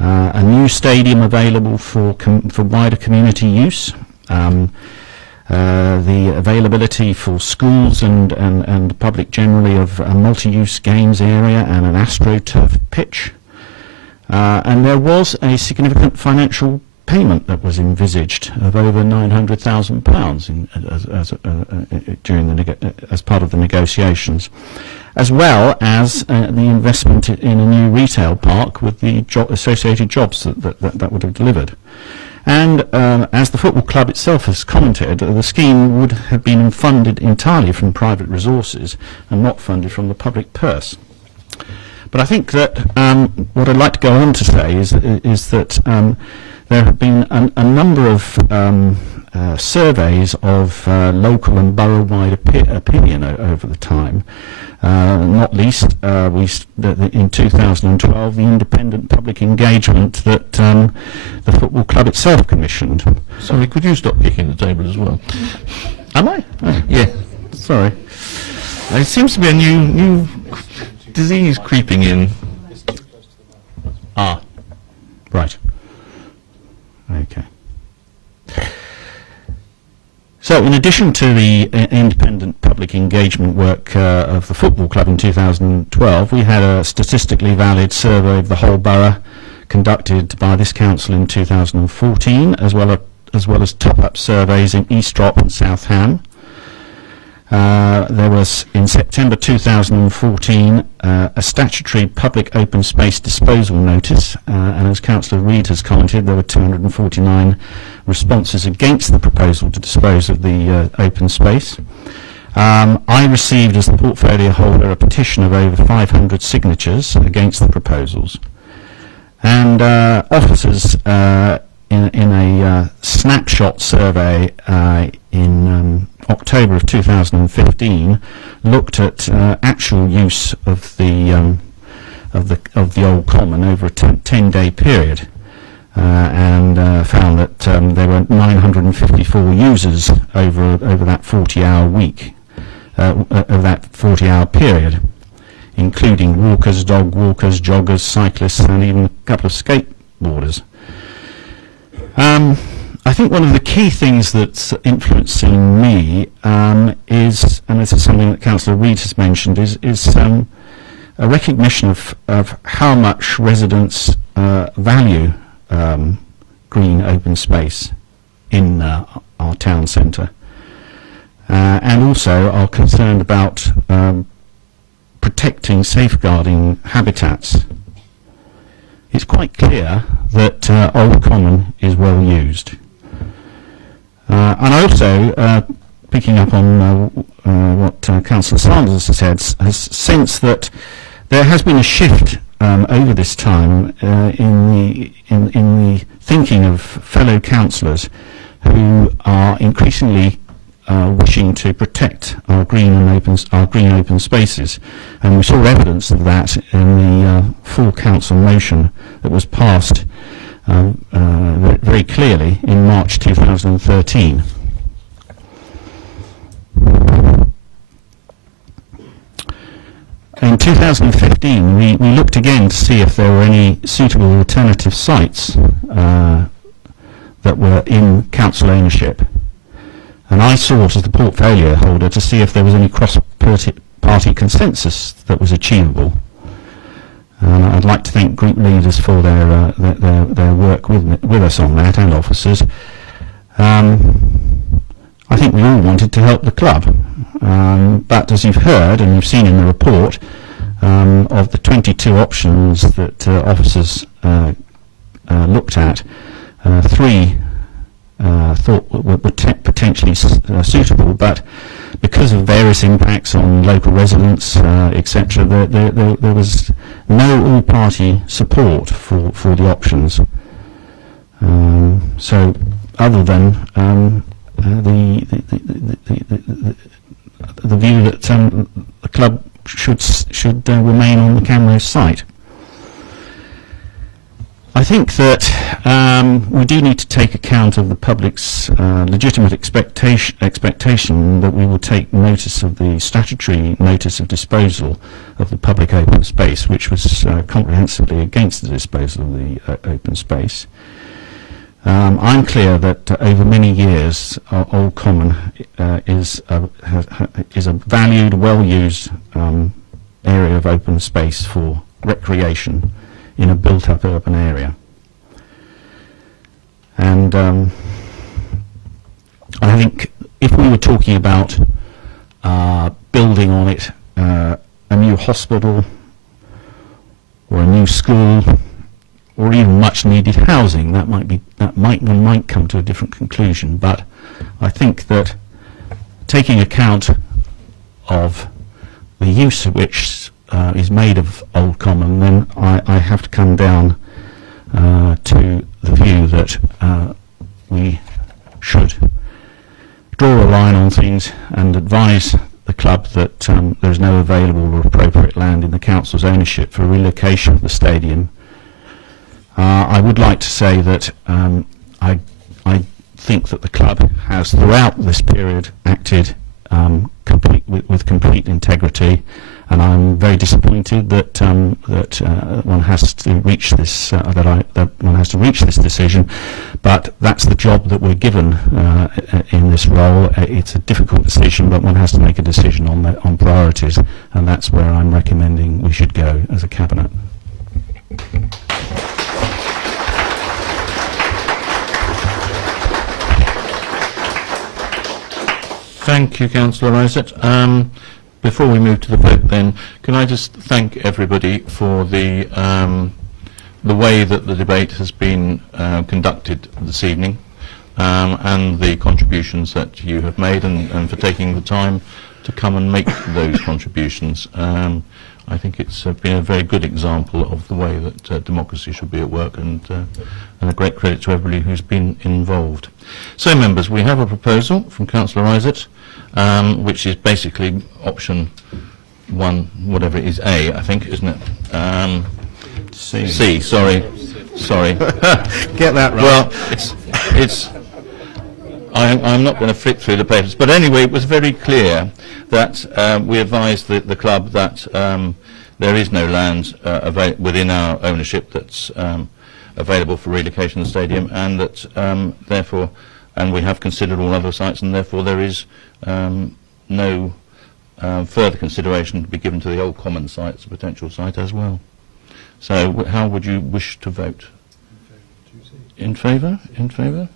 A new stadium available for wider community use, the availability for schools and the public generally of a multi-use games area and an AstroTurf pitch. And there was a significant financial payment that was envisaged of over £900,000 as part of the negotiations, as well as the investment in a new retail park with the associated jobs that would have delivered. And as the football club itself has commented, the scheme would have been funded entirely from private resources and not funded from the public purse. But I think that what I'd like to go on to say is that there have been a number of surveys of local and borough-wide opinion over the time. Not least, in 2012, the independent public engagement that the football club itself commissioned. Sorry, could you stop kicking the table as well? Am I? Oh. Yeah. Sorry. There seems to be a new disease creeping in. Ah, right. Okay. So, in addition to the independent public engagement work of the football club in 2012, we had a statistically valid survey of the whole borough conducted by this council in 2014, as well as top-up surveys in Eastrop and South Ham. There was, in September 2014, a statutory public open space disposal notice, and as Councillor Reid has commented, there were 249 responses against the proposal to dispose of the open space. I received, as the portfolio holder, a petition of over 500 signatures against the proposals. And officers in a snapshot survey in October of 2015 looked at actual use of the old common over a 10-day period, and found that there were 954 users over that 40-hour week, over that 40-hour period, including walkers, dog walkers, joggers, cyclists, and even a couple of skateboarders. I think one of the key things that's influencing me is, and this is something that Councillor Reid has mentioned, is a recognition of how much residents value green open space in our town centre, and also are concerned about protecting, safeguarding habitats. It's quite clear that Old Common is well used. And I also, picking up on what Councillor Sanders has said, has sensed that there has been a shift over this time in the thinking of fellow councillors who are increasingly wishing to protect our green open spaces, and we saw evidence of that in the full council motion that was passed very clearly in March 2013. In 2015, we looked again to see if there were any suitable alternative sites that were in council ownership. And I sought as the portfolio holder to see if there was any cross-party consensus that was achievable. And I'd like to thank group leaders for their work with us on that, and officers. I think we all wanted to help the club, but as you've heard and you've seen in the report, of the 22 options that officers looked at, 3 thought were potentially suitable, but because of various impacts on local residents, etc., there was no all-party support for the options. So, other than the view that the club should remain on the Camrose site. I think that we do need to take account of the public's legitimate expectation that we will take notice of the statutory notice of disposal of the public open space, which was comprehensively against the disposal of the open space. I'm clear that over many years, Old Common is a valued, well-used area of open space for recreation in a built-up urban area. And I think if we were talking about building on it a new hospital or a new school or even much needed housing, one might come to a different conclusion. But I think that taking account of the use which is made of Old Common, then I have to come down to the view that we should draw a line on things and advise the club that there is no available or appropriate land in the council's ownership for relocation of the stadium. I would like to say that I think that the club has throughout this period acted with complete integrity, and I'm very disappointed that one has to reach this that one has to reach this decision. But that's the job that we're given in this role. It's a difficult decision, but one has to make a decision on priorities, and that's where I'm recommending we should go as a cabinet. Thank you, Councillor Isaac. Before we move to the vote then, can I just thank everybody for the way that the debate has been conducted this evening, and the contributions that you have made, and for taking the time to come and make those contributions. I think it's been a very good example of the way that democracy should be at work, and a great credit to everybody who's been involved. So, members, we have a proposal from Councillor Isaac, which is basically option 1, whatever it is, A, I think, isn't it? C, sorry. Get that right. Well, it's I'm not going to flick through the papers, but anyway, it was very clear that we advised the club that there is no land within our ownership that's available for relocation of the stadium, and that therefore, and we have considered all other sites, and therefore there is no further consideration to be given to the Old Common site as a potential site as well. So how would you wish to vote? In favour? In favour?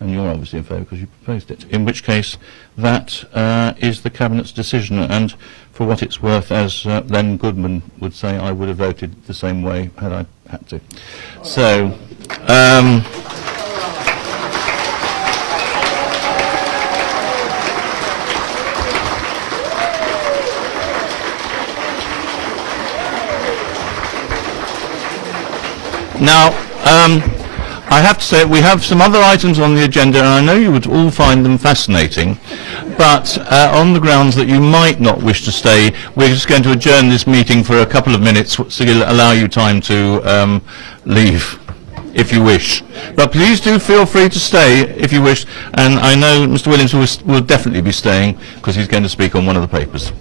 And you're obviously in favour because you proposed it. In which case, that is the Cabinet's decision, and for what it's worth, as Len Goodman would say, I would have voted the same way had I had to. So, now, I have to say, we have some other items on the agenda, and I know you would all find them fascinating, but on the grounds that you might not wish to stay, we're just going to adjourn this meeting for a couple of minutes to allow you time to leave, if you wish. But please do feel free to stay if you wish, and I know Mr. Williams will definitely be staying because he's going to speak on one of the papers.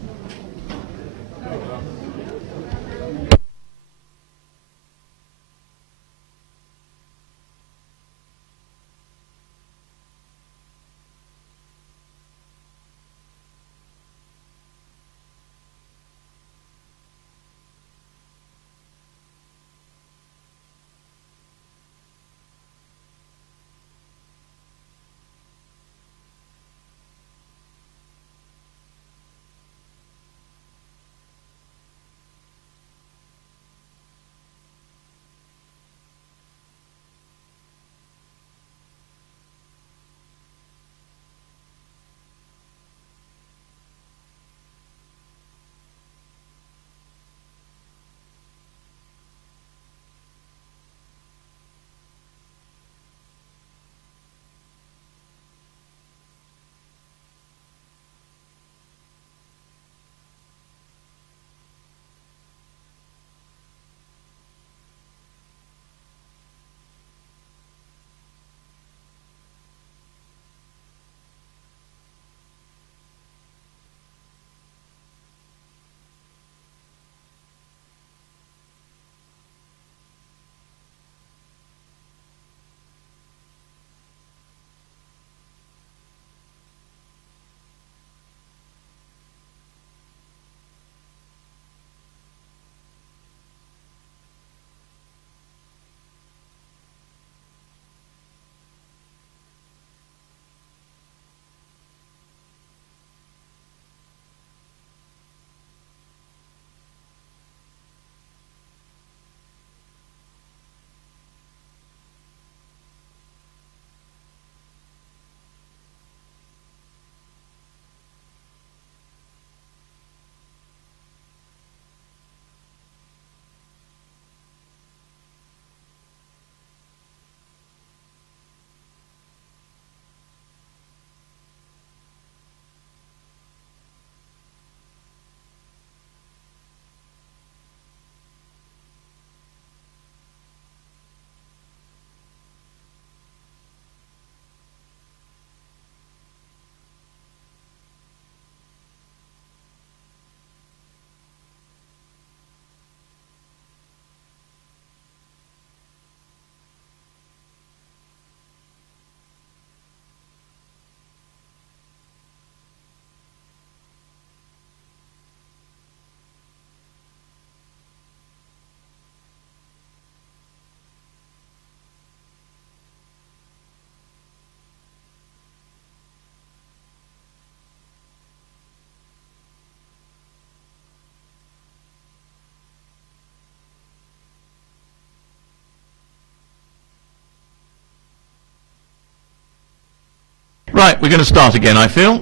Right, we're going to start again, I feel.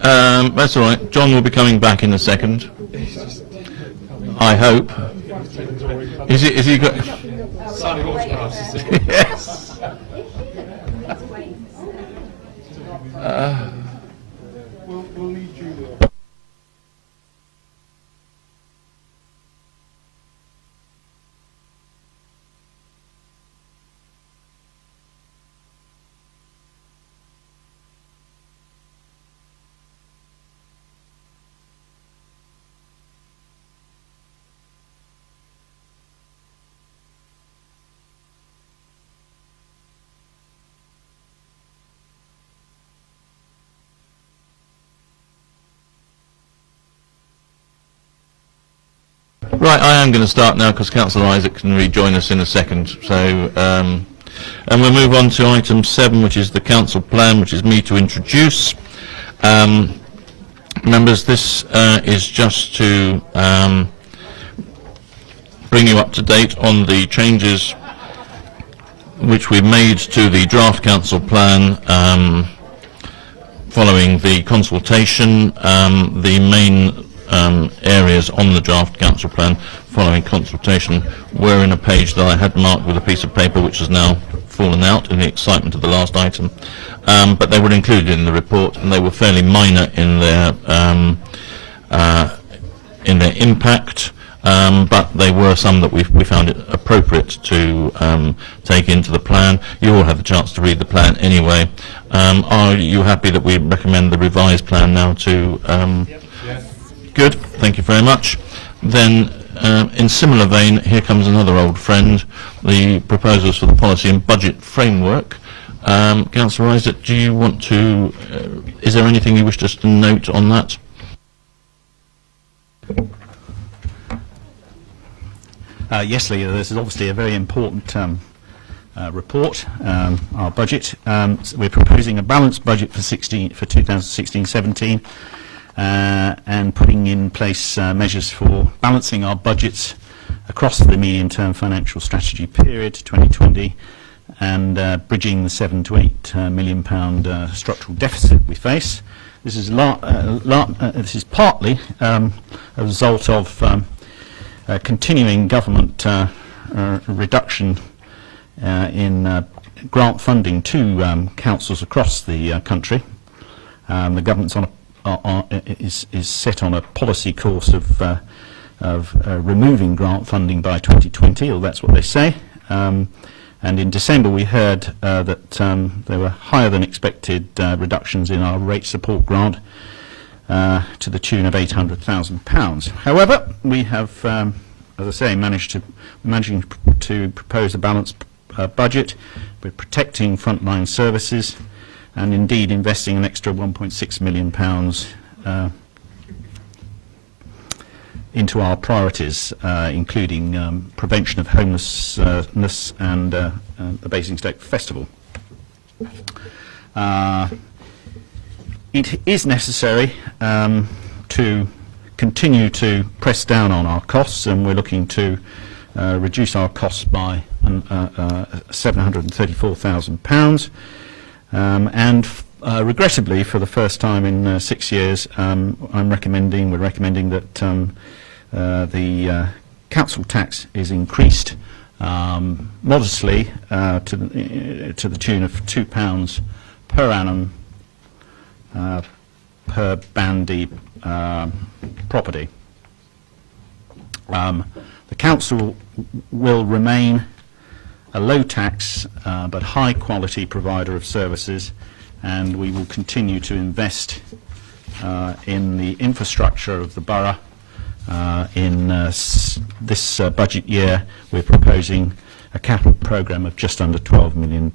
That's all right. John will be coming back in a second. I hope. Is he got... Yes. We'll need you there. Right, I am going to start now because Councillor Isaac can rejoin us in a second. So, and we'll move on to item 7, which is the council plan, which is me to introduce. Members, this is just to bring you up to date on the changes which we made to the draft council plan following the consultation. The main areas on the draft council plan following consultation were in a page that I had marked with a piece of paper which has now fallen out in the excitement of the last item, but they were included in the report and they were fairly minor in their impact, but they were some that we found it appropriate to take into the plan. You all had the chance to read the plan anyway. Are you happy that we recommend the revised plan now to Good, thank you very much. Then, in similar vein, here comes another old friend, the proposals for the policy and budget framework. Councillor Isaac, do you want to, is there anything you wish us to note on that? Yes, Leader, this is obviously a very important report, our budget. So we're proposing a balanced budget for 2016-17. And putting in place measures for balancing our budgets across the medium-term financial strategy period 2020 and bridging the £7 to £8 million structural deficit we face. This is partly a result of continuing government reduction in grant funding to councils across the country. The government's is set on a policy course of removing grant funding by 2020, or that's what they say. And in December we heard that there were higher than expected reductions in our rate support grant to the tune of £800,000. However, we have, as I say, managing to propose a balanced budget. We're protecting frontline services and indeed investing an extra £1.6 million into our priorities, including prevention of homelessness and the Basingstoke Festival. It is necessary to continue to press down on our costs, and we're looking to reduce our costs by £734,000. And regrettably, for the first time in 6 years, we're recommending that the council tax is increased modestly to the tune of £2 per annum per bandy property. The council will remain a low tax but high quality provider of services, and we will continue to invest in the infrastructure of the borough. In this budget year we're proposing a capital programme of just under £12 million.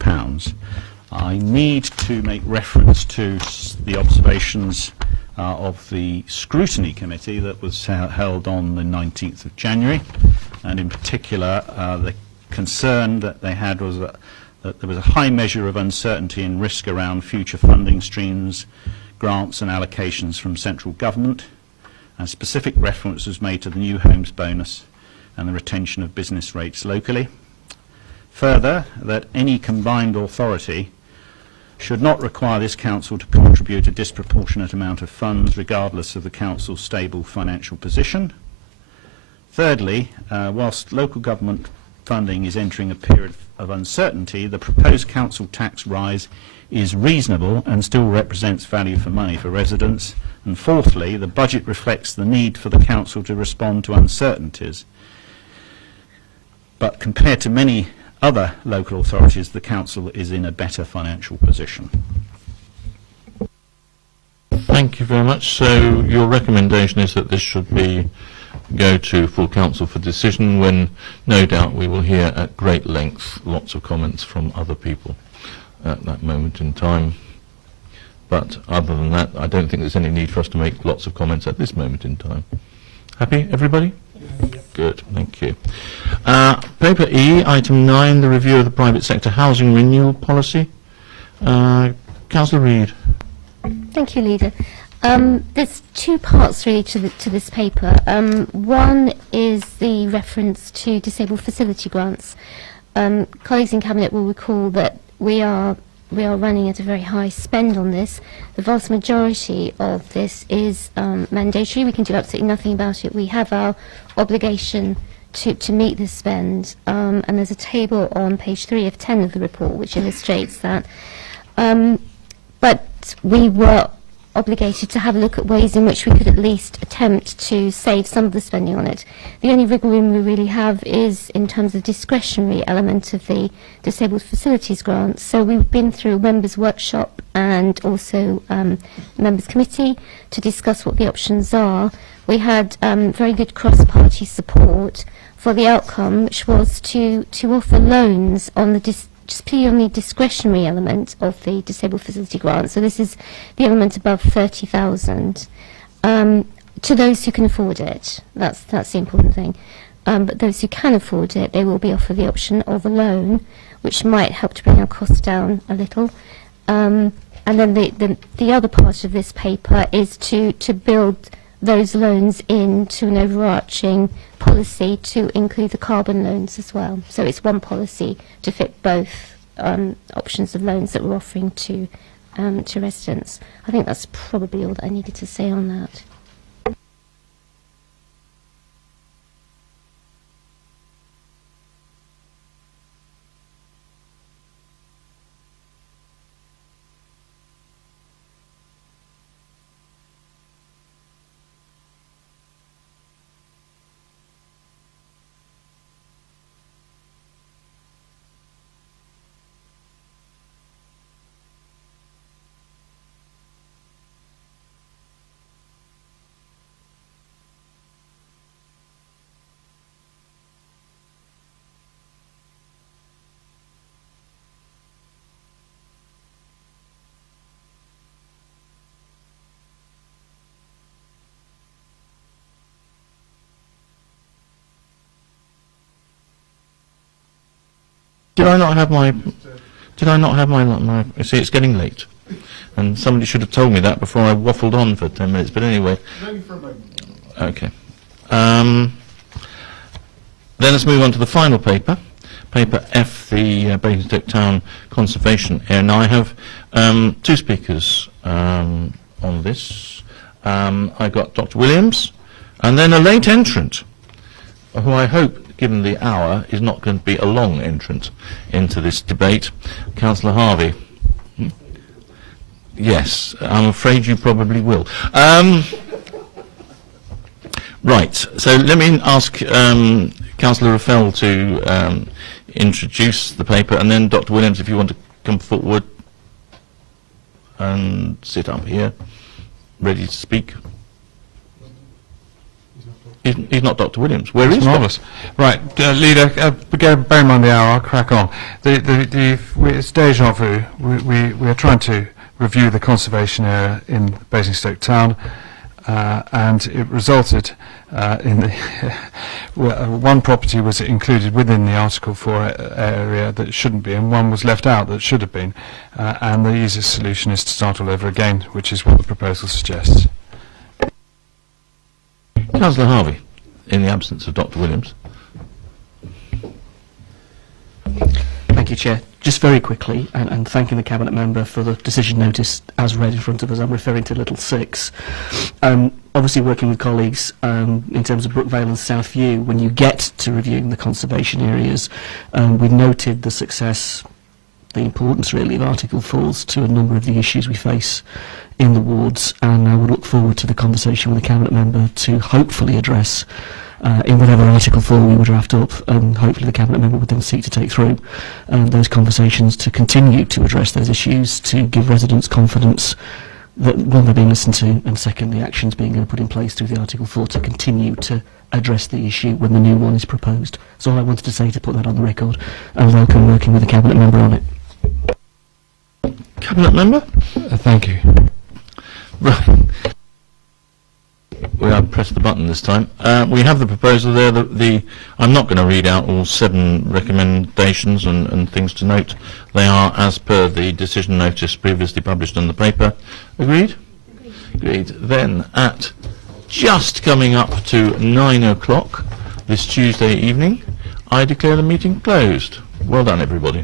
I need to make reference to the observations of the scrutiny committee that was held on the 19th of January, and in particular the concern that they had was that there was a high measure of uncertainty and risk around future funding streams, grants and allocations from central government, and specific reference was made to the new homes bonus and the retention of business rates locally. Further, that any combined authority should not require this council to contribute a disproportionate amount of funds regardless of the council's stable financial position. Thirdly, whilst local government funding is entering a period of uncertainty, the proposed council tax rise is reasonable and still represents value for money for residents. And fourthly, the budget reflects the need for the council to respond to uncertainties. But compared to many other local authorities, the council is in a better financial position. Thank you very much. So your recommendation is that this should go to full council for decision, when no doubt we will hear at great length lots of comments from other people at that moment in time. But other than that, I don't think there's any need for us to make lots of comments at this moment in time. Happy, everybody? Good, thank you. Paper E, item 9, the review of the private sector housing renewal policy. Councillor Reid. Thank you, Leader. There's two parts really to this paper. One is the reference to disabled facility grants. Colleagues in Cabinet will recall that we are running at a very high spend on this. The vast majority of this is mandatory. We can do absolutely nothing about it. We have our obligation to meet this spend, and there's a table on page 3 of 10 of the report which illustrates that. But we were obligated to have a look at ways in which we could at least attempt to save some of the spending on it. The only wriggle room we really have is in terms of discretionary element of the disabled facilities grants. So we've been through a members' workshop and also members' committee to discuss what the options are. We had very good cross-party support for the outcome, which was to offer loans on the just purely on the discretionary element of the disabled facility grant. So this is the element above 30,000 to those who can afford it. That's the important thing. But those who can afford it, they will be offered the option of a loan, which might help to bring our costs down a little. And then the other part of this paper is to build those loans into an overarching policy to include the carbon loans as well. So it's one policy to fit both options of loans that we're offering to residents. I think that's probably all that I needed to say on that. Did I not have my? See, it's getting late, and somebody should have told me that before I waffled on for 10 minutes. But anyway. Only for a moment. Okay. Then let's move on to the final paper, paper F, the Basingstoke Town Conservation Area. Now I have two speakers on this. I've got Dr. Williams, and then a late entrant, who I hope, given the hour, is not going to be a long entrant into this debate, Councillor Harvey. Yes, I'm afraid you probably will. Right, so let me ask Councillor Raffel to introduce the paper, and then Dr. Williams, if you want to come forward and sit up here, ready to speak. He's not Dr. Williams. Where is marvellous. Right, Leader, bear in mind the hour, I'll crack on. It's deja vu. We are trying to review the conservation area in Basingstoke Town, and it resulted in the one property was included within the Article 4 area that shouldn't be, and one was left out that should have been, and the easiest solution is to start all over again, which is what the proposal suggests. Councillor Harvey, in the absence of Dr. Williams. Thank you, Chair. Just very quickly, and thanking the Cabinet Member for the decision notice as read in front of us. I'm referring to Little 6. Obviously working with colleagues in terms of Brookvale and South View, when you get to reviewing the conservation areas, we've noted the success, the importance really of Article 4s to a number of the issues we face in the wards, and I would look forward to the conversation with the Cabinet Member to hopefully address in whatever Article 4 we would draft up, and hopefully the Cabinet Member would then seek to take through those conversations to continue to address those issues, to give residents confidence that, one, they're being listened to, and second, the actions being put in place through the Article 4 to continue to address the issue when the new one is proposed. That's all I wanted to say, to put that on the record, and welcome working with the Cabinet Member on it. Cabinet Member? Thank you. Right. we have pressed the button this time. We have the proposal there. I'm not going to read out all 7 recommendations and things to note. They are as per the decision notice previously published in the paper. Agreed? Agreed. Then at just coming up to 9 o'clock this Tuesday evening, I declare the meeting closed. Well done, everybody.